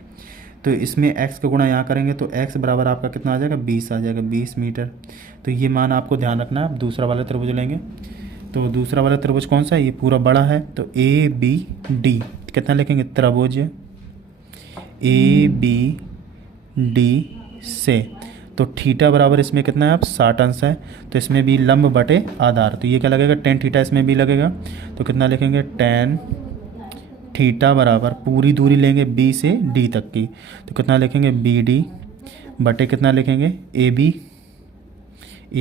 तो इसमें x का गुणा यहाँ करेंगे तो x बराबर आपका कितना आ जाएगा 20 आ जाएगा 20 मीटर। तो ये मान आपको ध्यान रखना है। आप दूसरा वाला त्रिभुज लेंगे तो दूसरा वाला त्रिभुज कौन सा है, ये पूरा बड़ा है तो ए बी डी कितना लिखेंगे त्रिभुज ए बी डी से। तो थीटा बराबर इसमें कितना है आप 60 अंश है, तो इसमें भी लंब बटे आधार, तो ये क्या लगेगा टेन थीटा इसमें भी लगेगा। तो कितना लिखेंगे टेन थीटा बराबर पूरी दूरी लेंगे बी से डी तक की, तो कितना लिखेंगे बी डी बटे कितना लिखेंगे ए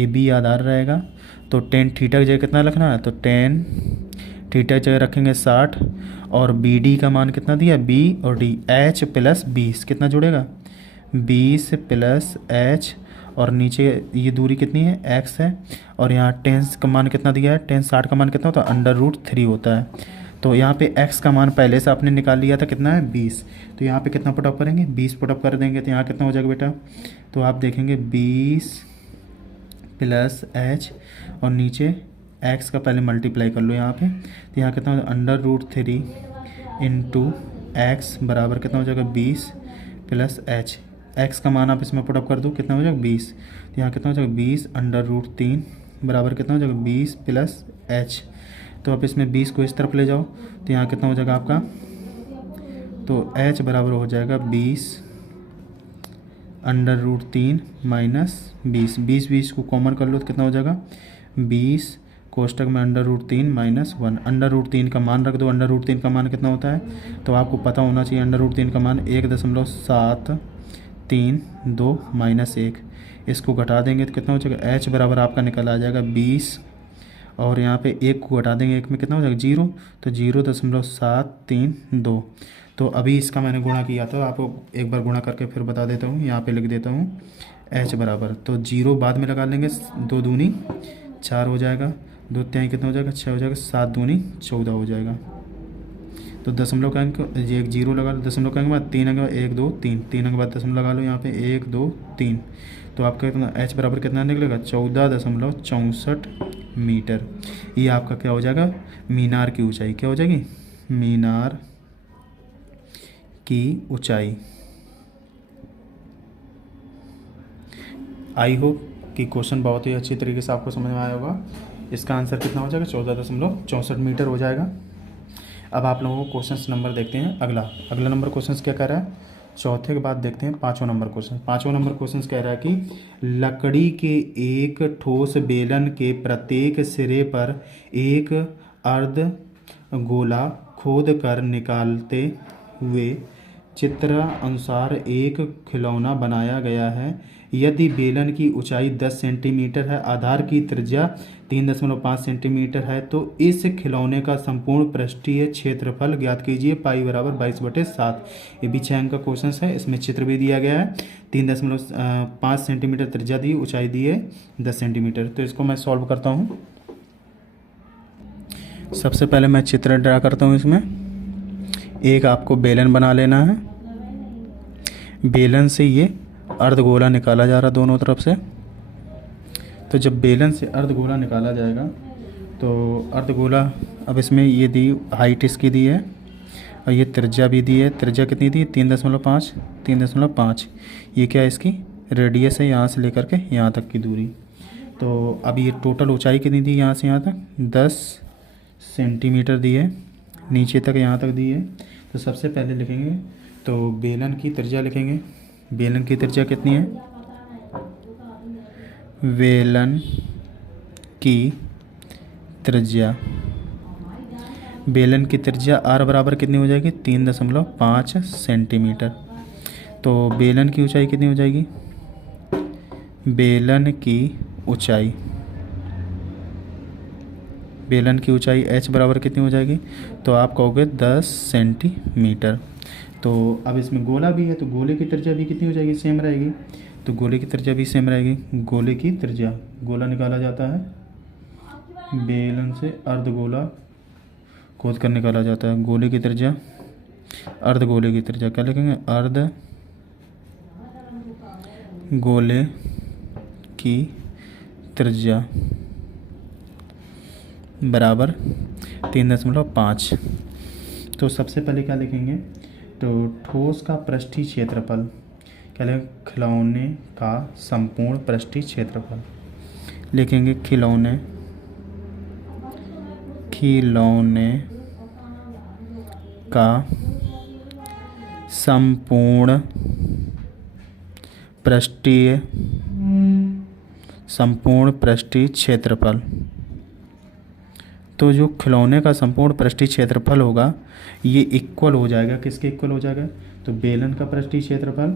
बी आधार रहेगा। तो टेन थीटा की जगह कितना रखना है, तो टेन थीटा की जगह रखेंगे 60 और बी डी का मान कितना दिया बी और डी एच प्लस 20 कितना जुड़ेगा 20 प्लस एच और नीचे ये दूरी कितनी है एक्स है और यहाँ टेन का मान कितना दिया है टेन 60 का मान कितना होता है √3 होता है। तो यहाँ पे x का मान पहले से आपने निकाल लिया था कितना है 20, तो यहाँ पे कितना पुटअप करेंगे 20 पुटअप कर देंगे तो यहाँ कितना हो जाएगा बेटा, तो आप देखेंगे 20 प्लस एच और नीचे x का पहले मल्टीप्लाई कर लो यहाँ पे, तो यहाँ कितना हो जाएगा √3 इंटू एक्स बराबर कितना हो जाएगा 20 प्लस एच। x का मान आप इसमें पुटअप कर दो कितना हो जाएगा 20, तो यहाँ कितना हो जाएगा 20 √3 बराबर कितना हो जाएगा 20 प्लस एच। तो आप इसमें 20 को इस तरफ ले जाओ तो यहाँ कितना हो जाएगा आपका, तो h बराबर हो जाएगा 20 √3 माइनस 20 20 को कॉमन कर लो तो कितना हो जाएगा 20 कोष्टक में √3 माइनस 1 √3 का मान रख दो। √3 का मान कितना होता है, तो आपको पता होना चाहिए √3 का मान 1.732 माइनस 1, इसको घटा देंगे तो कितना हो जाएगा h बराबर आपका निकल आ जाएगा 20 और यहाँ पे एक को घटा देंगे एक में कितना हो जाएगा 0, तो 0.732। तो अभी इसका मैंने गुणा किया था, आपको एक बार गुणा करके फिर बता देता हूँ, यहाँ पे लिख देता हूँ h बराबर, तो 0 बाद में लगा लेंगे 2 दूनी 4 हो जाएगा, 2 तिहाई कितना हो जाएगा 6 हो जाएगा, 7 दूनी 14 हो जाएगा। तो दशमलव का अंक ये एक 0 लगा लो, दशमलव का अंक बाद 3 अंक 1 2 3 3 अंक बाद दशमलव लगा लो यहाँ पे 1 2 3, तो आपका कितना h बराबर कितना निकलेगा 14.64 मीटर। ये आपका क्या हो जाएगा मीनार की ऊंचाई, क्या हो जाएगी मीनार की ऊंचाई। आई होप कि क्वेश्चन बहुत ही अच्छी तरीके से आपको समझ में आया होगा। इसका आंसर कितना हो जाएगा 14.64 मीटर हो जाएगा। अब आप लोगों को क्वेश्चन नंबर देखते हैं। अगला नंबर क्वेश्चन क्या कह रहा है, चौथे के बाद देखते हैं 5वां नंबर क्वेश्चन। 5वां नंबर क्वेश्चन कह रहा है कि लकड़ी के एक ठोस बेलन के प्रत्येक सिरे पर एक अर्ध गोला खोद कर निकालते हुए चित्र अनुसार एक खिलौना बनाया गया है। यदि बेलन की ऊंचाई 10 सेंटीमीटर है, आधार की त्रिज्या 3.5 सेंटीमीटर है, तो इस खिलौने का संपूर्ण पृष्ठीय क्षेत्रफल ज्ञात कीजिए। पाई बराबर 22/7। ये भी 6 अंक का क्वेश्चन है। इसमें चित्र भी दिया गया है, 3.5 सेंटीमीटर त्रिज्या दी, ऊंचाई दी है 10 सेंटीमीटर। तो इसको मैं सॉल्व करता हूँ। सबसे पहले मैं चित्र ड्रा करता हूँ। इसमें एक आपको बेलन बना लेना है। बेलन से ये अर्धगोला निकाला जा रहा दोनों तरफ से। तो जब बेलन से अर्धगोला निकाला जाएगा तो अर्धगोला, अब इसमें ये दी हाइट इसकी दी है और ये त्रिज्या भी दी है। त्रिज्या कितनी दी 3.5। ये क्या है इसकी रेडियस है, यहाँ से लेकर के यहाँ तक की दूरी। तो अब ये टोटल ऊंचाई कितनी दी यहाँ से यहाँ तक 10 सेंटीमीटर दी है, नीचे तक यहाँ तक दी है। तो सबसे पहले लिखेंगे तो बेलन की त्रिज्या लिखेंगे। बेलन की त्रिज्या कितनी है, बेलन की त्रिज्या r बराबर कितनी हो जाएगी 3.5 सेंटीमीटर। तो बेलन की ऊंचाई कितनी हो जाएगी, बेलन की ऊंचाई h बराबर कितनी हो जाएगी, तो आप कहोगे 10 सेंटीमीटर। तो अब इसमें गोला भी है, तो गोले की त्रिज्या भी कितनी हो जाएगी, सेम रहेगी। तो गोले की त्रिज्या भी सेम रहेगी। गोले की त्रिज्या, गोला निकाला जाता है बेलन से, अर्धगोला खोद कर निकाला जाता है। गोले की त्रिज्या, अर्धगोले की त्रिज्या क्या लिखेंगे, अर्ध गोले की त्रिज्या बराबर 3.5। तो सबसे पहले क्या लिखेंगे, तो ठोस का पृष्ठीय क्षेत्रफल क्या लिखेंगे, खिलौने का संपूर्ण पृष्ठीय क्षेत्रफल लिखेंगे। खिलौने का संपूर्ण पृष्ठीय क्षेत्रफल। तो जो खिलौने का संपूर्ण पृष्ठीय क्षेत्रफल होगा ये इक्वल हो जाएगा, किसके इक्वल हो जाएगा, तो बेलन का पृष्ठीय क्षेत्रफल